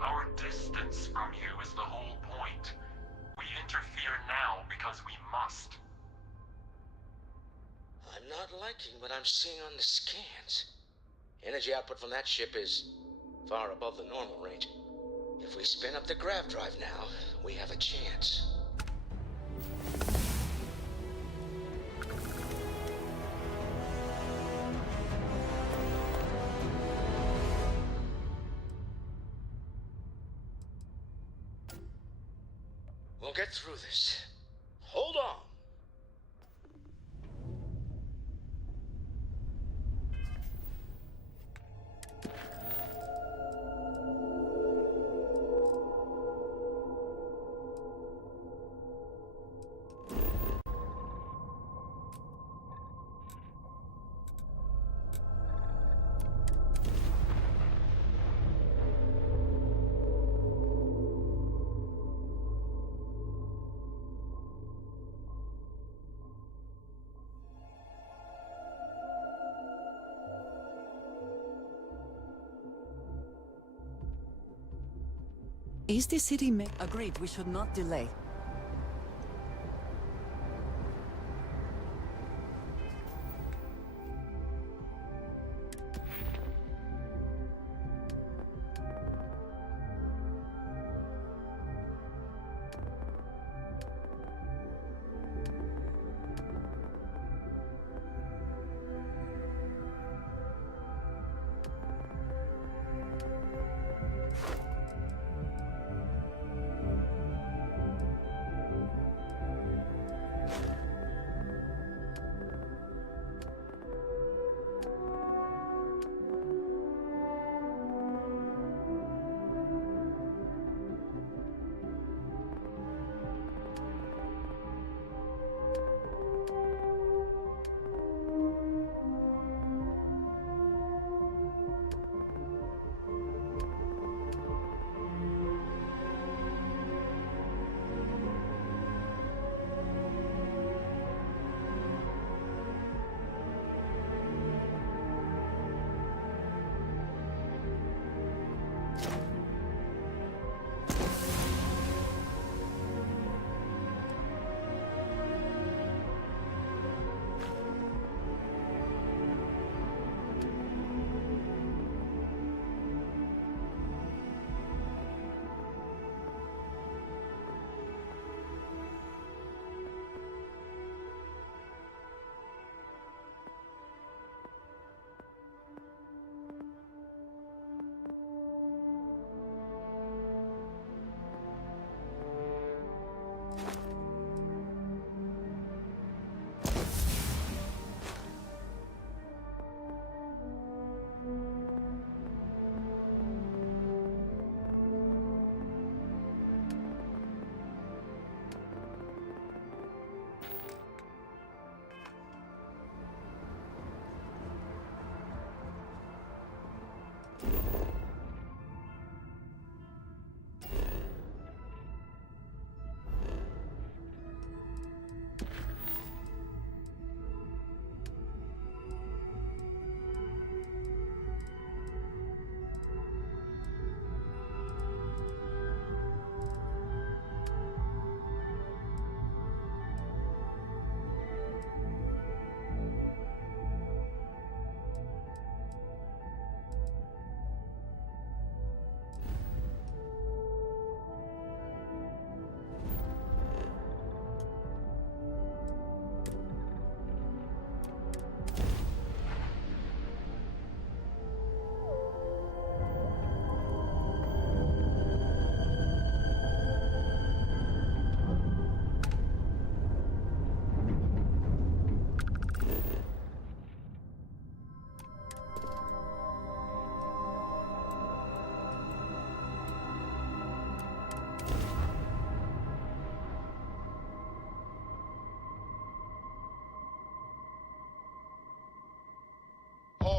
Our distance from you is the whole point. We interfere now because we must. I'm not liking what I'm seeing on the scans. Energy output from that ship is far above the normal range. If we spin up the grav drive now, we have a chance. We'll get through this. Hold on. Is the city agreed? We should not delay.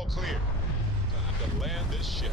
clear. Time to land this ship.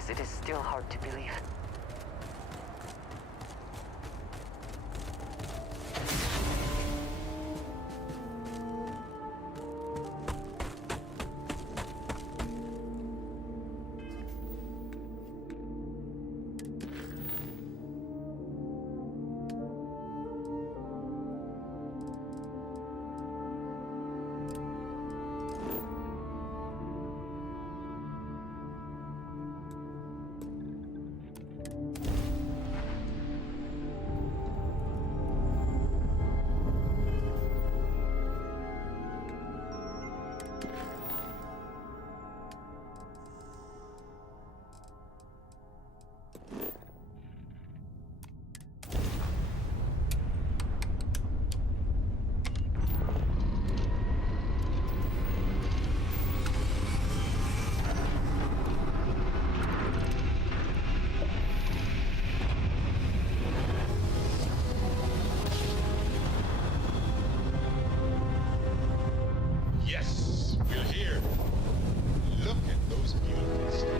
realize it is still hard to believe. Yes, we're here. Look at those beautiful stars.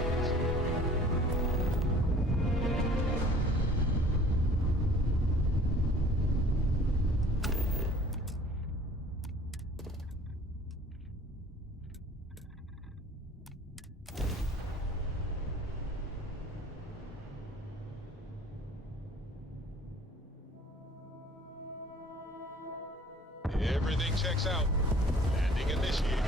Everything checks out. Landing initiated.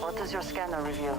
What does your scanner reveal?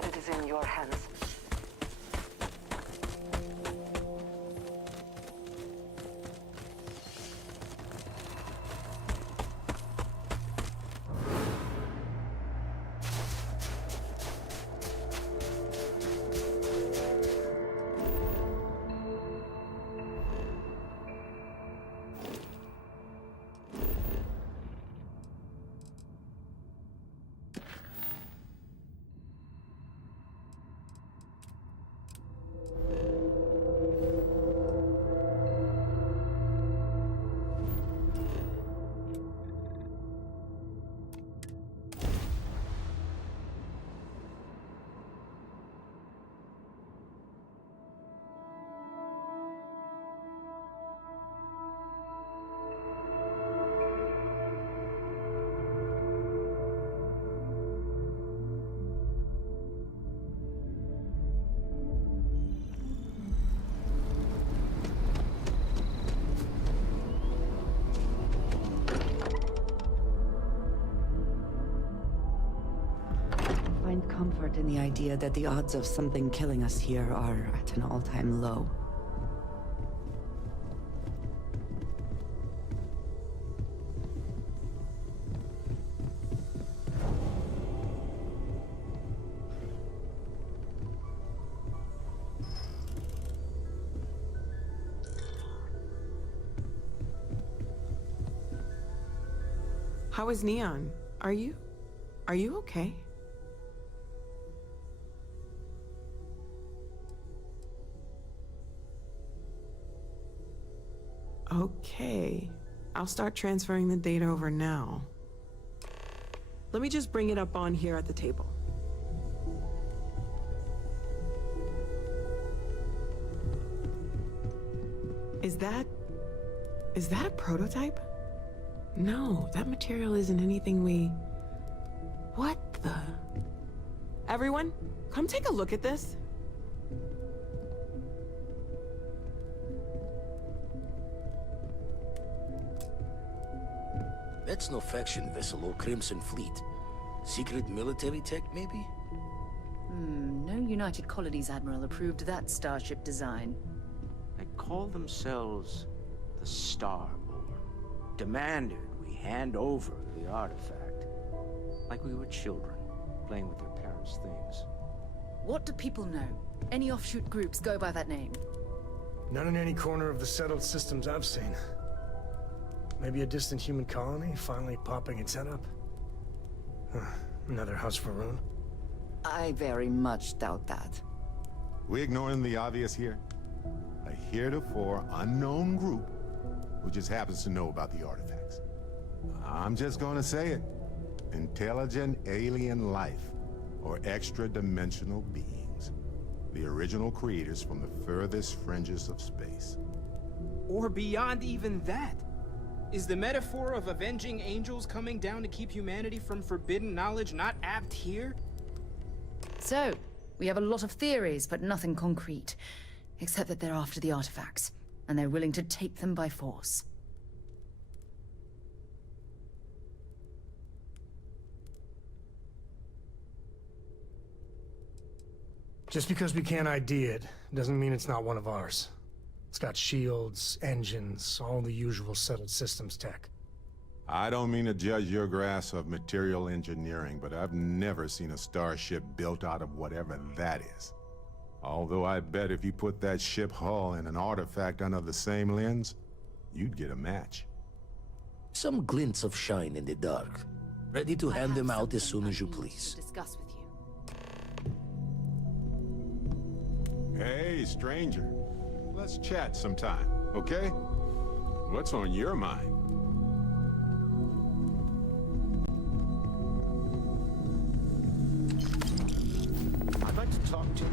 glad it is in your hands. Comfort in the idea that the odds of something killing us here are at an all-time low. How is Neon? Are you okay? Okay, I'll start transferring the data over now. Let me just bring it up on here at the table. Is that a prototype? No, that material isn't anything we... What the... Everyone, come take a look at this. That's no faction vessel or Crimson Fleet. Secret military tech, maybe? No United Colonies Admiral approved that starship design. They call themselves the Starborn. Demanded we hand over the artifact. Like we were children, playing with their parents' things. What do people know? Any offshoot groups go by that name? Not in any corner of the settled systems I've seen. Maybe a distant human colony finally popping its head up? Another house for Rune? I very much doubt that. We ignoring the obvious here? A heretofore unknown group who just happens to know about the artifacts. I'm just gonna say it. Intelligent alien life, or extra-dimensional beings. The original creators from the furthest fringes of space. Or beyond even that. Is the metaphor of avenging angels coming down to keep humanity from forbidden knowledge not apt here? So, we have a lot of theories, but nothing concrete. Except that they're after the artifacts, and they're willing to take them by force. Just because we can't ID it, doesn't mean it's not one of ours. It's got shields, engines, all the usual settled systems tech. I don't mean to judge your grasp of material engineering, but I've never seen a starship built out of whatever that is. Although I bet if you put that ship hull and an artifact under the same lens, you'd get a match. Some glints of shine in the dark. Ready to hand them out as soon as you please. Discuss with you. Hey, stranger. Let's chat sometime, okay? What's on your mind? I'd like to talk to you.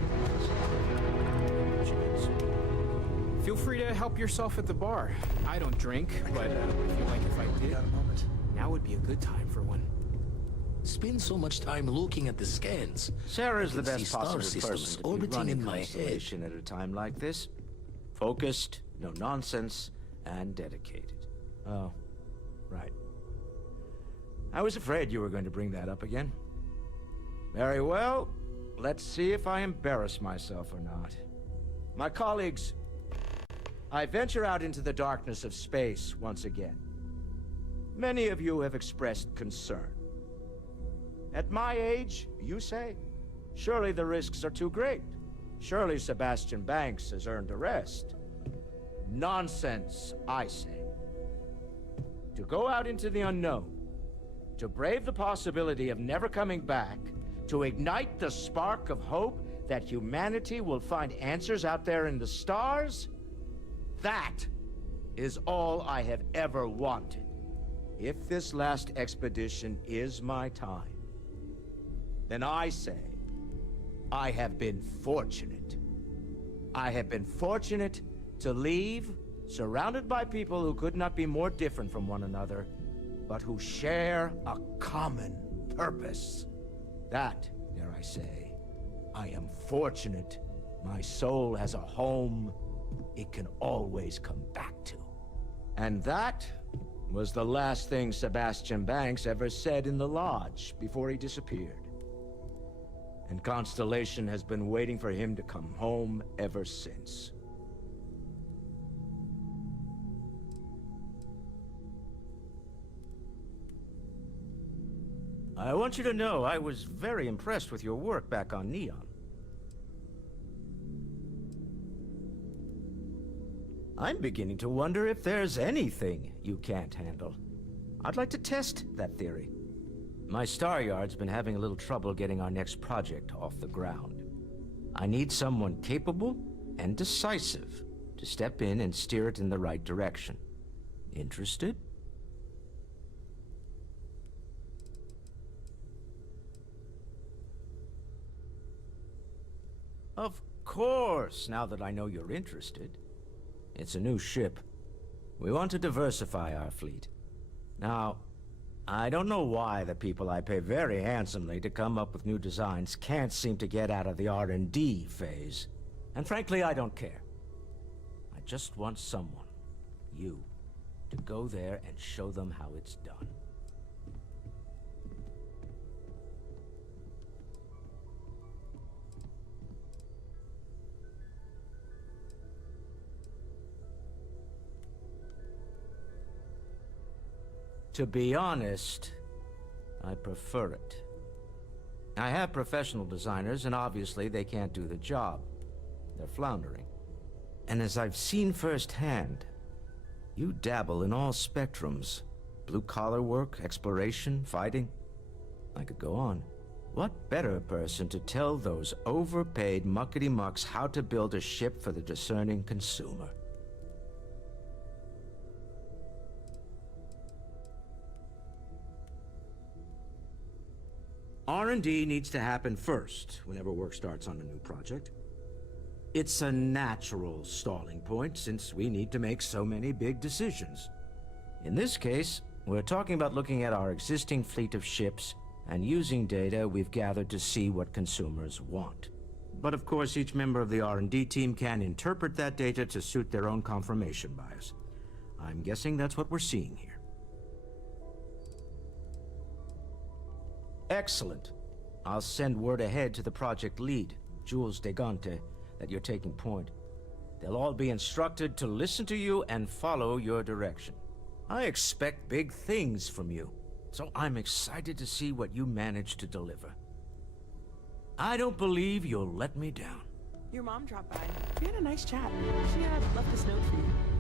Feel free to help yourself at the bar. I don't drink, but I feel like if I did, now would be a good time for one. Spend so much time looking at the scans. Sarah's I the can best see star possible systems person to be orbiting running in my head. Constellation at a time like this. Focused, no nonsense, and dedicated. Oh, right. I was afraid you were going to bring that up again. Very well. let's see if I embarrass myself or not. My colleagues, I venture out into the darkness of space once again. Many of you have expressed concern. At my age, you say, surely the risks are too great. Surely Sebastian Banks has earned a rest. Nonsense, I say. To go out into the unknown, to brave the possibility of never coming back, to ignite the spark of hope that humanity will find answers out there in the stars, that is all I have ever wanted. If this last expedition is my time, then I say, I have been fortunate. I have been fortunate to leave, surrounded by people who could not be more different from one another, but who share a common purpose. That, dare I say, I am fortunate. My soul has a home it can always come back to. And that was the last thing Sebastian Banks ever said in the lodge before he disappeared. And Constellation has been waiting for him to come home ever since. I want you to know I was very impressed with your work back on Neon. I'm beginning to wonder if there's anything you can't handle. I'd like to test that theory. My Star Yard's been having a little trouble getting our next project off the ground. I need someone capable and decisive to step in and steer it in the right direction. Interested? Of course, now that I know you're interested. It's a new ship. We want to diversify our fleet. Now, I don't know why the people I pay very handsomely to come up with new designs can't seem to get out of the R&D phase. And frankly, I don't care. I just want someone, you, to go there and show them how it's done. To be honest, I prefer it. I have professional designers, and obviously they can't do the job. They're floundering. And as I've seen firsthand, you dabble in all spectrums. Blue-collar work, exploration, fighting. I could go on. What better person to tell those overpaid muckety-mucks how to build a ship for the discerning consumer? R&D needs to happen first whenever work starts on a new project. It's a natural stalling point since we need to make so many big decisions. In this case, we're talking about looking at our existing fleet of ships and using data we've gathered to see what consumers want. But of course, each member of the R&D team can interpret that data to suit their own confirmation bias. I'm guessing that's what we're seeing here. Excellent. I'll send word ahead to the project lead, Jules Degante, that you're taking point. They'll all be instructed to listen to you and follow your direction. I expect big things from you, so I'm excited to see what you manage to deliver. I don't believe you'll let me down. Your mom dropped by. We had a nice chat. She left this note for you.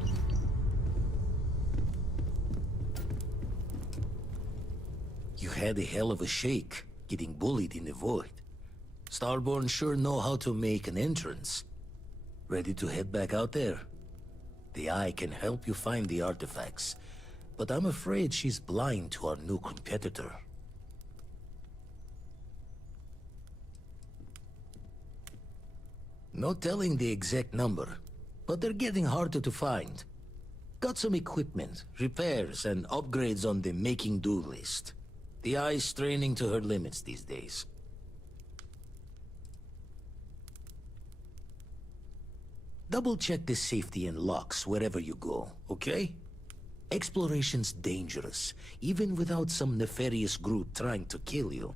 You had a hell of a shake, getting bullied in the void. Starborn sure know how to make an entrance. Ready to head back out there? The Eye can help you find the artifacts, but I'm afraid she's blind to our new competitor. No telling the exact number, but they're getting harder to find. Got some equipment, repairs, and upgrades on the making-do list. The Eye's straining to her limits these days. Double-check the safety and locks wherever you go, okay? Exploration's dangerous, even without some nefarious group trying to kill you.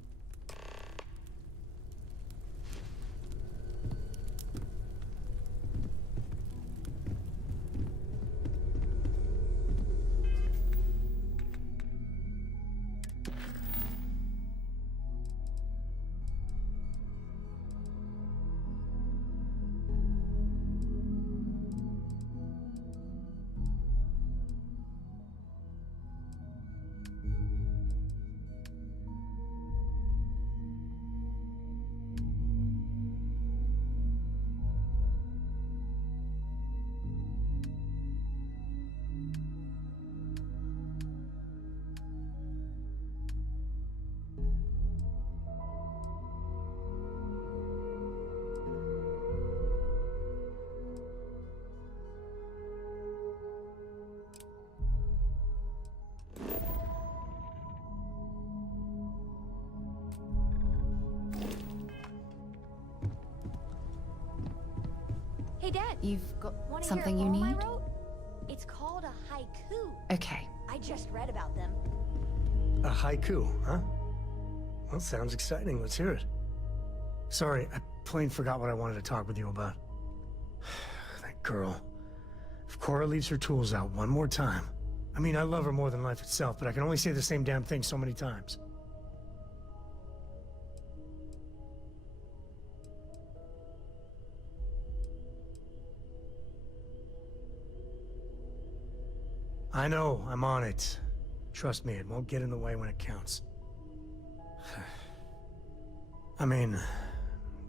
Hey, Dad. You've got Wanna something hear a you poem I need? wrote? It's called a haiku. Okay. I just read about them. A haiku, huh? Well, sounds exciting. Let's hear it. Sorry, I plain forgot what I wanted to talk with you about. That girl. If Cora leaves her tools out one more time... I mean, I love her more than life itself, but I can only say the same damn thing so many times. I know, I'm on it. Trust me, it won't get in the way when it counts. I mean,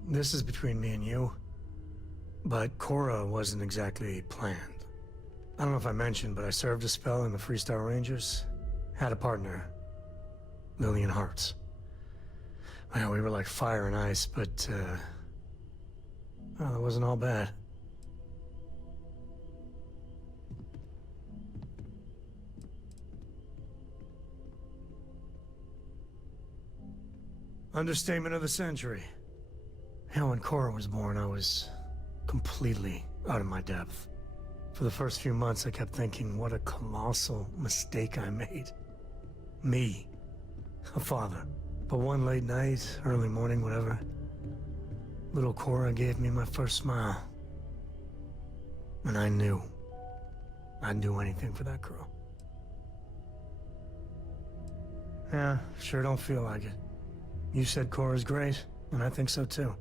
this is between me and you, but Cora wasn't exactly planned. I don't know if I mentioned, but I served a spell in the Freestar Rangers. Had a partner, Lillian Hartz. Well, we were like fire and ice, but, well, it wasn't all bad. Understatement of the century. Hell, when Cora was born, I was completely out of my depth. For the first few months, I kept thinking, what a colossal mistake I made. Me, a father. But one late night, early morning, whatever, little Cora gave me my first smile. And I knew I'd do anything for that girl. Yeah, sure don't feel like it. You said Cora's great, and I think so too.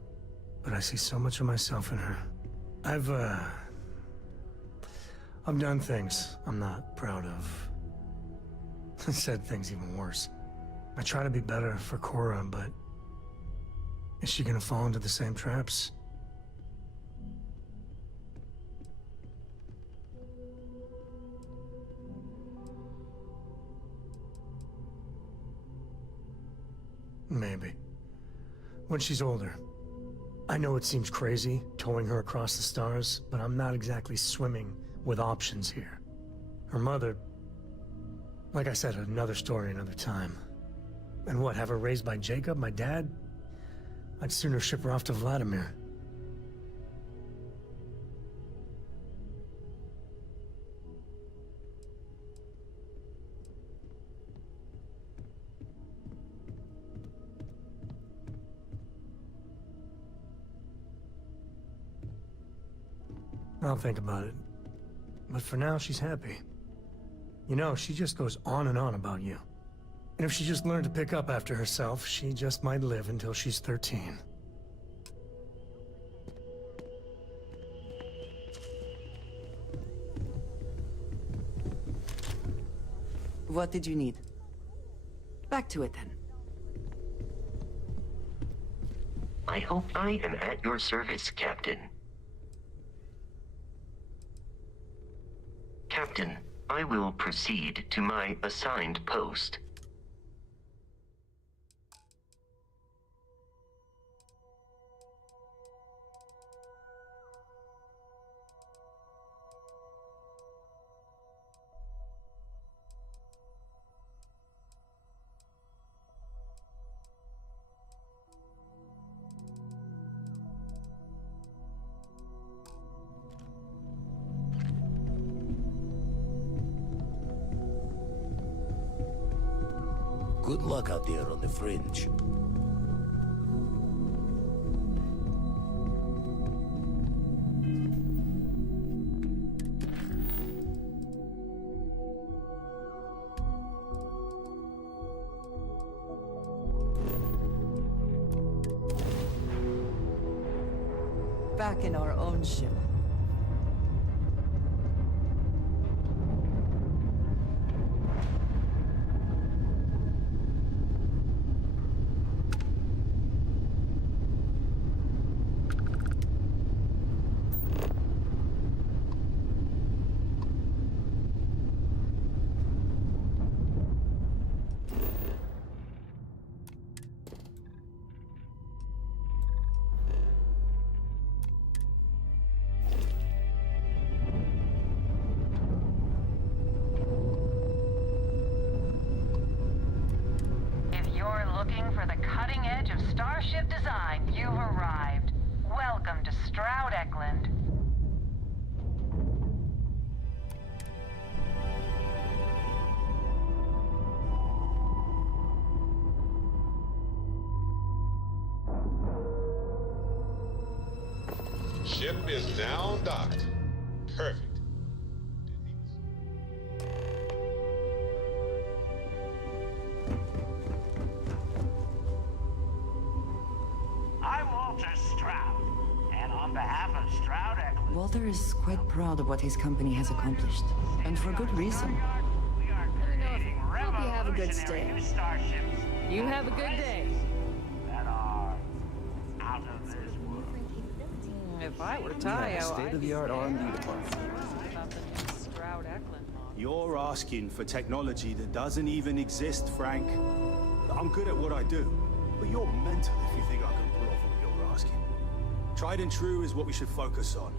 But I see so much of myself in her. I've done things I'm not proud of. Said things even worse. I try to be better for Cora, but... is she gonna fall into the same traps? Maybe. When she's older. I know it seems crazy, towing her across the stars, but I'm not exactly swimming with options here. Her mother... like I said, another story, another time. And what, have her raised by Jacob, my dad? I'd sooner ship her off to Vladimir. I'll think about it. But for now, she's happy. You know, she just goes on and on about you. And if she just learned to pick up after herself, she just might live until she's 13. What did you need? Back to it then. I hope I am at your service, Captain. Captain, I will proceed to my assigned post. Good luck out there on the fringe. Back in our own ship. ship is now docked. Perfect. I'm Walter Stroud, and on behalf of Stroud Eklund... Walter is quite proud of what his company has accomplished, and for good reason. Hope you have a good stay. You have a good day. That are out of this world. If I were Tayo, state-of-the-art R&D department. About the new Stroud Eklund model. You're asking for technology that doesn't even exist, Frank. I'm good at what I do, but you're mental if you think I can pull off what you're asking. Tried and true is what we should focus on.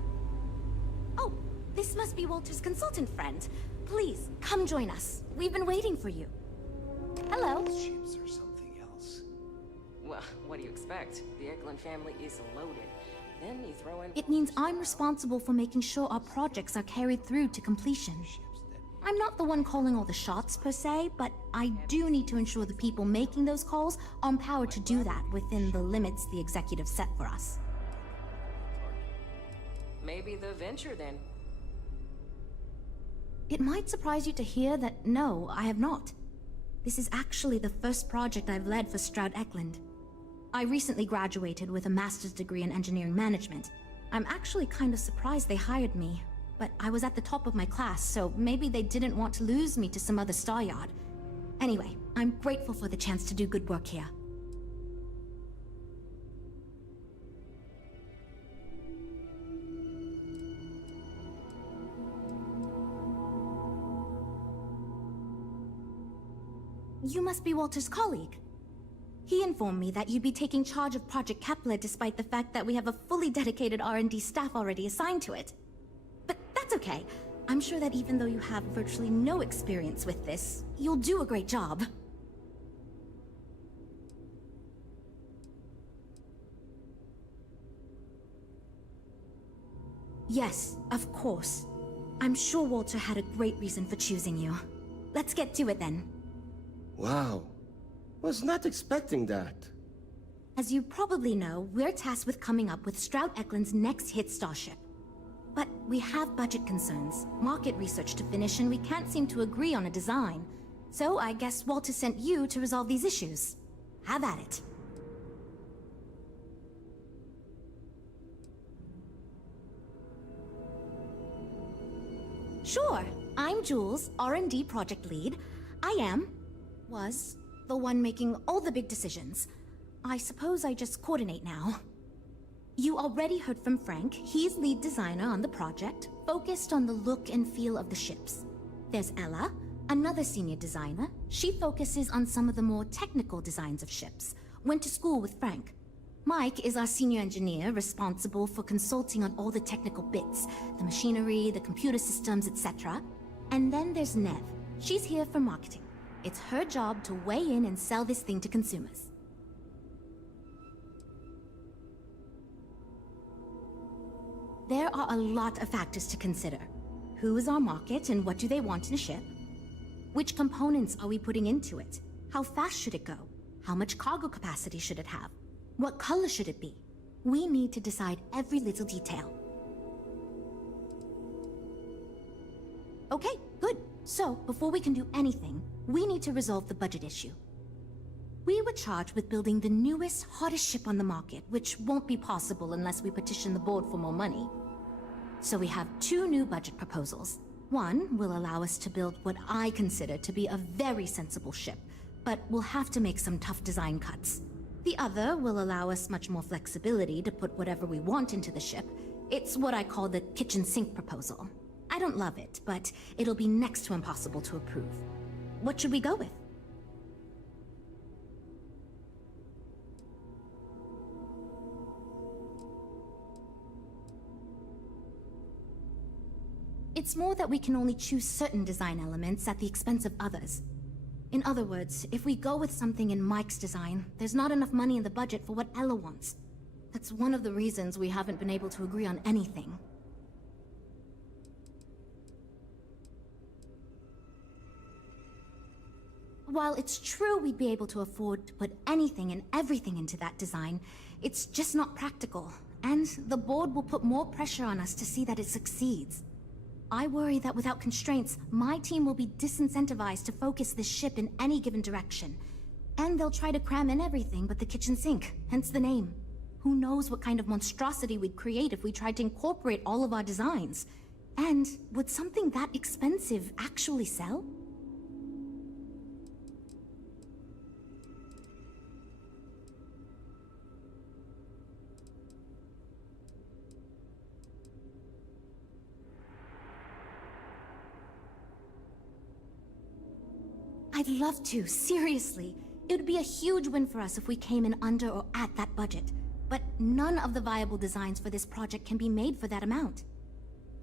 Oh, this must be Walter's consultant friend. Please, come join us. We've been waiting for you. Hello. Ships or something else. Well, what do you expect? The Eklund family is loaded. Then you throw in... It means I'm responsible for making sure our projects are carried through to completion. I'm not the one calling all the shots per se, but I do need to ensure the people making those calls are empowered to do that within the limits the executive set for us. Maybe the venture then. It might surprise you to hear that no, I have not. This is actually the first project I've led for Stroud Eklund. I recently graduated with a master's degree in engineering management. I'm actually kind of surprised they hired me, but I was at the top of my class, so maybe they didn't want to lose me to some other star yard. Anyway, I'm grateful for the chance to do good work here. You must be Walter's colleague. He informed me that you'd be taking charge of Project Kepler despite the fact that we have a fully dedicated R&D staff already assigned to it. But that's okay. I'm sure that even though you have virtually no experience with this, you'll do a great job. Yes, of course. I'm sure Walter had a great reason for choosing you. Let's get to it then. Wow. Was not expecting that. As you probably know, we're tasked with coming up with Stroud Eklund's next hit starship. But we have budget concerns, market research to finish, and we can't seem to agree on a design. So I guess Walter sent you to resolve these issues. Have at it. Sure. I'm Jules, R&D project lead. Was the one making all the big decisions. I suppose I just coordinate now. You already heard from Frank. He's lead designer on the project, focused on the look and feel of the ships. There's Ella, another senior designer. She focuses on some of the more technical designs of ships. Went to school with Frank. Mike is our senior engineer, responsible for consulting on all the technical bits, the machinery, the computer systems, etc. And then there's Nev. She's here for marketing. It's her job to weigh in and sell this thing to consumers. There are a lot of factors to consider. Who is our market and what do they want in a ship? Which components are we putting into it? How fast should it go? How much cargo capacity should it have? What color should it be? We need to decide every little detail. Okay, good. So, before we can do anything, we need to resolve the budget issue. We were charged with building the newest, hottest ship on the market, which won't be possible unless we petition the board for more money. So we have two new budget proposals. One will allow us to build what I consider to be a very sensible ship, but we'll have to make some tough design cuts. The other will allow us much more flexibility to put whatever we want into the ship. It's what I call the kitchen sink proposal. I don't love it, but it'll be next to impossible to approve. What should we go with? It's more that we can only choose certain design elements at the expense of others. In other words, if we go with something in Mike's design, there's not enough money in the budget for what Ella wants. That's one of the reasons we haven't been able to agree on anything. While it's true we'd be able to afford to put anything and everything into that design, it's just not practical. And the board will put more pressure on us to see that it succeeds. I worry that without constraints, my team will be disincentivized to focus this ship in any given direction. And they'll try to cram in everything but the kitchen sink, hence the name. Who knows what kind of monstrosity we'd create if we tried to incorporate all of our designs? And would something that expensive actually sell? I'd love to, seriously. It would be a huge win for us if we came in under or at that budget. But none of the viable designs for this project can be made for that amount.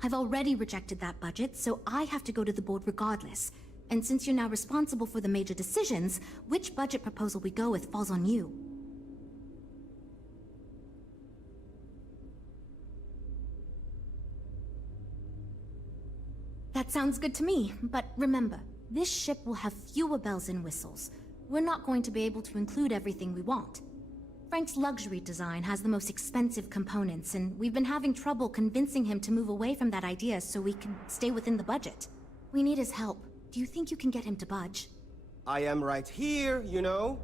I've already rejected that budget, so I have to go to the board regardless. And since you're now responsible for the major decisions, which budget proposal we go with falls on you. That sounds good to me, but remember, this ship will have fewer bells and whistles. We're not going to be able to include everything we want. Frank's luxury design has the most expensive components, and we've been having trouble convincing him to move away from that idea so we can stay within the budget. We need his help. Do you think you can get him to budge? I am right here, you know?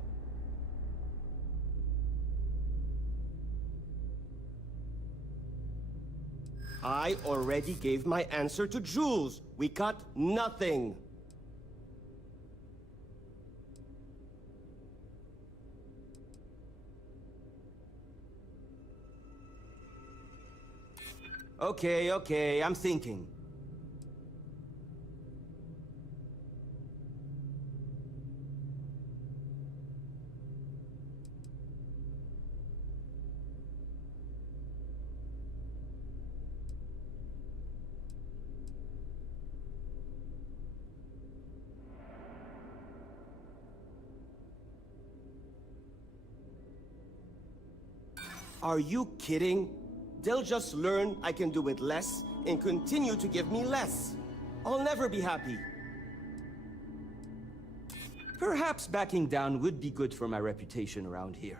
I already gave my answer to Jules. We got nothing. Okay, I'm thinking. Are you kidding? They'll just learn I can do with less and continue to give me less. I'll never be happy. Perhaps backing down would be good for my reputation around here.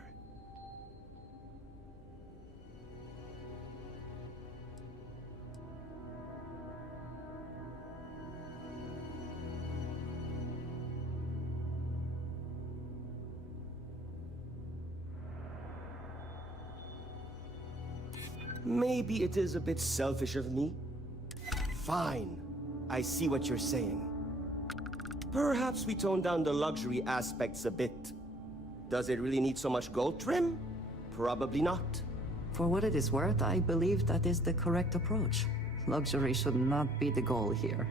Maybe it is a bit selfish of me. Fine. I see what you're saying. Perhaps we tone down the luxury aspects a bit. Does it really need so much gold trim? Probably not. For what it is worth, I believe that is the correct approach. Luxury should not be the goal here.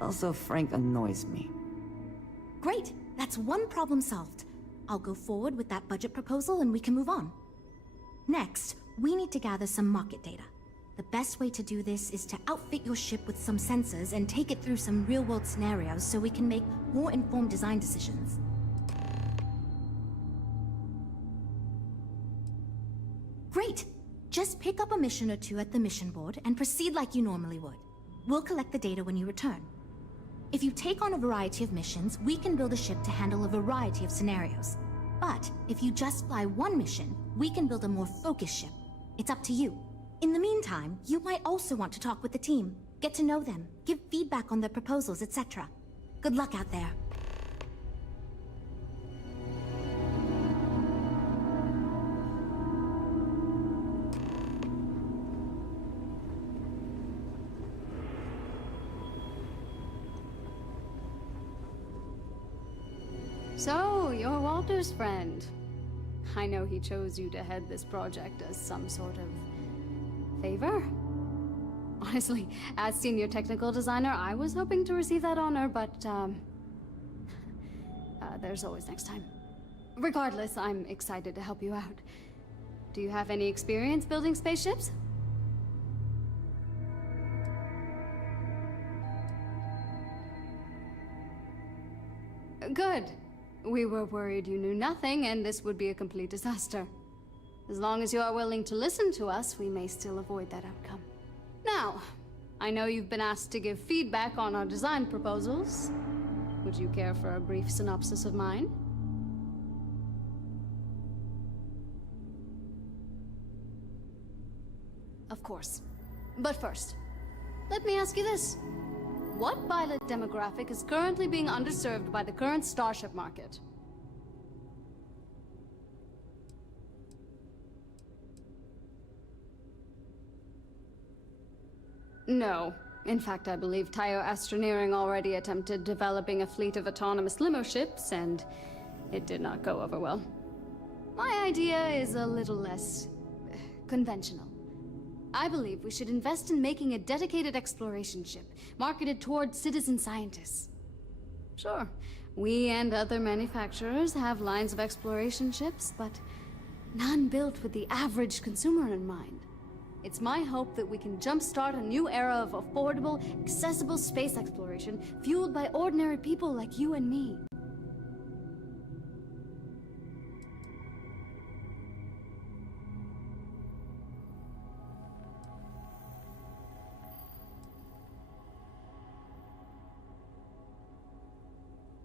Also, Frank annoys me. Great! That's one problem solved. I'll go forward with that budget proposal and we can move on. Next, we need to gather some market data. The best way to do this is to outfit your ship with some sensors and take it through some real-world scenarios so we can make more informed design decisions. Great! Just pick up a mission or two at the mission board and proceed like you normally would. We'll collect the data when you return. If you take on a variety of missions, we can build a ship to handle a variety of scenarios. But if you just fly one mission, we can build a more focused ship. It's up to you. In the meantime, you might also want to talk with the team, get to know them, give feedback on their proposals, etc. Good luck out there. So, you're Walter's friend. I know he chose you to head this project as some sort of favor. Honestly, as senior technical designer, I was hoping to receive that honor, but, there's always next time. Regardless, I'm excited to help you out. Do you have any experience building spaceships? Good. We were worried you knew nothing, and this would be a complete disaster. As long as you are willing to listen to us, we may still avoid that outcome. Now, I know you've been asked to give feedback on our design proposals. Would you care for a brief synopsis of mine? course. But first, let me ask you this. What pilot demographic is currently being underserved by the current starship market? No. In fact, I believe Tayo Astroneering already attempted developing a fleet of autonomous limo ships, and it did not go over well. My idea is a little less conventional. I believe we should invest in making a dedicated exploration ship, marketed towards citizen scientists. Sure, we and other manufacturers have lines of exploration ships, but none built with the average consumer in mind. It's my hope that we can jumpstart a new era of affordable, accessible space exploration, fueled by ordinary people like you and me.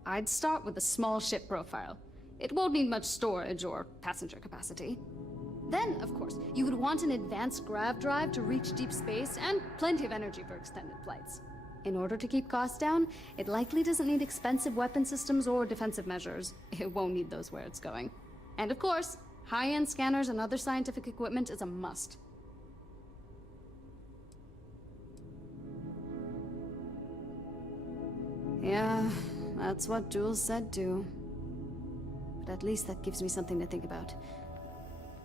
I'd start with a small ship profile. It won't need much storage or passenger capacity. Then, of course, you would want an advanced grav drive to reach deep space and plenty of energy for extended flights. In order to keep costs down, it likely doesn't need expensive weapon systems or defensive measures. It won't need those where it's going. And of course, high-end scanners and other scientific equipment is a must. Yeah, that's what Jules said too. But at least that gives me something to think about.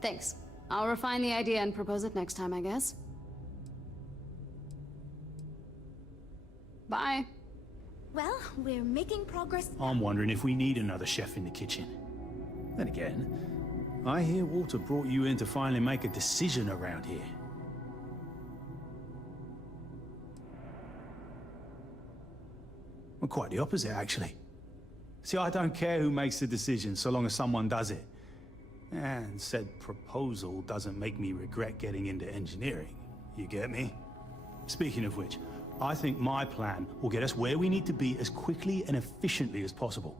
Thanks. I'll refine the idea and propose it next time, I guess. Bye. Well, we're making progress. I'm wondering if we need another chef in the kitchen. Then again, I hear Walter brought you in to finally make a decision around here. Well, quite the opposite, actually. See, I don't care who makes the decision, so long as someone does it. And said proposal doesn't make me regret getting into engineering. You get me? Speaking of which, I think my plan will get us where we need to be as quickly and efficiently as possible.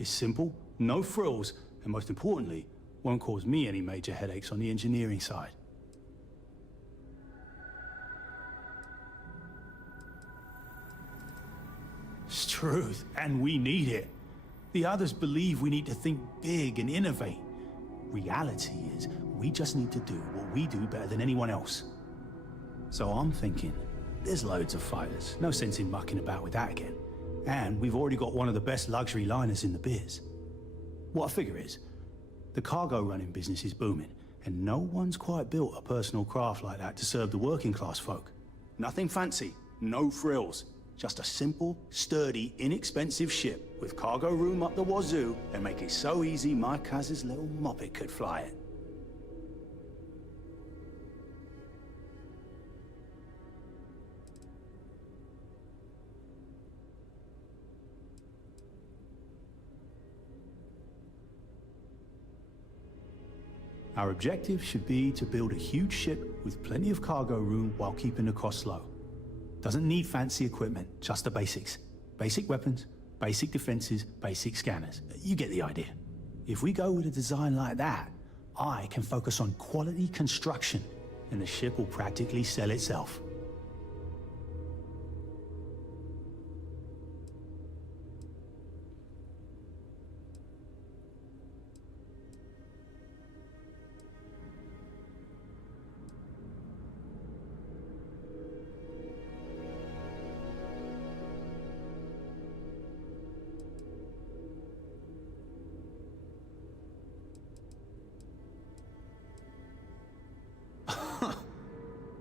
It's simple, no frills, and most importantly, won't cause me any major headaches on the engineering side. It's truth, and we need it. The others believe we need to think big and innovate. Reality is, we just need to do what we do better than anyone else. So I'm thinking, there's loads of fighters, no sense in mucking about with that again. And we've already got one of the best luxury liners in the biz. What I figure is, the cargo running business is booming, and no one's quite built a personal craft like that to serve the working class folk. Nothing fancy, no frills. Just a simple, sturdy, inexpensive ship with cargo room up the wazoo and make it so easy my cousin's little moppet could fly it. Our objective should be to build a huge ship with plenty of cargo room while keeping the costs low. Doesn't need fancy equipment, just the basics. Basic weapons, basic defenses, basic scanners. You get the idea. If we go with a design like that, I can focus on quality construction, and the ship will practically sell itself.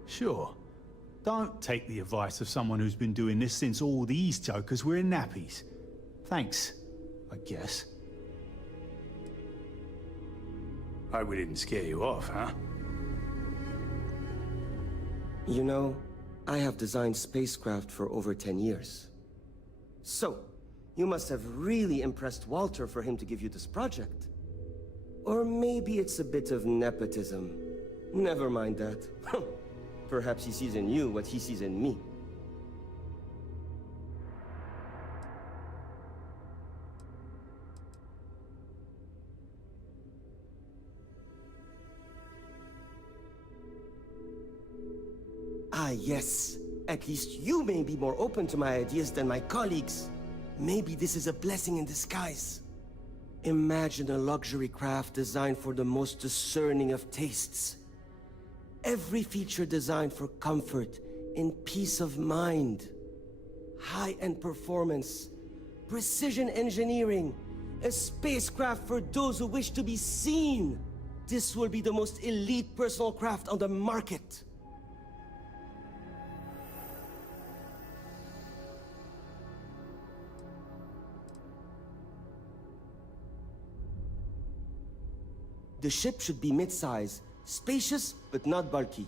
Sure. Don't take the advice of someone who's been doing this since all these jokers were in nappies. Thanks, I guess. Hope we didn't scare you off, huh? You know, I have designed spacecraft for over 10 years. So, you must have really impressed Walter for him to give you this project. Or maybe it's a bit of nepotism. Never mind that. Perhaps he sees in you what he sees in me. Ah, yes. At least you may be more open to my ideas than my colleagues. Maybe this is a blessing in disguise. Imagine a luxury craft designed for the most discerning of tastes. Every feature designed for comfort and peace of mind. High-end performance, precision engineering, a spacecraft for those who wish to be seen. This will be the most elite personal craft on the market. The ship should be mid-size, spacious but not bulky.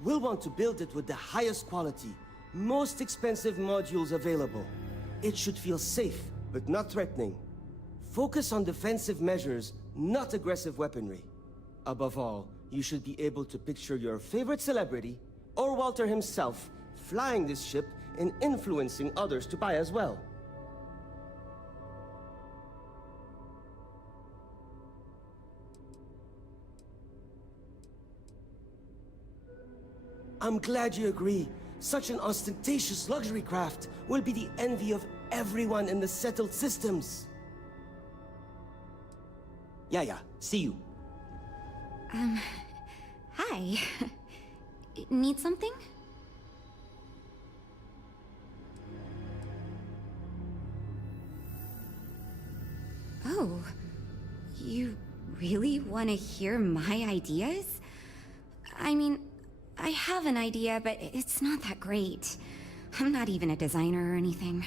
We'll want to build it with the highest quality, most expensive modules available. It should feel safe, but not threatening. Focus on defensive measures, not aggressive weaponry. Above all, you should be able to picture your favorite celebrity, or Walter himself, flying this ship and influencing others to buy as well. I'm glad you agree. Such an ostentatious luxury craft will be the envy of everyone in the settled systems. Yeah, see you. Hi. Need something? Oh, you really want to hear my ideas? I mean, I have an idea, but it's not that great. I'm not even a designer or anything.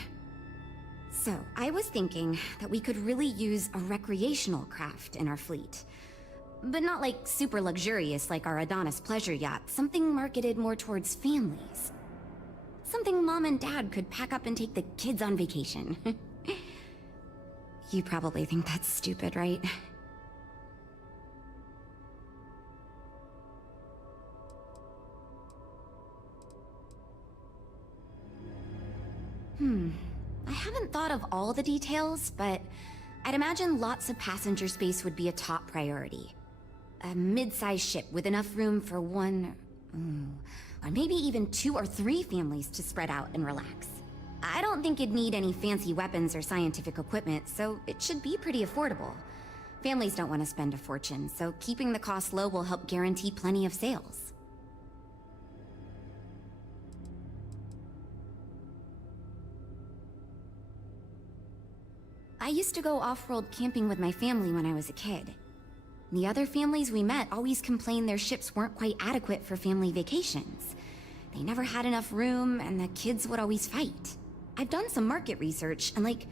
So, I was thinking that we could really use a recreational craft in our fleet. But not like super luxurious like our Adonis pleasure yacht, something marketed more towards families. Something Mom and Dad could pack up and take the kids on vacation. You probably think that's stupid, right? I haven't thought of all the details, but I'd imagine lots of passenger space would be a top priority. A mid-sized ship with enough room for one, or maybe even 2 or 3 families to spread out and relax. I don't think it'd need any fancy weapons or scientific equipment, so it should be pretty affordable. Families don't want to spend a fortune, so keeping the cost low will help guarantee plenty of sales. I used to go off-world camping with my family when I was a kid. The other families we met always complained their ships weren't quite adequate for family vacations. They never had enough room, and the kids would always fight. I've done some market research, and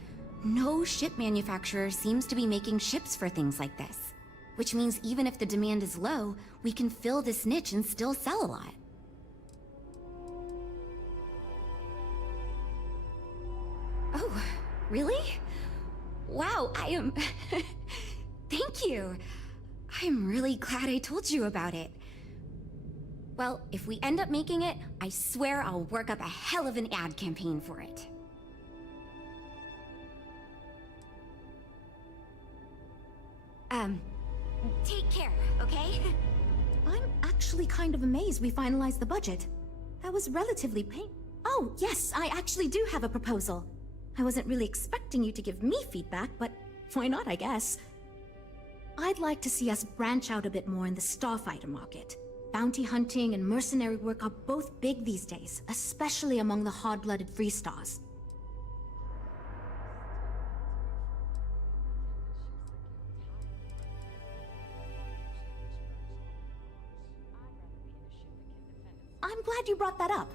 no ship manufacturer seems to be making ships for things like this. Which means even if the demand is low, we can fill this niche and still sell a lot. Oh, really? Wow, I am... Thank you. I'm really glad I told you about it. Well, if we end up making it, I swear I'll work up a hell of an ad campaign for it. Take care, okay? I'm actually kind of amazed we finalized the budget. That was relatively Oh, yes, I actually do have a proposal. I wasn't really expecting you to give me feedback, but why not, I guess? I'd like to see us branch out a bit more in the starfighter market. Bounty hunting and mercenary work are both big these days, especially among the hard-blooded free stars. I'm glad you brought that up.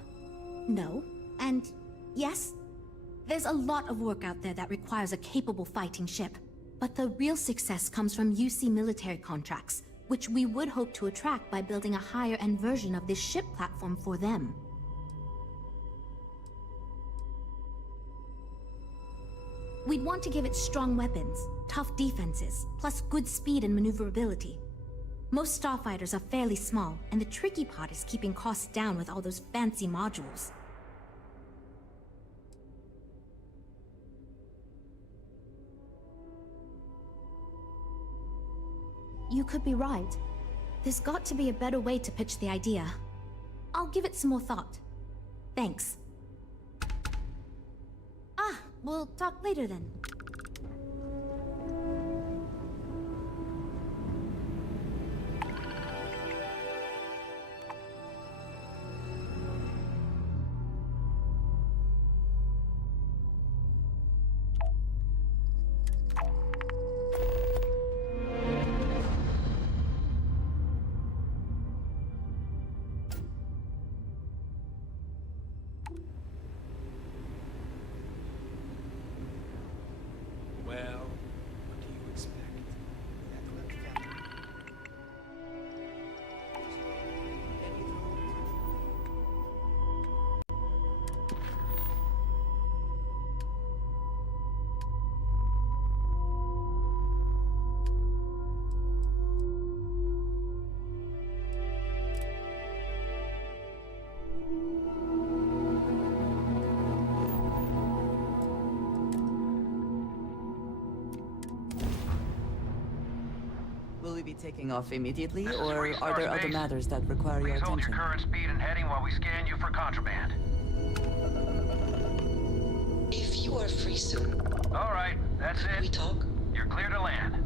No, and yes, there's a lot of work out there that requires a capable fighting ship. But the real success comes from UC military contracts, which we would hope to attract by building a higher-end version of this ship platform for them. We'd want to give it strong weapons, tough defenses, plus good speed and maneuverability. Most starfighters are fairly small, and the tricky part is keeping costs down with all those fancy modules. You could be right. There's got to be a better way to pitch the idea. I'll give it some more thought. Thanks. Ah, we'll talk later then. Will we be taking off immediately, or are there other matters that require your attention? Hold your current speed and heading while we scan you for contraband. If you are free soon. All right, that's it. We talk? You're clear to land.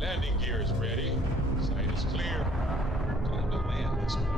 Landing gear is ready. Site is clear. Time to land this one.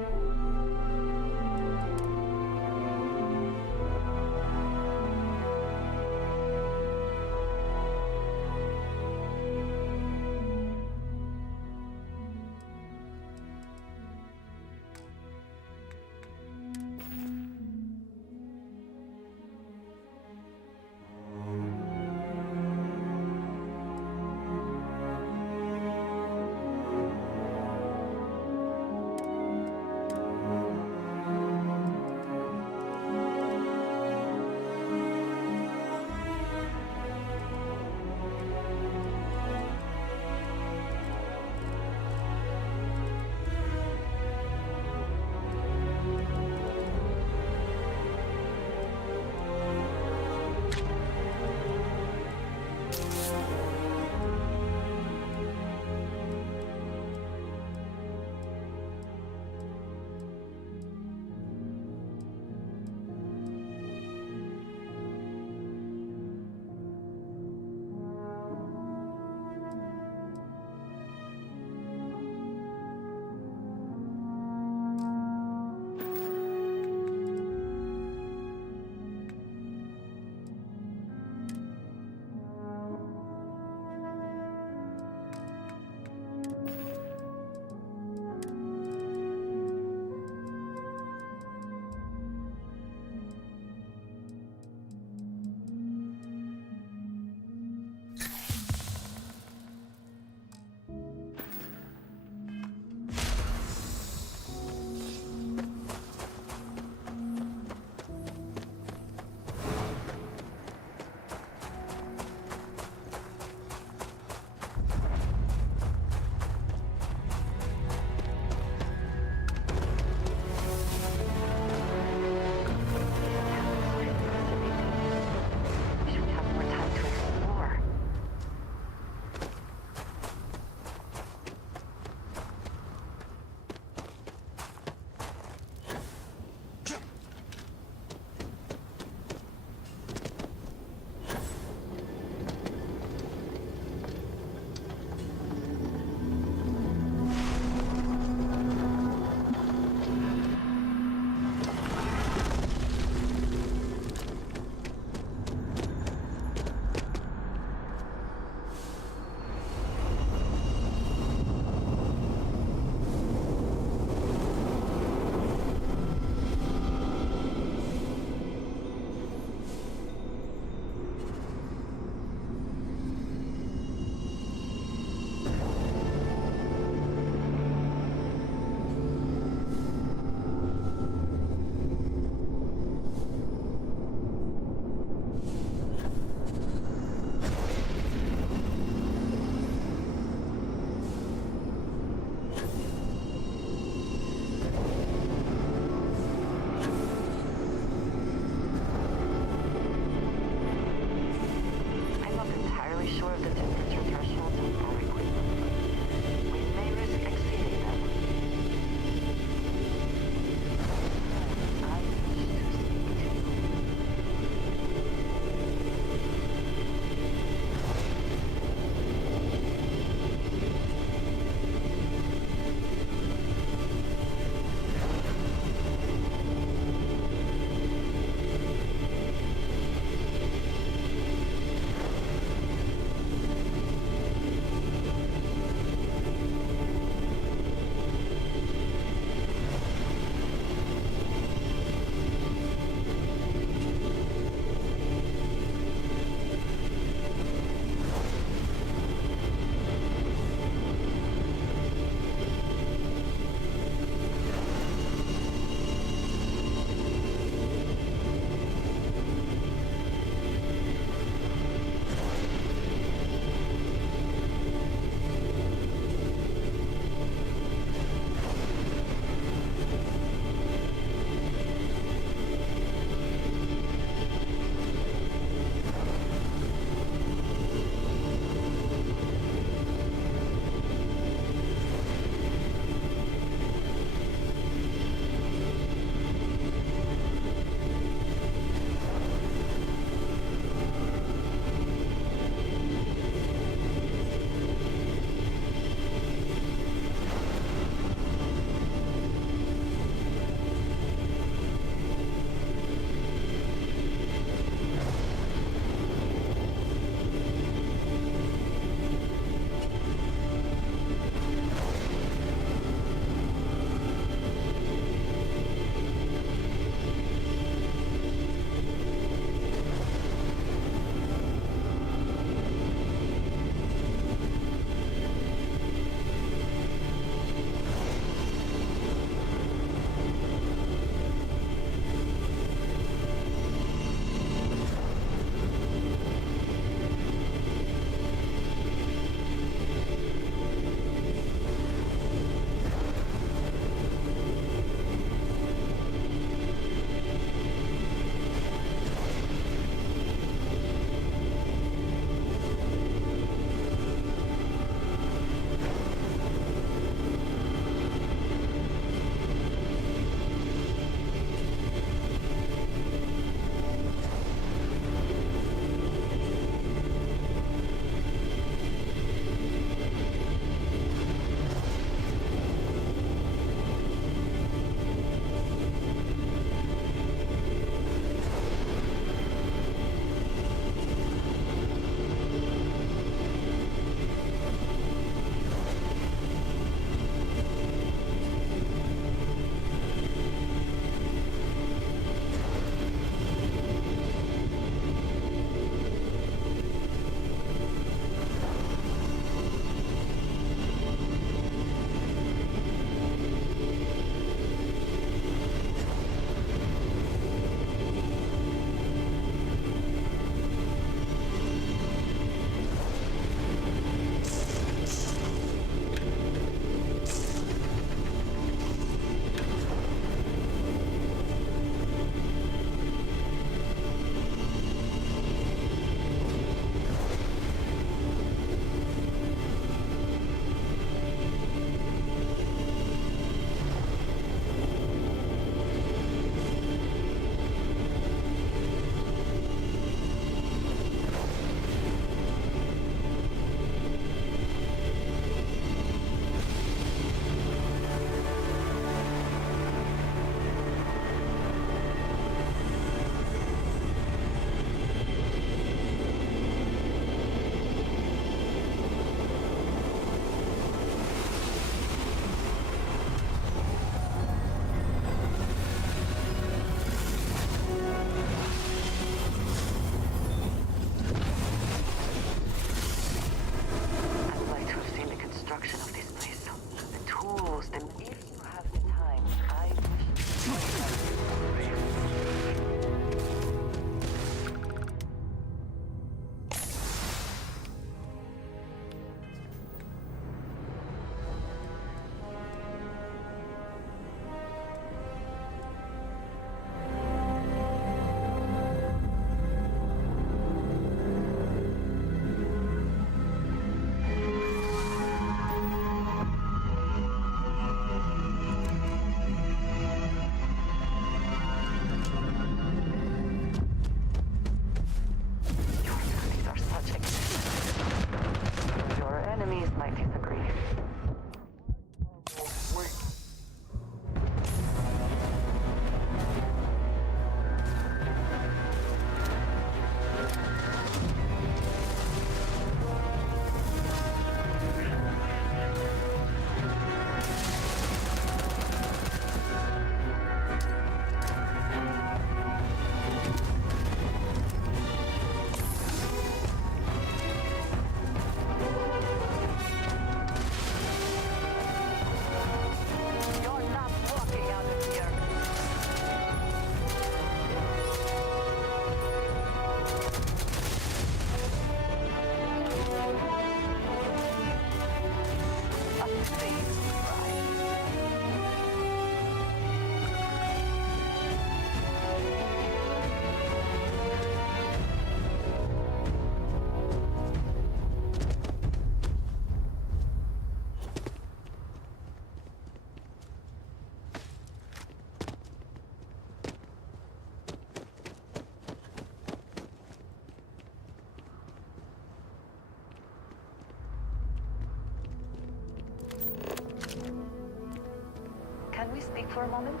speak for a moment?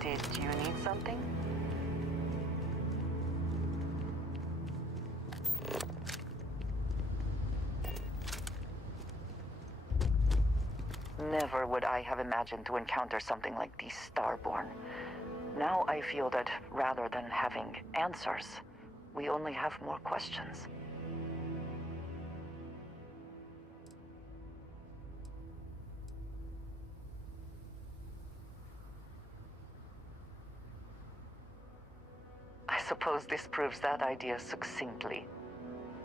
Did you need something? Never would I have imagined to encounter something like these Starborn. Now I feel that rather than having answers, we only have more questions. I suppose this proves that idea succinctly.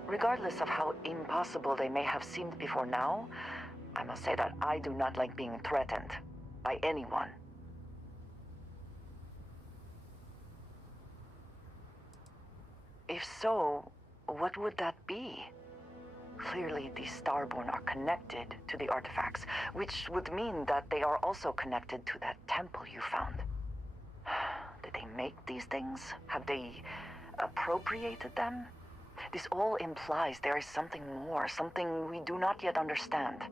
Regardless of how impossible they may have seemed before now, I must say that I do not like being threatened by anyone. If so, what would that be? Clearly, these Starborn are connected to the artifacts, which would mean that they are also connected to that temple you found. Did they make these things? Have they appropriated them? This all implies there is something more, something we do not yet understand.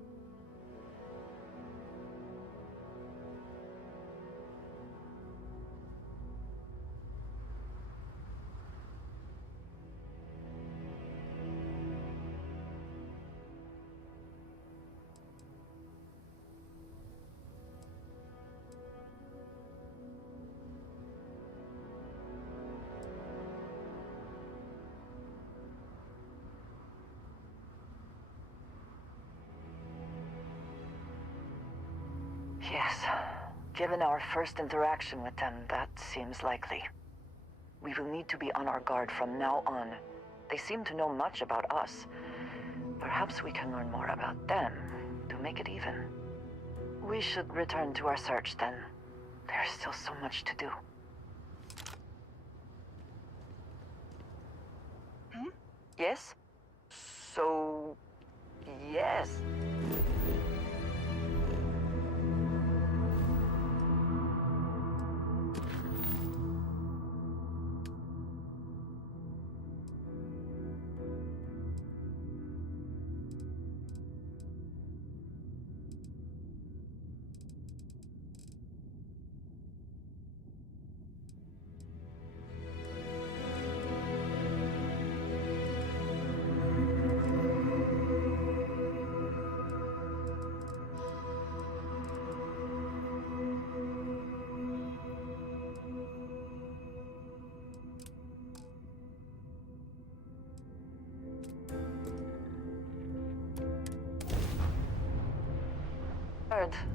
Yes. Given our first interaction with them, that seems likely. We will need to be on our guard from now on. They seem to know much about us. Perhaps we can learn more about them to make it even. We should return to our search then. There's still so much to do. Yes? So... yes.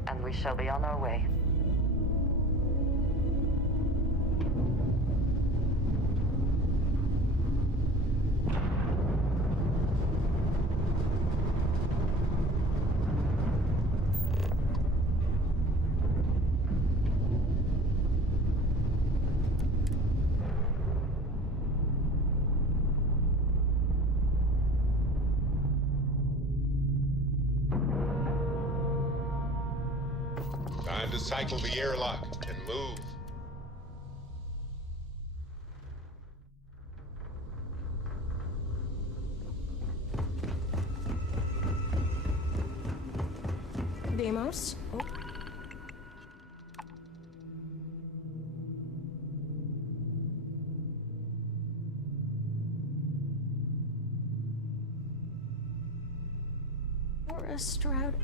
And we shall be on our way. Time to cycle the airlock and move. Demos? Oh. Or a Stroud.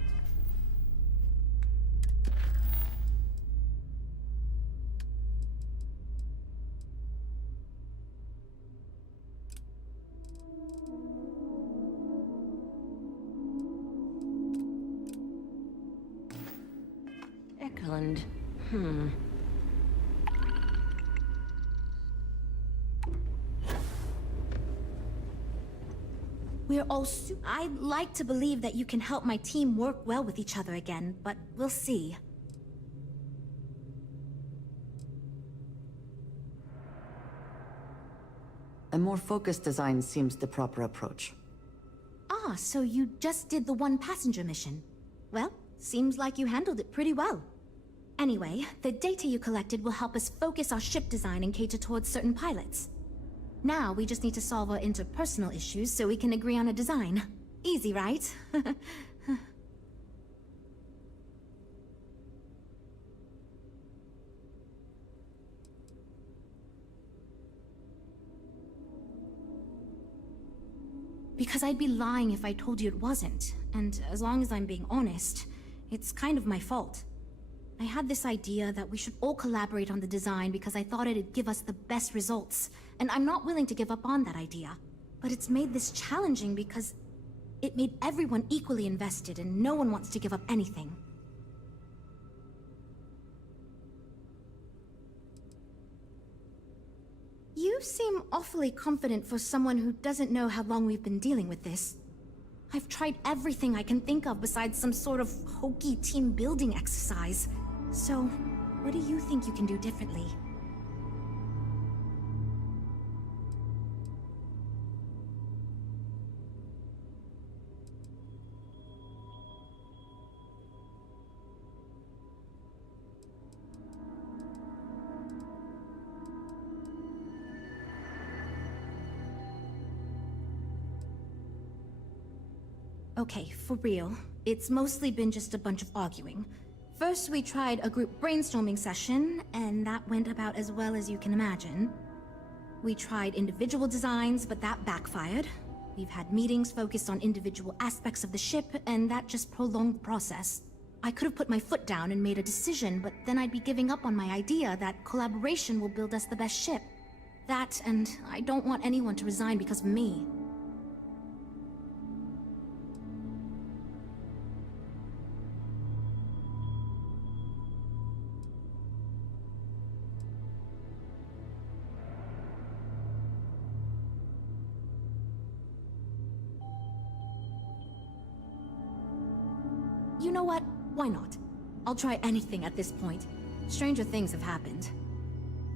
We're all I'd like to believe that you can help my team work well with each other again, but we'll see. A more focused design seems the proper approach. Ah, so you just did the one passenger mission. Well, seems like you handled it pretty well. Anyway, the data you collected will help us focus our ship design and cater towards certain pilots. Now we just need to solve our interpersonal issues so we can agree on a design. Easy, right? Because I'd be lying if I told you it wasn't. And as long as I'm being honest, it's kind of my fault. I had this idea that we should all collaborate on the design because I thought it'd give us the best results. And I'm not willing to give up on that idea. But it's made this challenging because it made everyone equally invested and no one wants to give up anything. You seem awfully confident for someone who doesn't know how long we've been dealing with this. I've tried everything I can think of besides some sort of hokey team-building exercise. So, what do you think you can do differently? Okay, for real. It's mostly been just a bunch of arguing. First, we tried a group brainstorming session, and that went about as well as you can imagine. We tried individual designs, but that backfired. We've had meetings focused on individual aspects of the ship, and that just prolonged the process. I could have put my foot down and made a decision, but then I'd be giving up on my idea that collaboration will build us the best ship. That, and I don't want anyone to resign because of me. You know what? Why not? I'll try anything at this point. Stranger things have happened.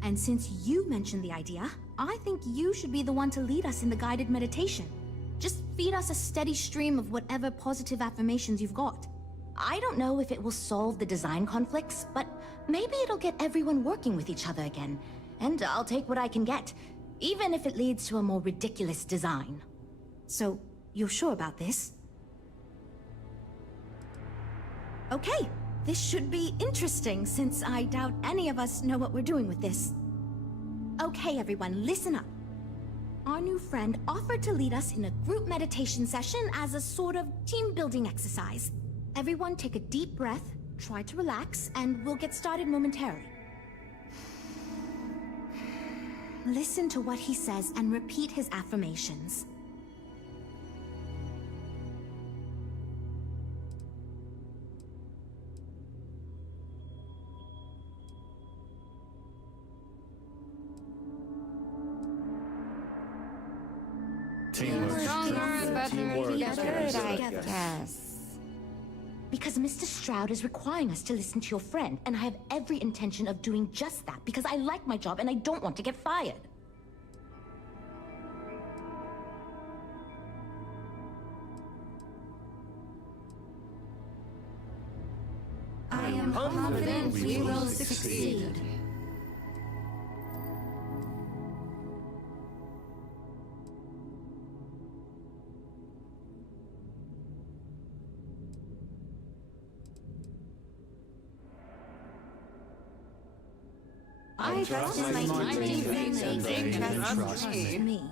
And since you mentioned the idea, I think you should be the one to lead us in the guided meditation. Just feed us a steady stream of whatever positive affirmations you've got. I don't know if it will solve the design conflicts, but maybe it'll get everyone working with each other again. And I'll take what I can get, even if it leads to a more ridiculous design. So, you're sure about this? Okay, this should be interesting since I doubt any of us know what we're doing with this. Okay, everyone, listen up. Our new friend offered to lead us in a group meditation session as a sort of team-building exercise. Everyone take a deep breath, try to relax, and we'll get started momentarily. Listen to what he says and repeat his affirmations. Yes. Because Mr. Stroud is requiring us to listen to your friend, and I have every intention of doing just that because I like my job and I don't want to get fired. I am confident we will succeed. I trust my team and they trust me.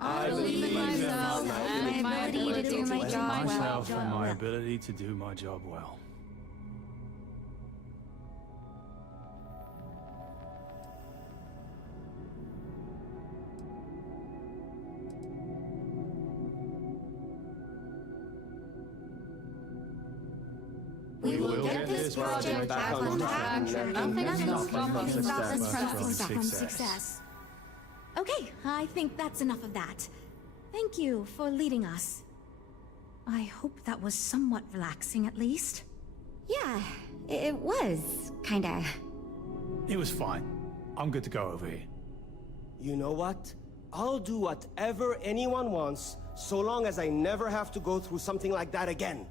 I believe in myself and my ability to do my job well. Myself and my ability to do my job well. We will get this project back on track. Nothing can stop us from success. Okay, I think that's enough of that. Thank you for leading us. I hope that was somewhat relaxing, at least. Yeah, it was, kinda. It was fine. I'm good to go over here. You know what? I'll do whatever anyone wants, so long as I never have to go through something like that again.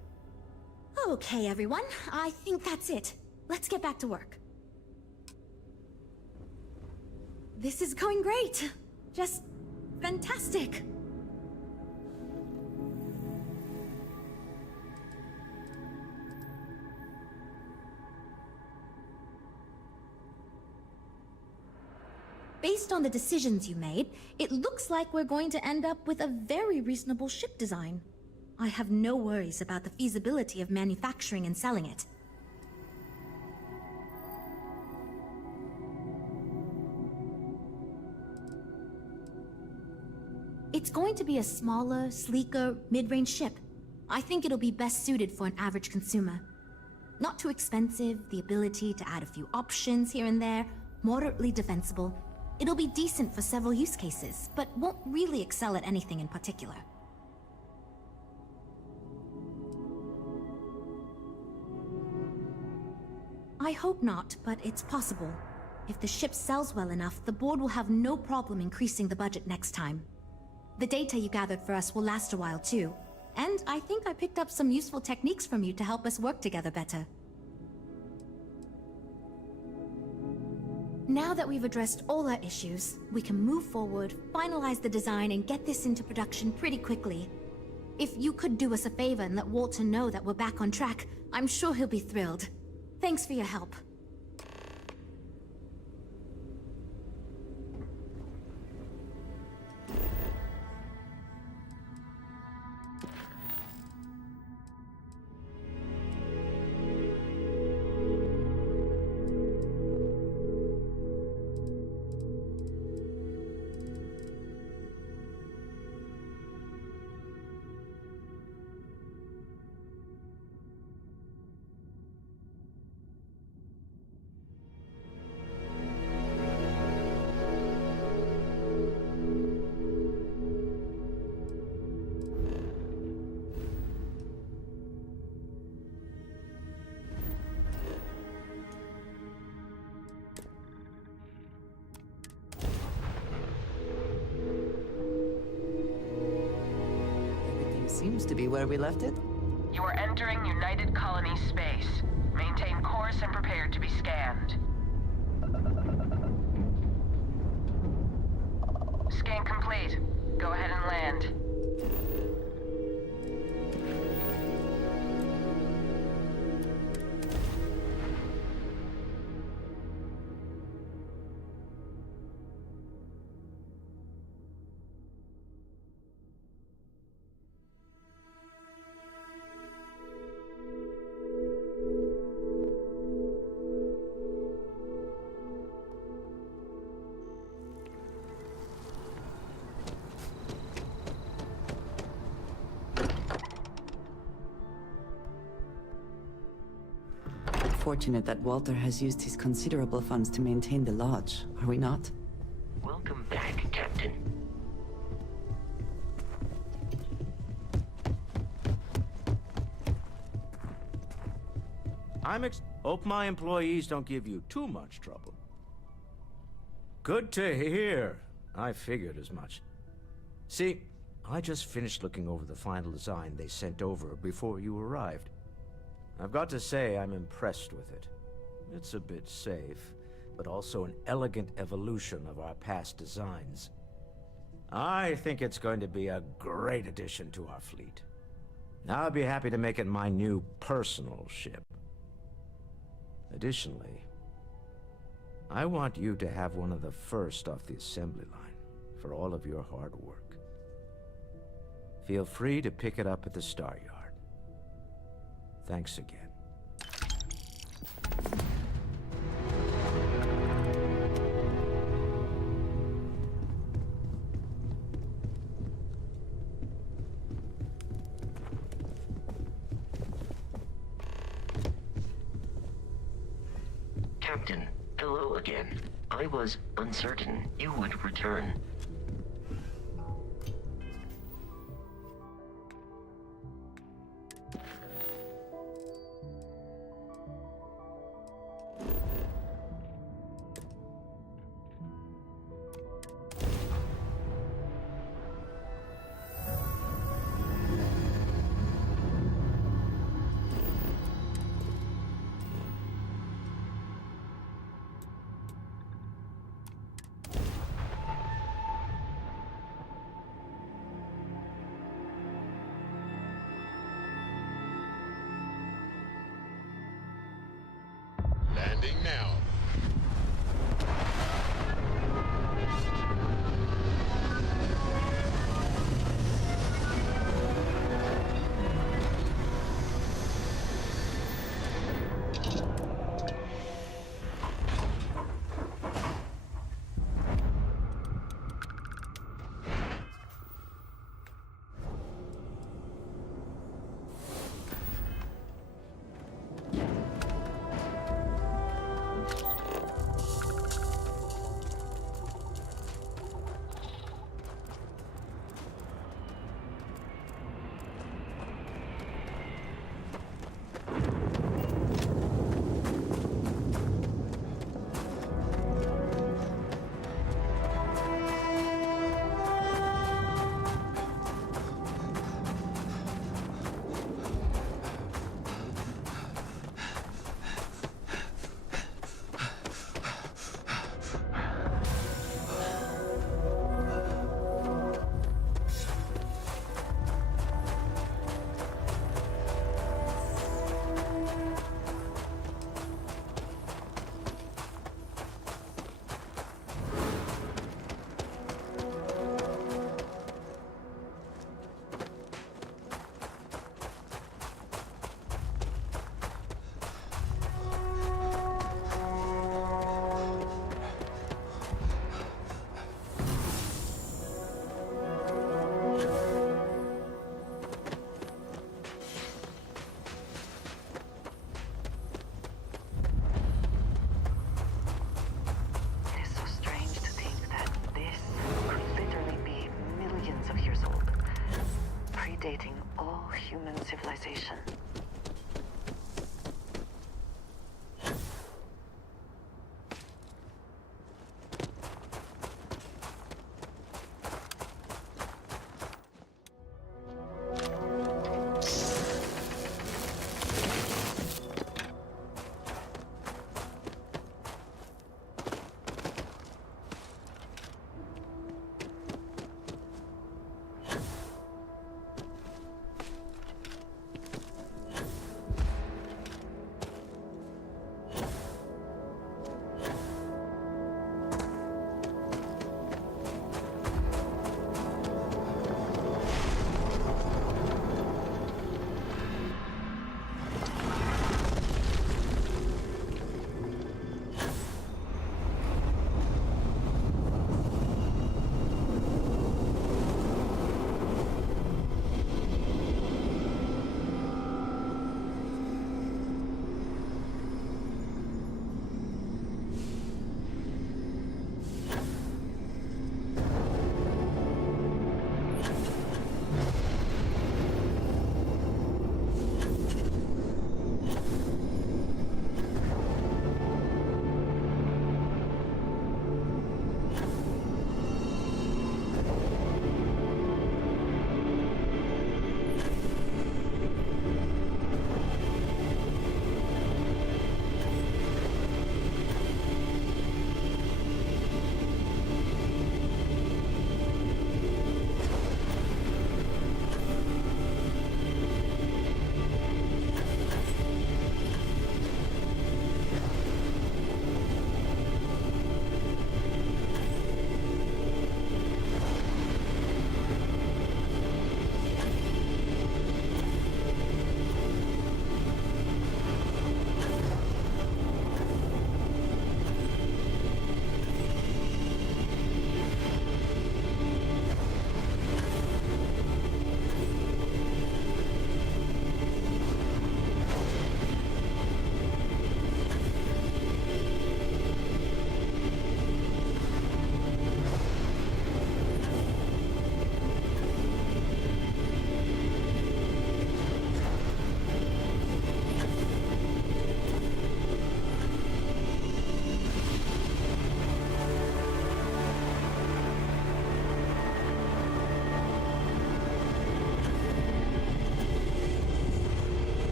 Okay, everyone. I think that's it. Let's get back to work. This is going great. Just fantastic. Based on the decisions you made, it looks like we're going to end up with a very reasonable ship design. I have no worries about the feasibility of manufacturing and selling it. It's going to be a smaller, sleeker, mid-range ship. I think it'll be best suited for an average consumer. Not too expensive, the ability to add a few options here and there, moderately defensible. It'll be decent for several use cases, but won't really excel at anything in particular. I hope not, but it's possible. If the ship sells well enough, the board will have no problem increasing the budget next time. The data you gathered for us will last a while too, and I think I picked up some useful techniques from you to help us work together better. Now that we've addressed all our issues, we can move forward, finalize the design, and get this into production pretty quickly. If you could do us a favor and let Walter know that we're back on track, I'm sure he'll be thrilled. Thanks for your help. Seems to be where we left it. You are entering United Colony space. Maintain course and prepare to be scanned. Scan complete. Go ahead and land. Fortunate that Walter has used his considerable funds to maintain the lodge, are we not? Welcome back, Captain. Hope my employees don't give you too much trouble. Good to hear. I figured as much. See, I just finished looking over the final design they sent over before you arrived. I've got to say I'm impressed with it. It's a bit safe, but also an elegant evolution of our past designs. I think it's going to be a great addition to our fleet. I'll be happy to make it my new personal ship. Additionally, I want you to have one of the first off the assembly line for all of your hard work. Feel free to pick it up at the Star Yard. Thanks again. Captain, hello again. I was uncertain you would return. Landing now. all human civilization.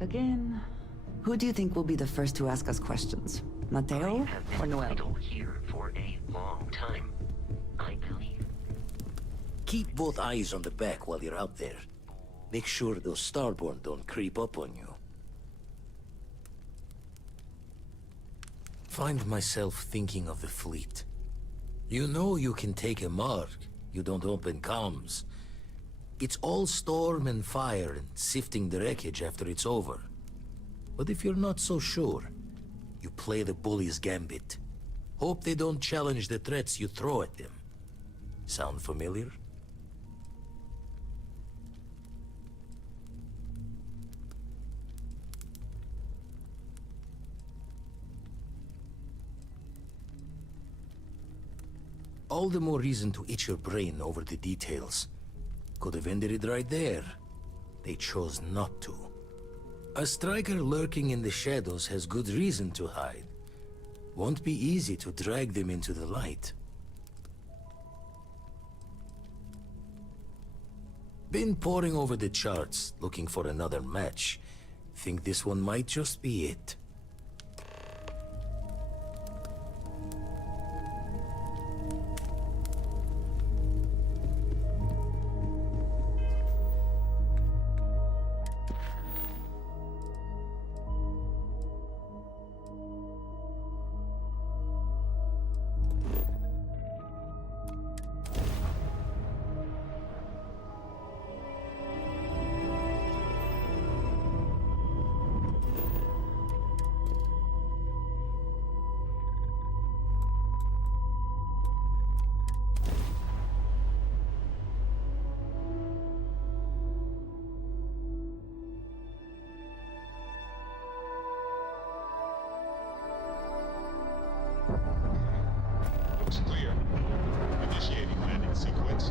back again. Who do you think will be the first to ask us questions? Mateo or Noel? Idle here for a long time. I believe. Keep both eyes on the back while you're out there. Make sure those Starborn don't creep up on you. Find myself thinking of the fleet. You know you can take a mark. You don't open comms. It's all storm and fire and sifting the wreckage after it's over. But if you're not so sure, you play the bully's gambit. Hope they don't challenge the threats you throw at them. Sound familiar? All the more reason to itch your brain over the details. Could have ended it right there. They chose not to. A striker lurking in the shadows has good reason to hide. Won't be easy to drag them into the light. Been poring over the charts, looking for another match. Think this one might just be it. Looks clear. Initiating landing sequence.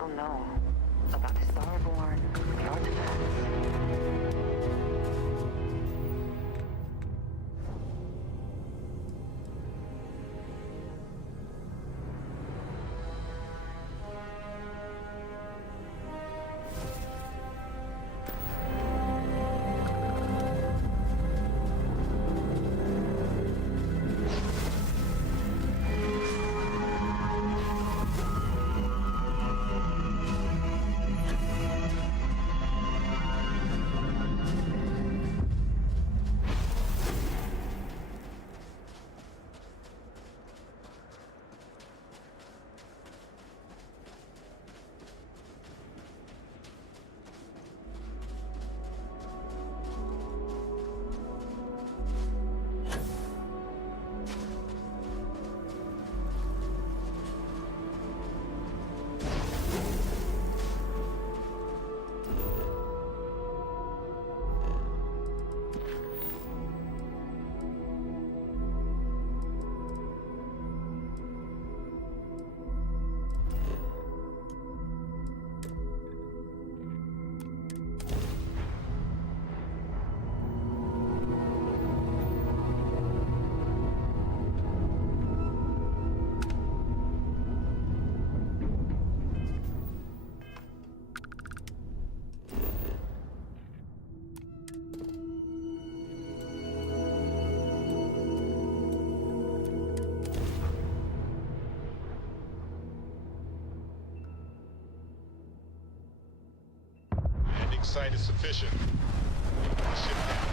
still know about the Starborn, the artifacts. Site is sufficient. Ship down.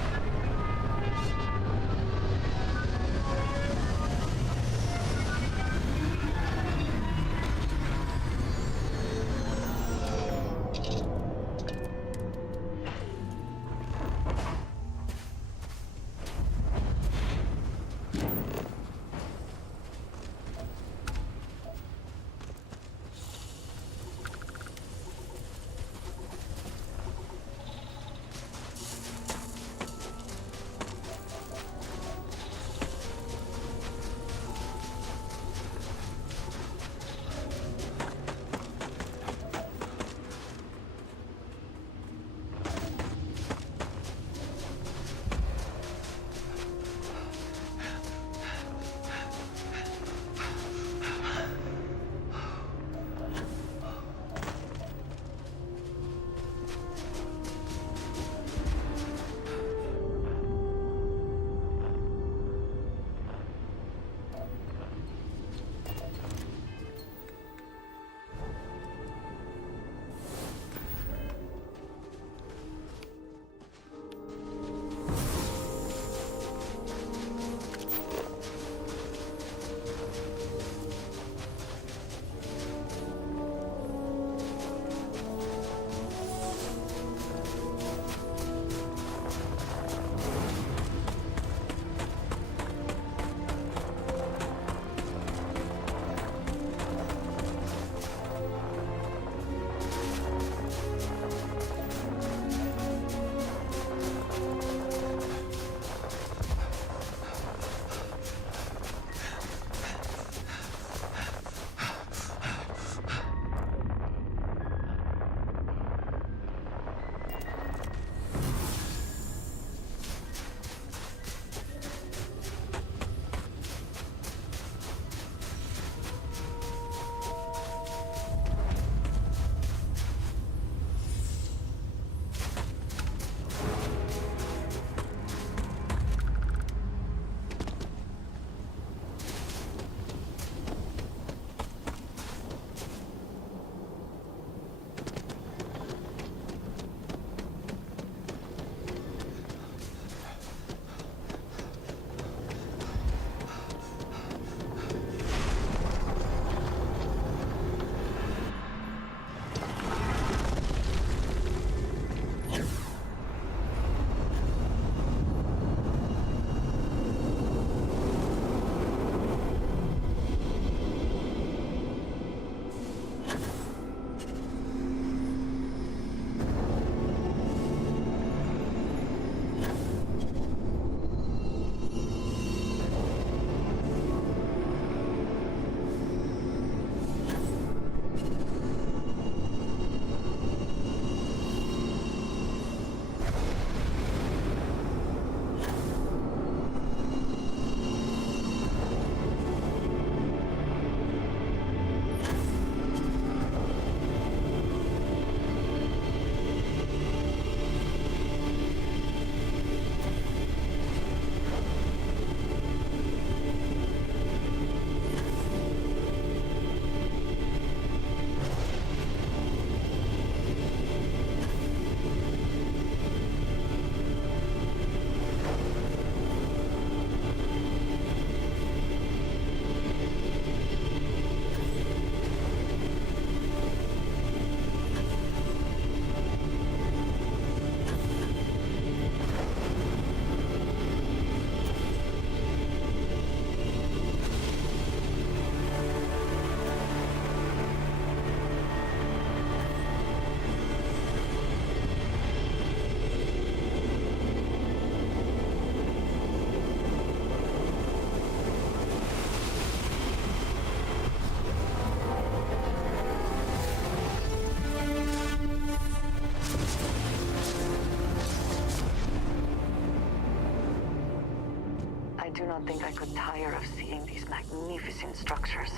do not think I could tire of seeing these magnificent structures.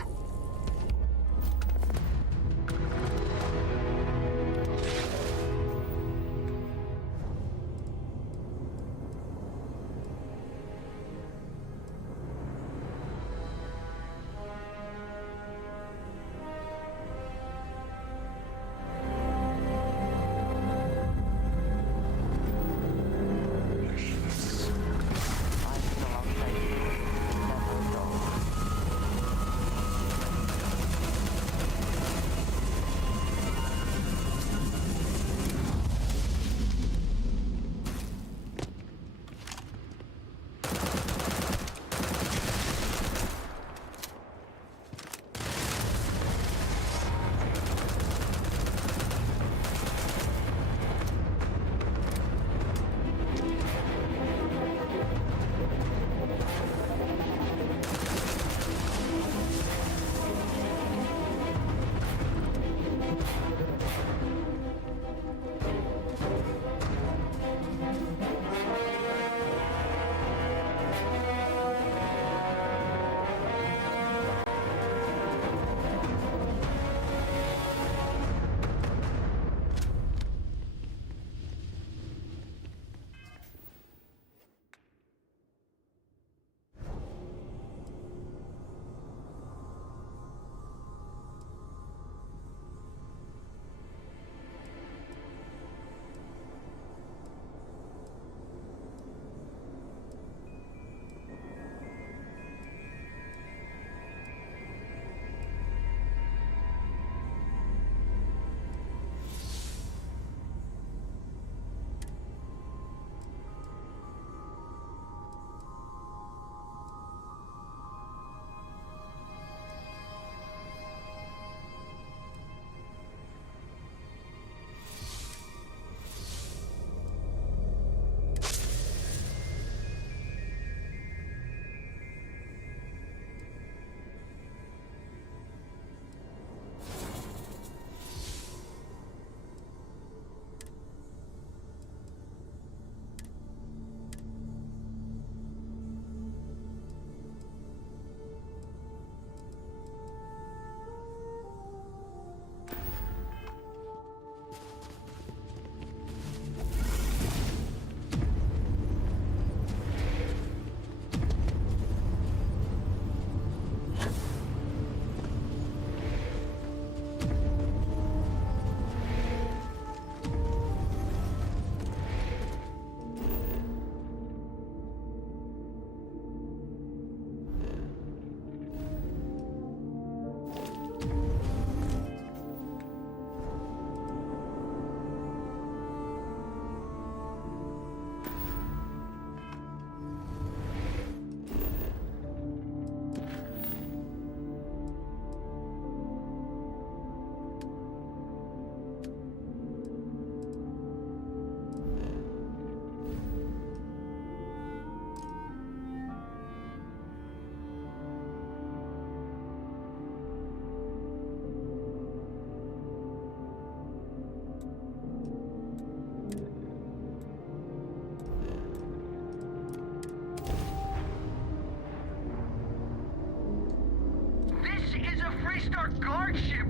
Freestar guard ship!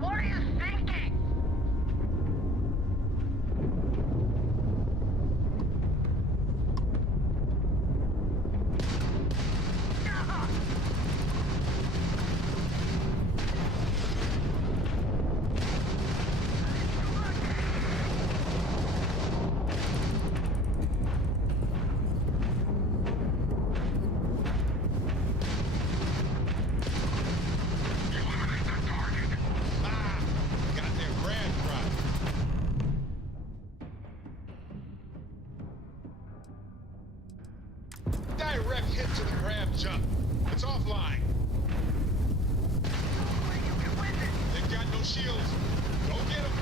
What are you thinking? Direct hit to the grab jump. It's offline. They've got no shields. Go get them.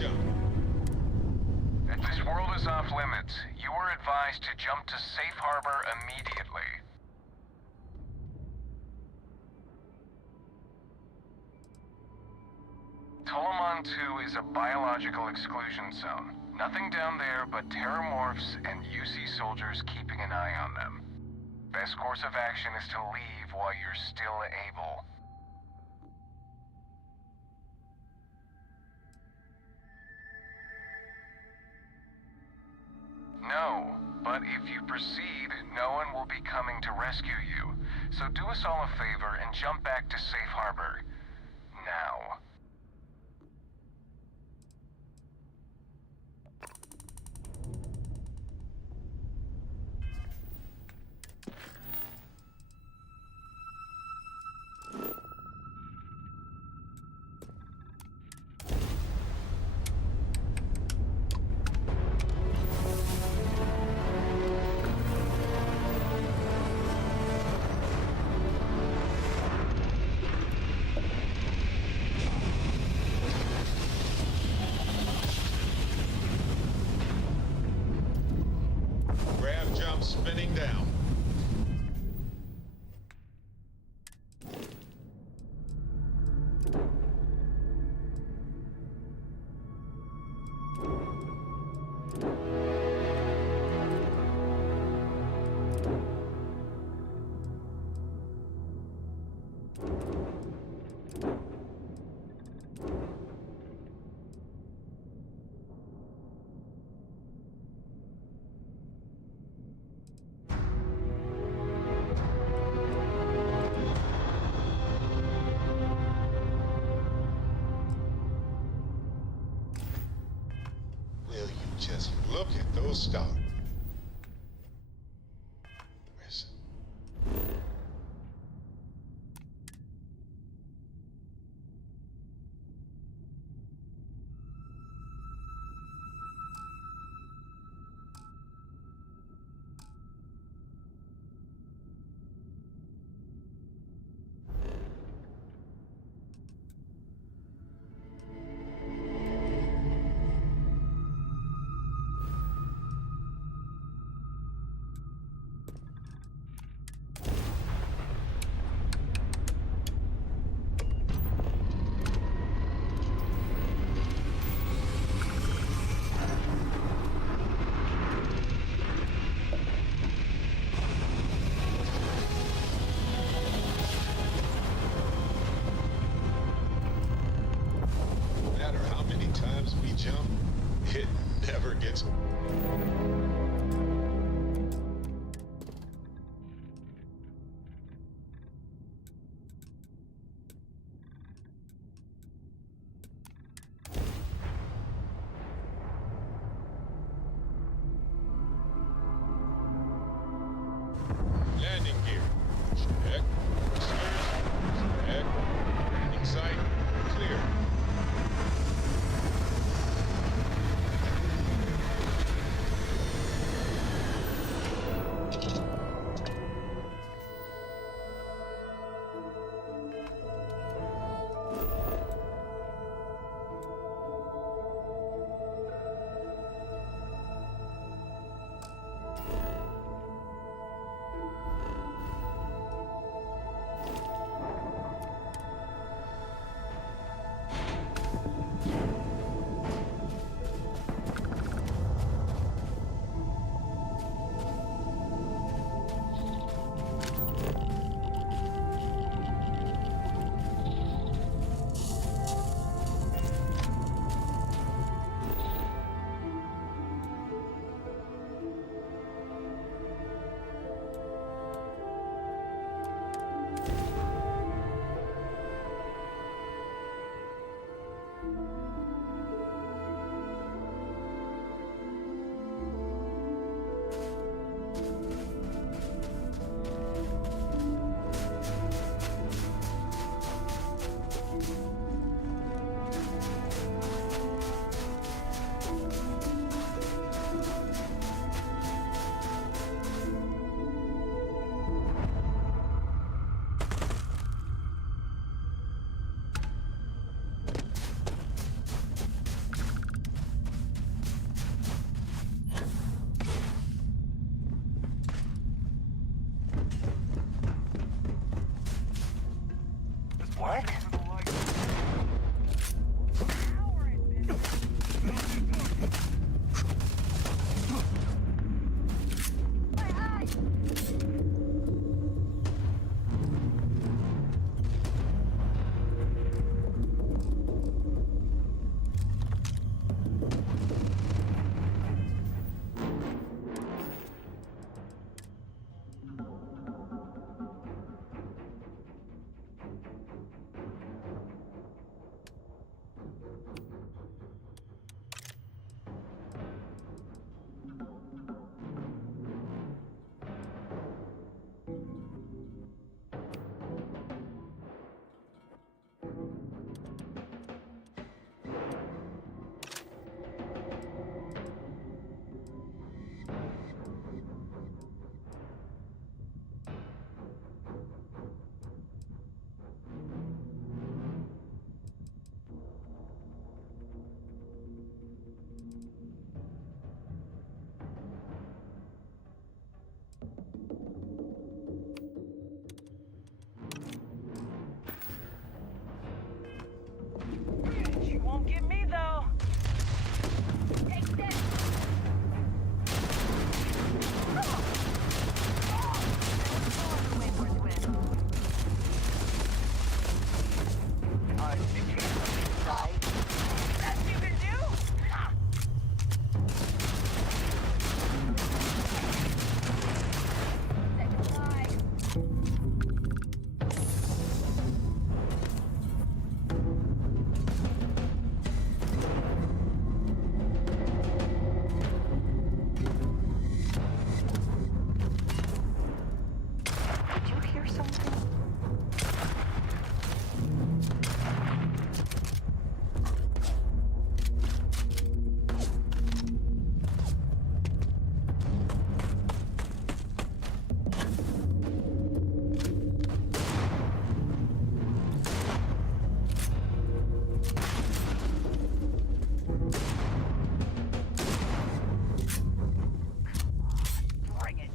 jump. This world is off limits. You were advised to jump to safe harbor immediately. Tolomon 2 is a biological exclusion zone. Nothing down there but terramorphs and UC soldiers keeping an eye on them. Best course of action is to leave while you're still able. No, but if you proceed, no one will be coming to rescue you. So do us all a favor and jump back to safe harbor. Now. Spinning down. Just look at those stars. It never gets... Landing gear. Check. Steers. Check. Landing site. Clear. What? She won't get me though. Take this. Best you can do? Did you hear something? Bring it.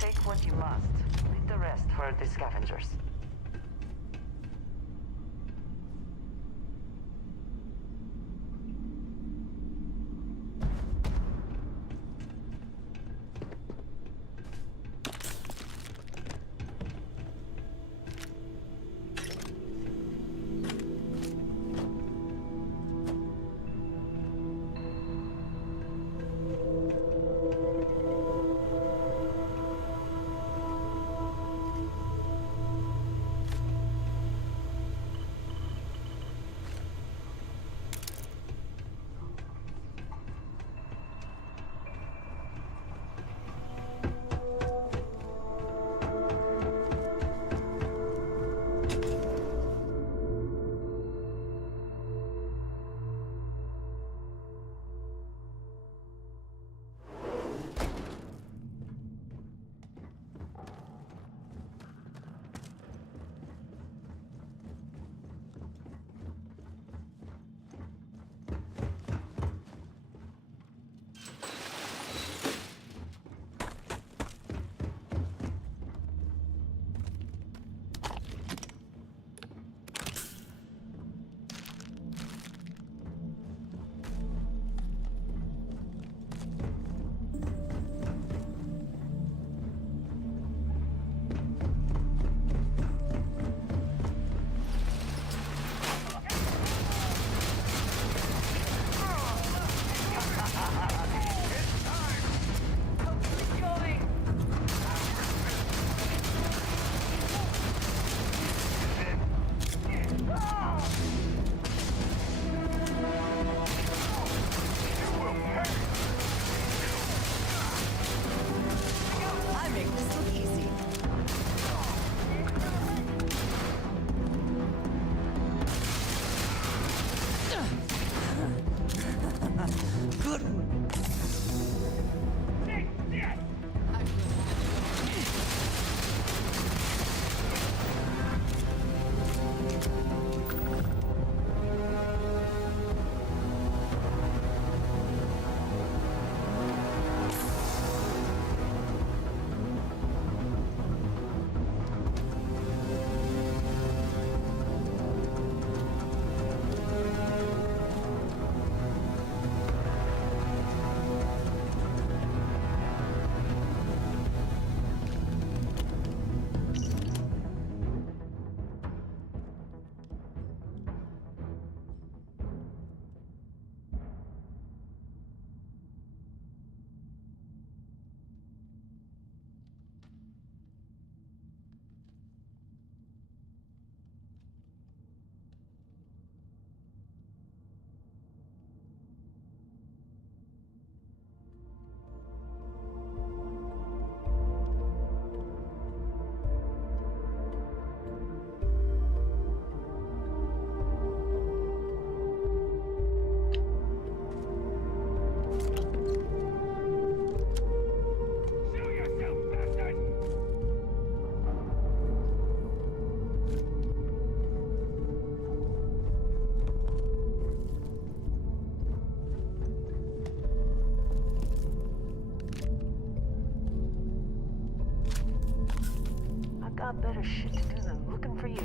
Take what you must. Leave the rest for the scavengers. got better shit to do than looking for you.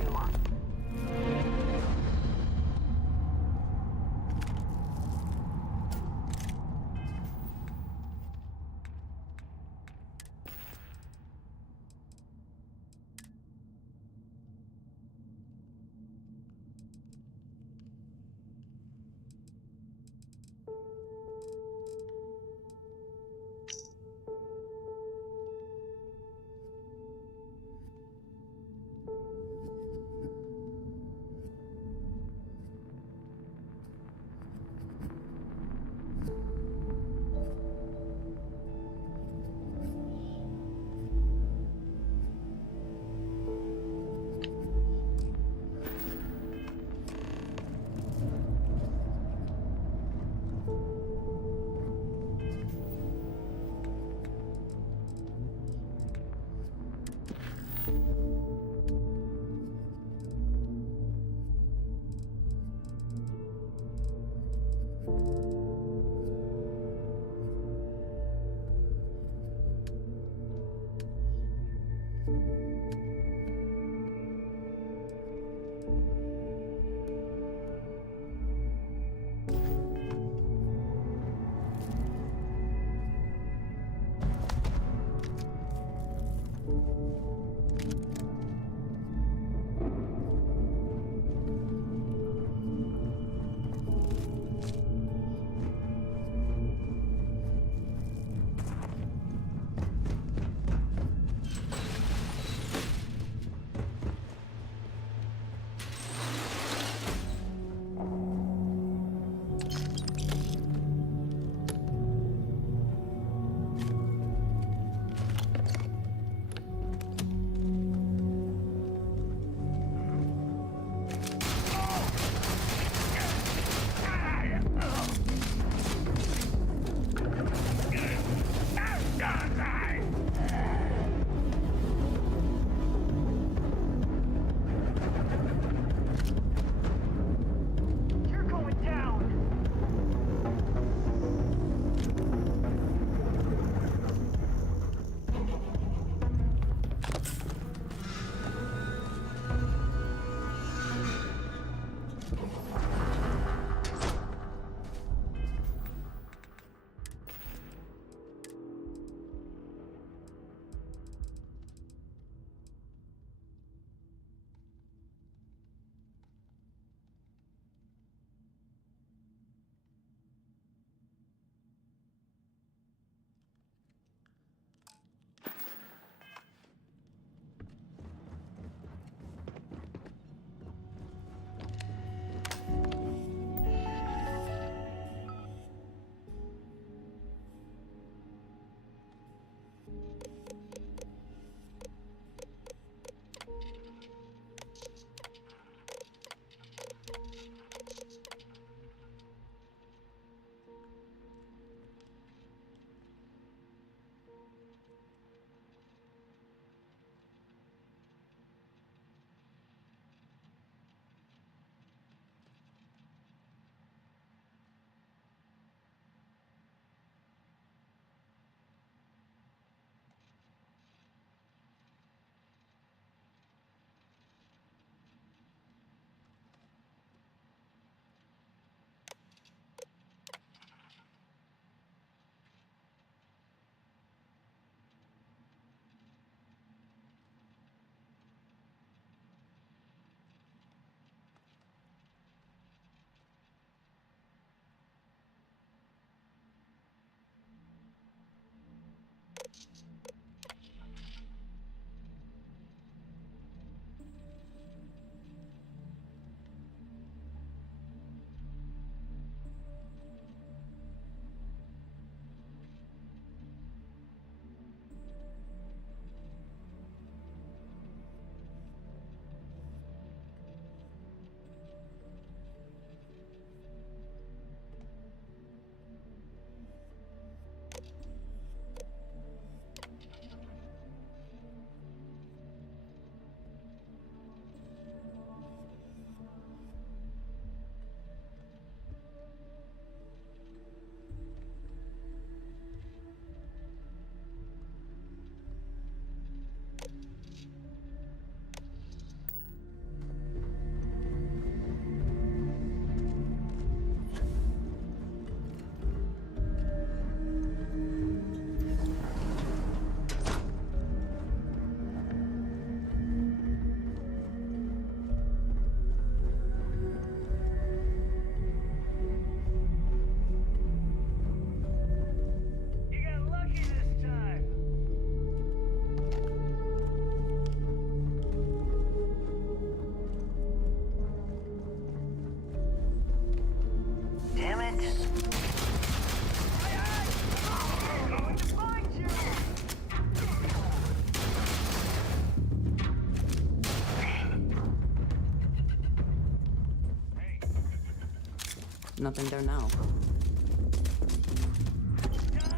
Nothing there now.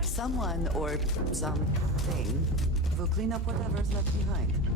Someone or something will clean up whatever's left behind.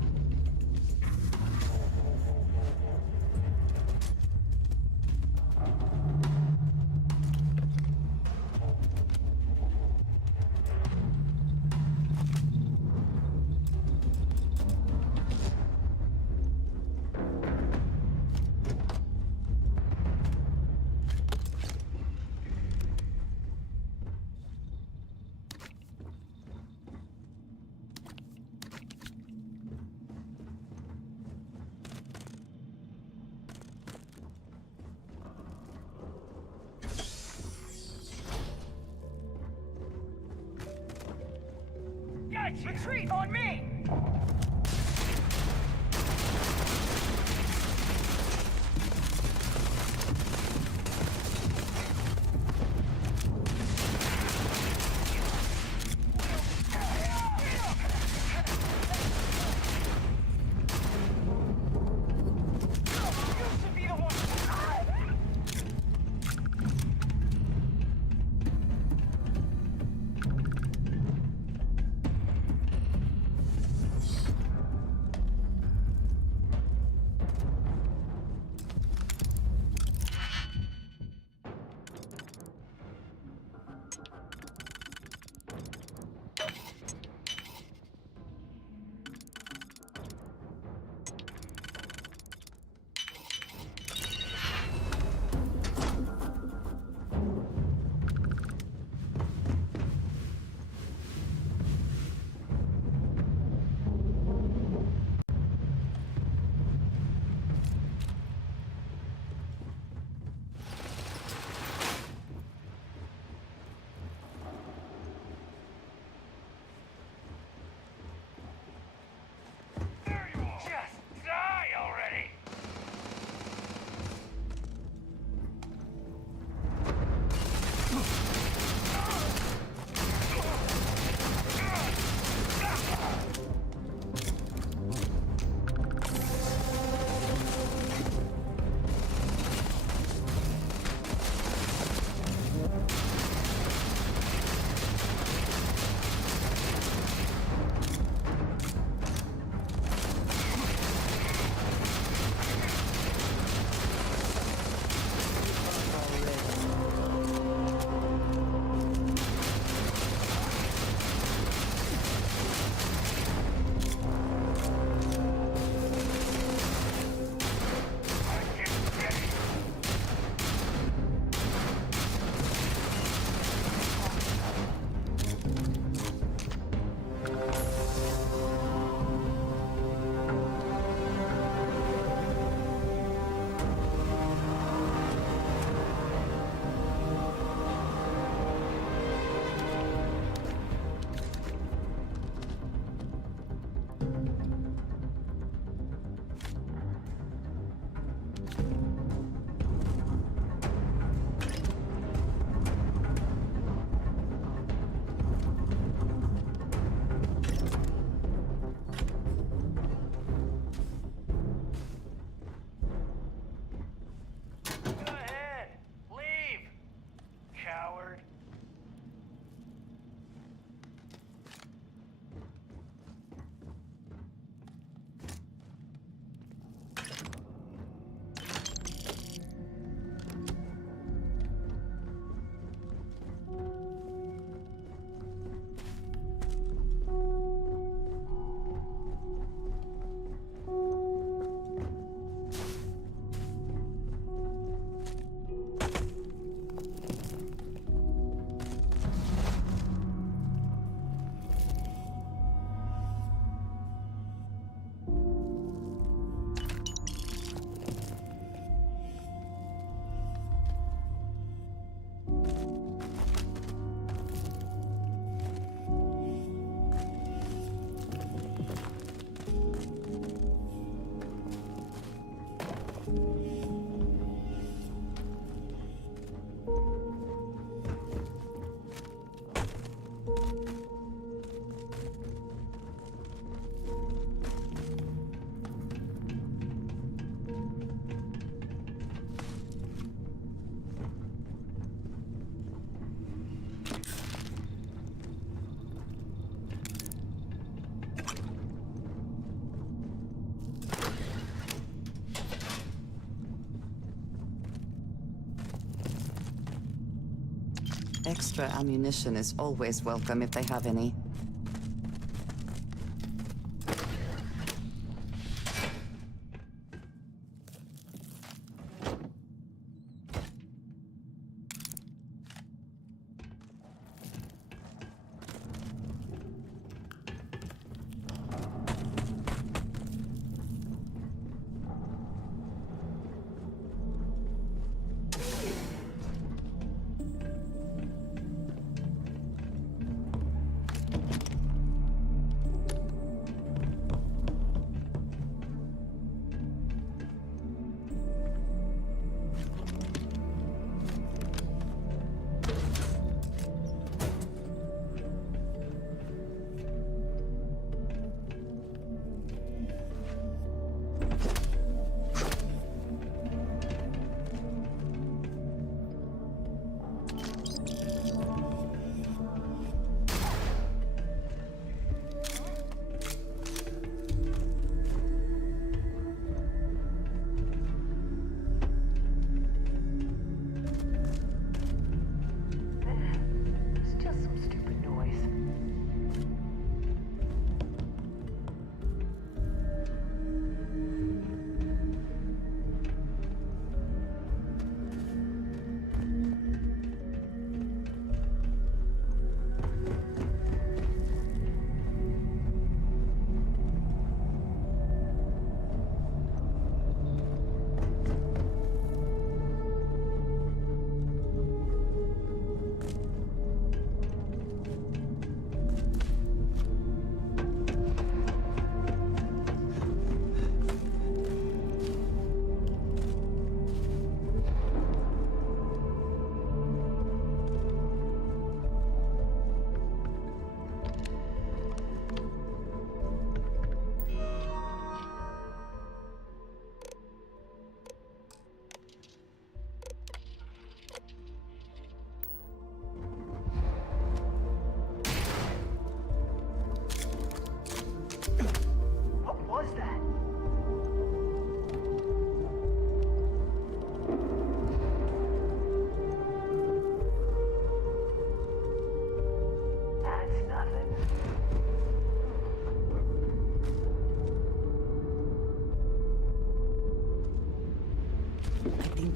Extra ammunition is always welcome if they have any.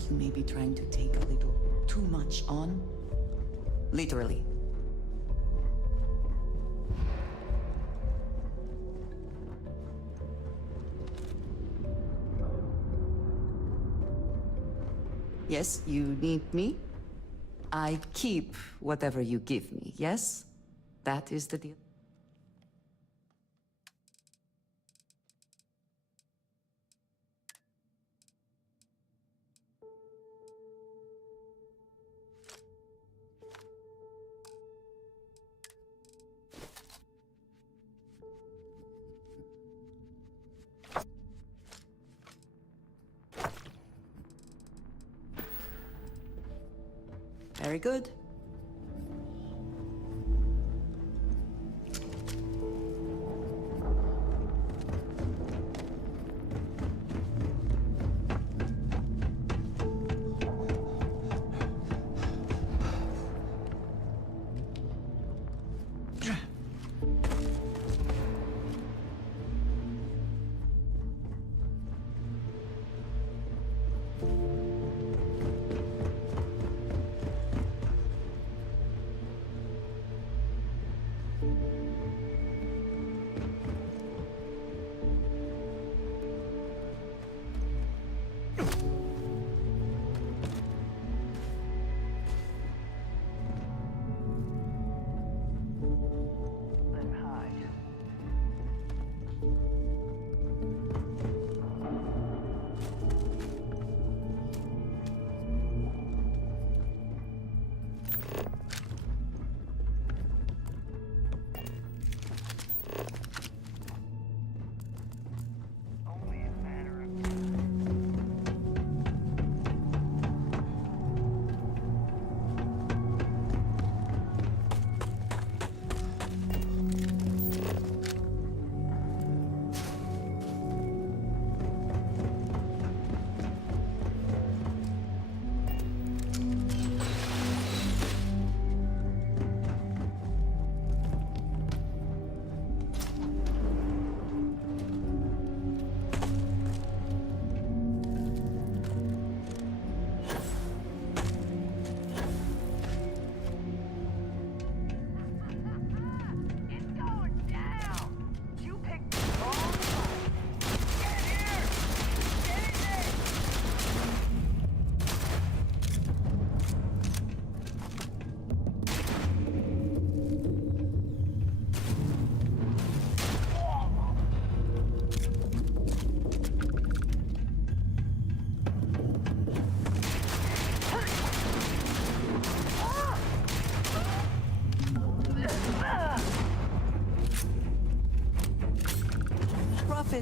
You may be trying to take a little too much on. Literally. Yes, you need me. I keep whatever you give me, yes? That is the deal. Very good.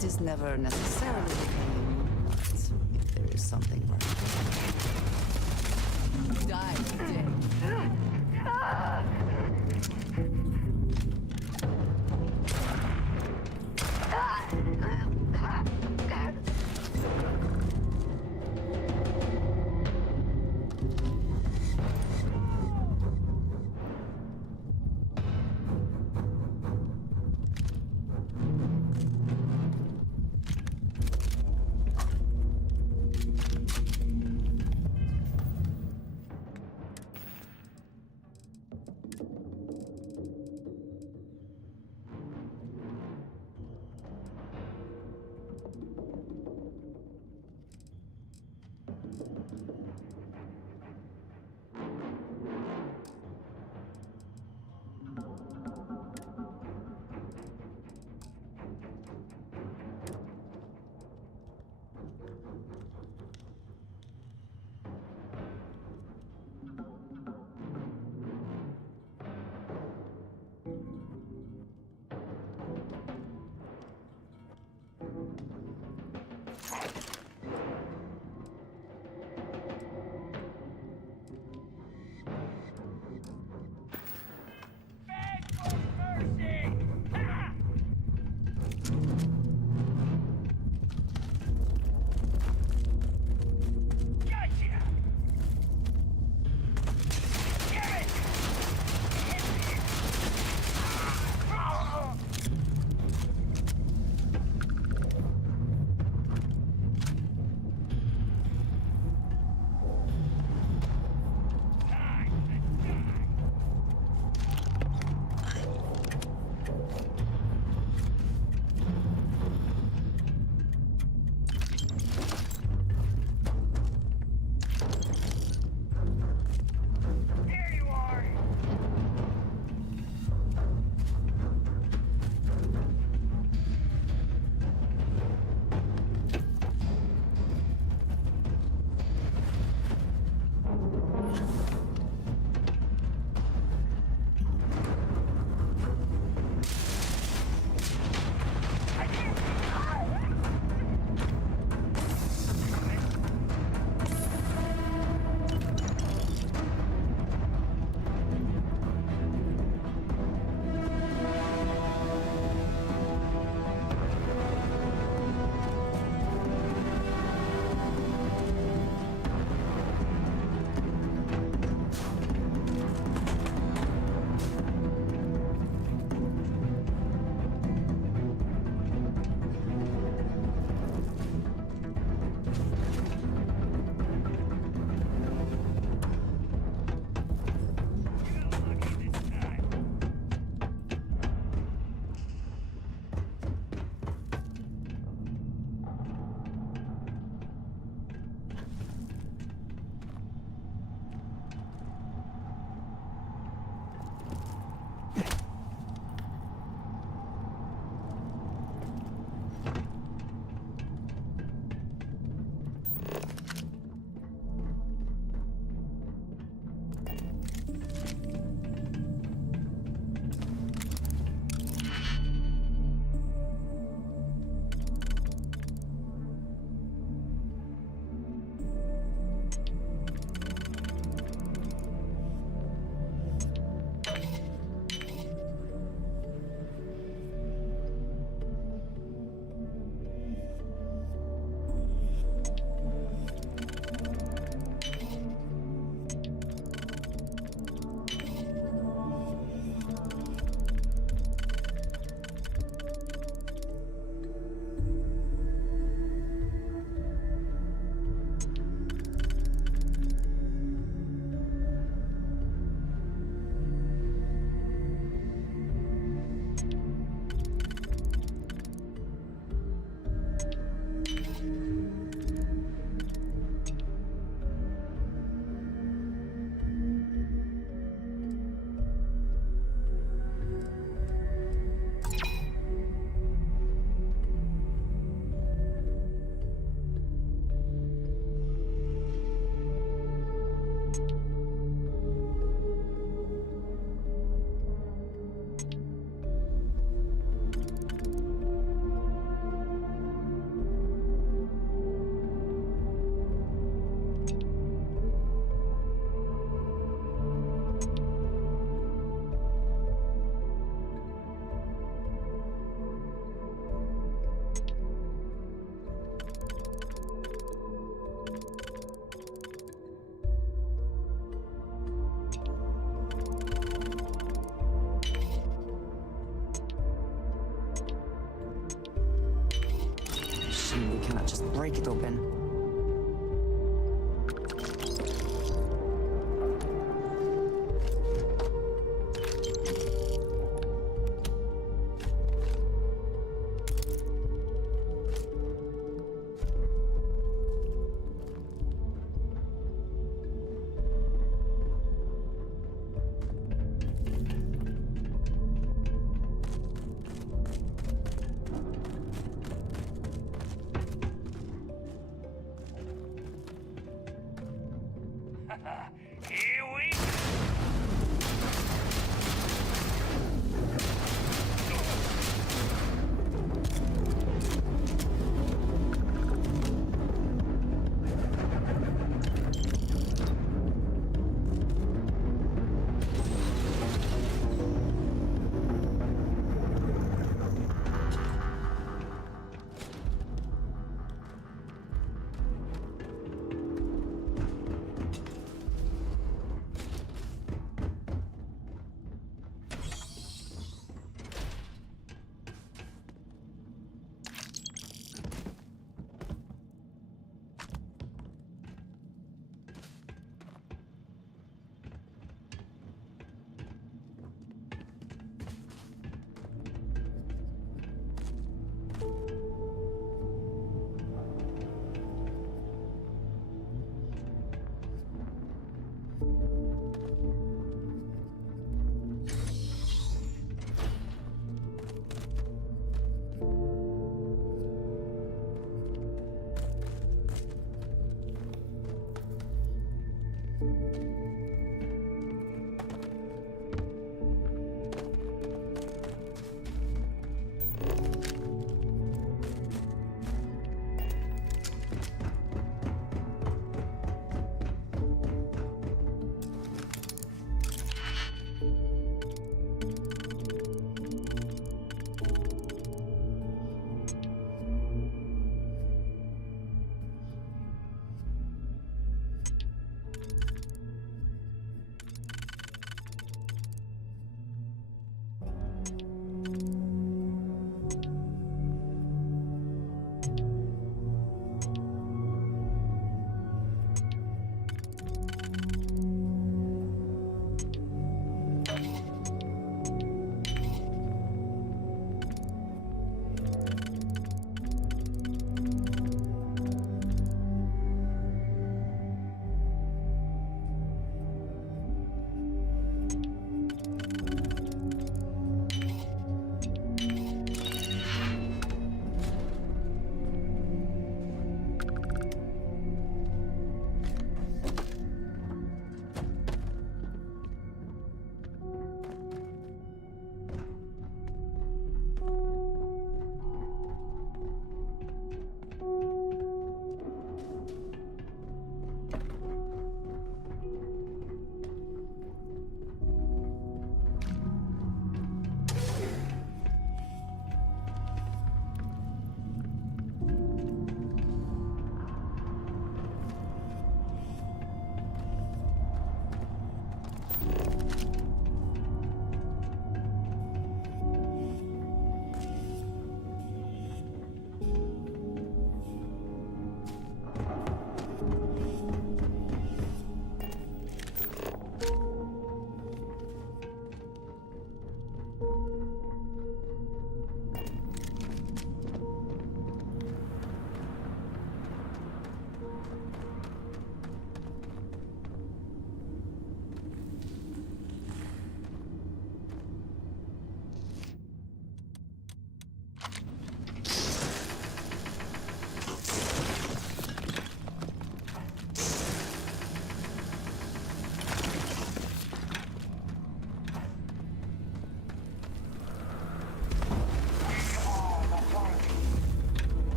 It is never necessarily the pain, but if there is something wrong. Die today. machine. We cannot just break it open. Here we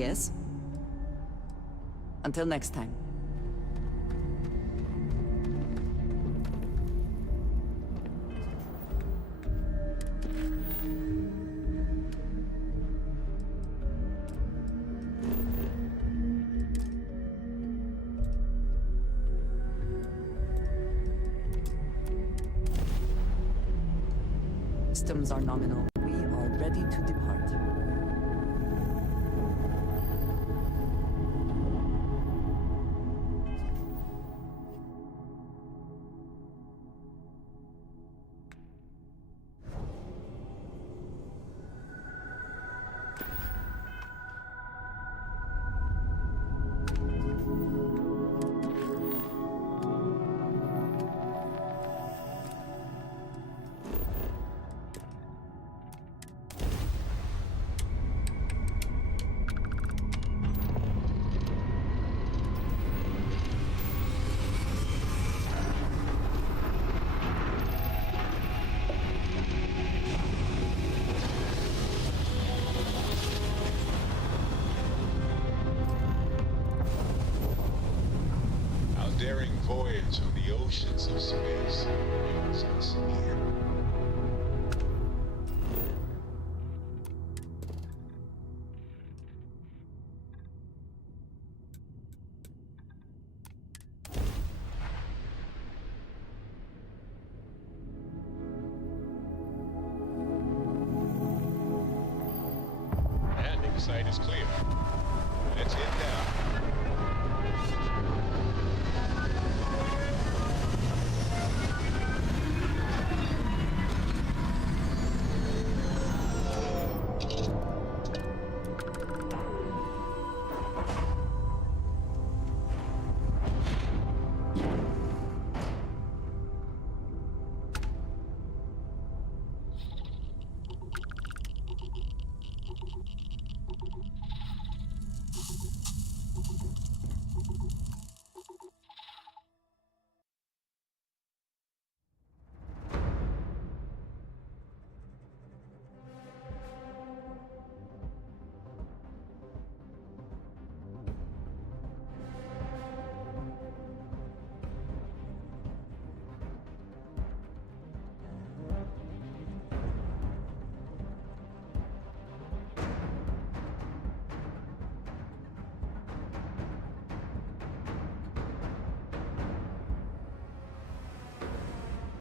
Yes? Until next time. Systems are nominal. We are ready to depart. Daring voyage on the oceans of space brings us here. Landing site is clear. Let's head down.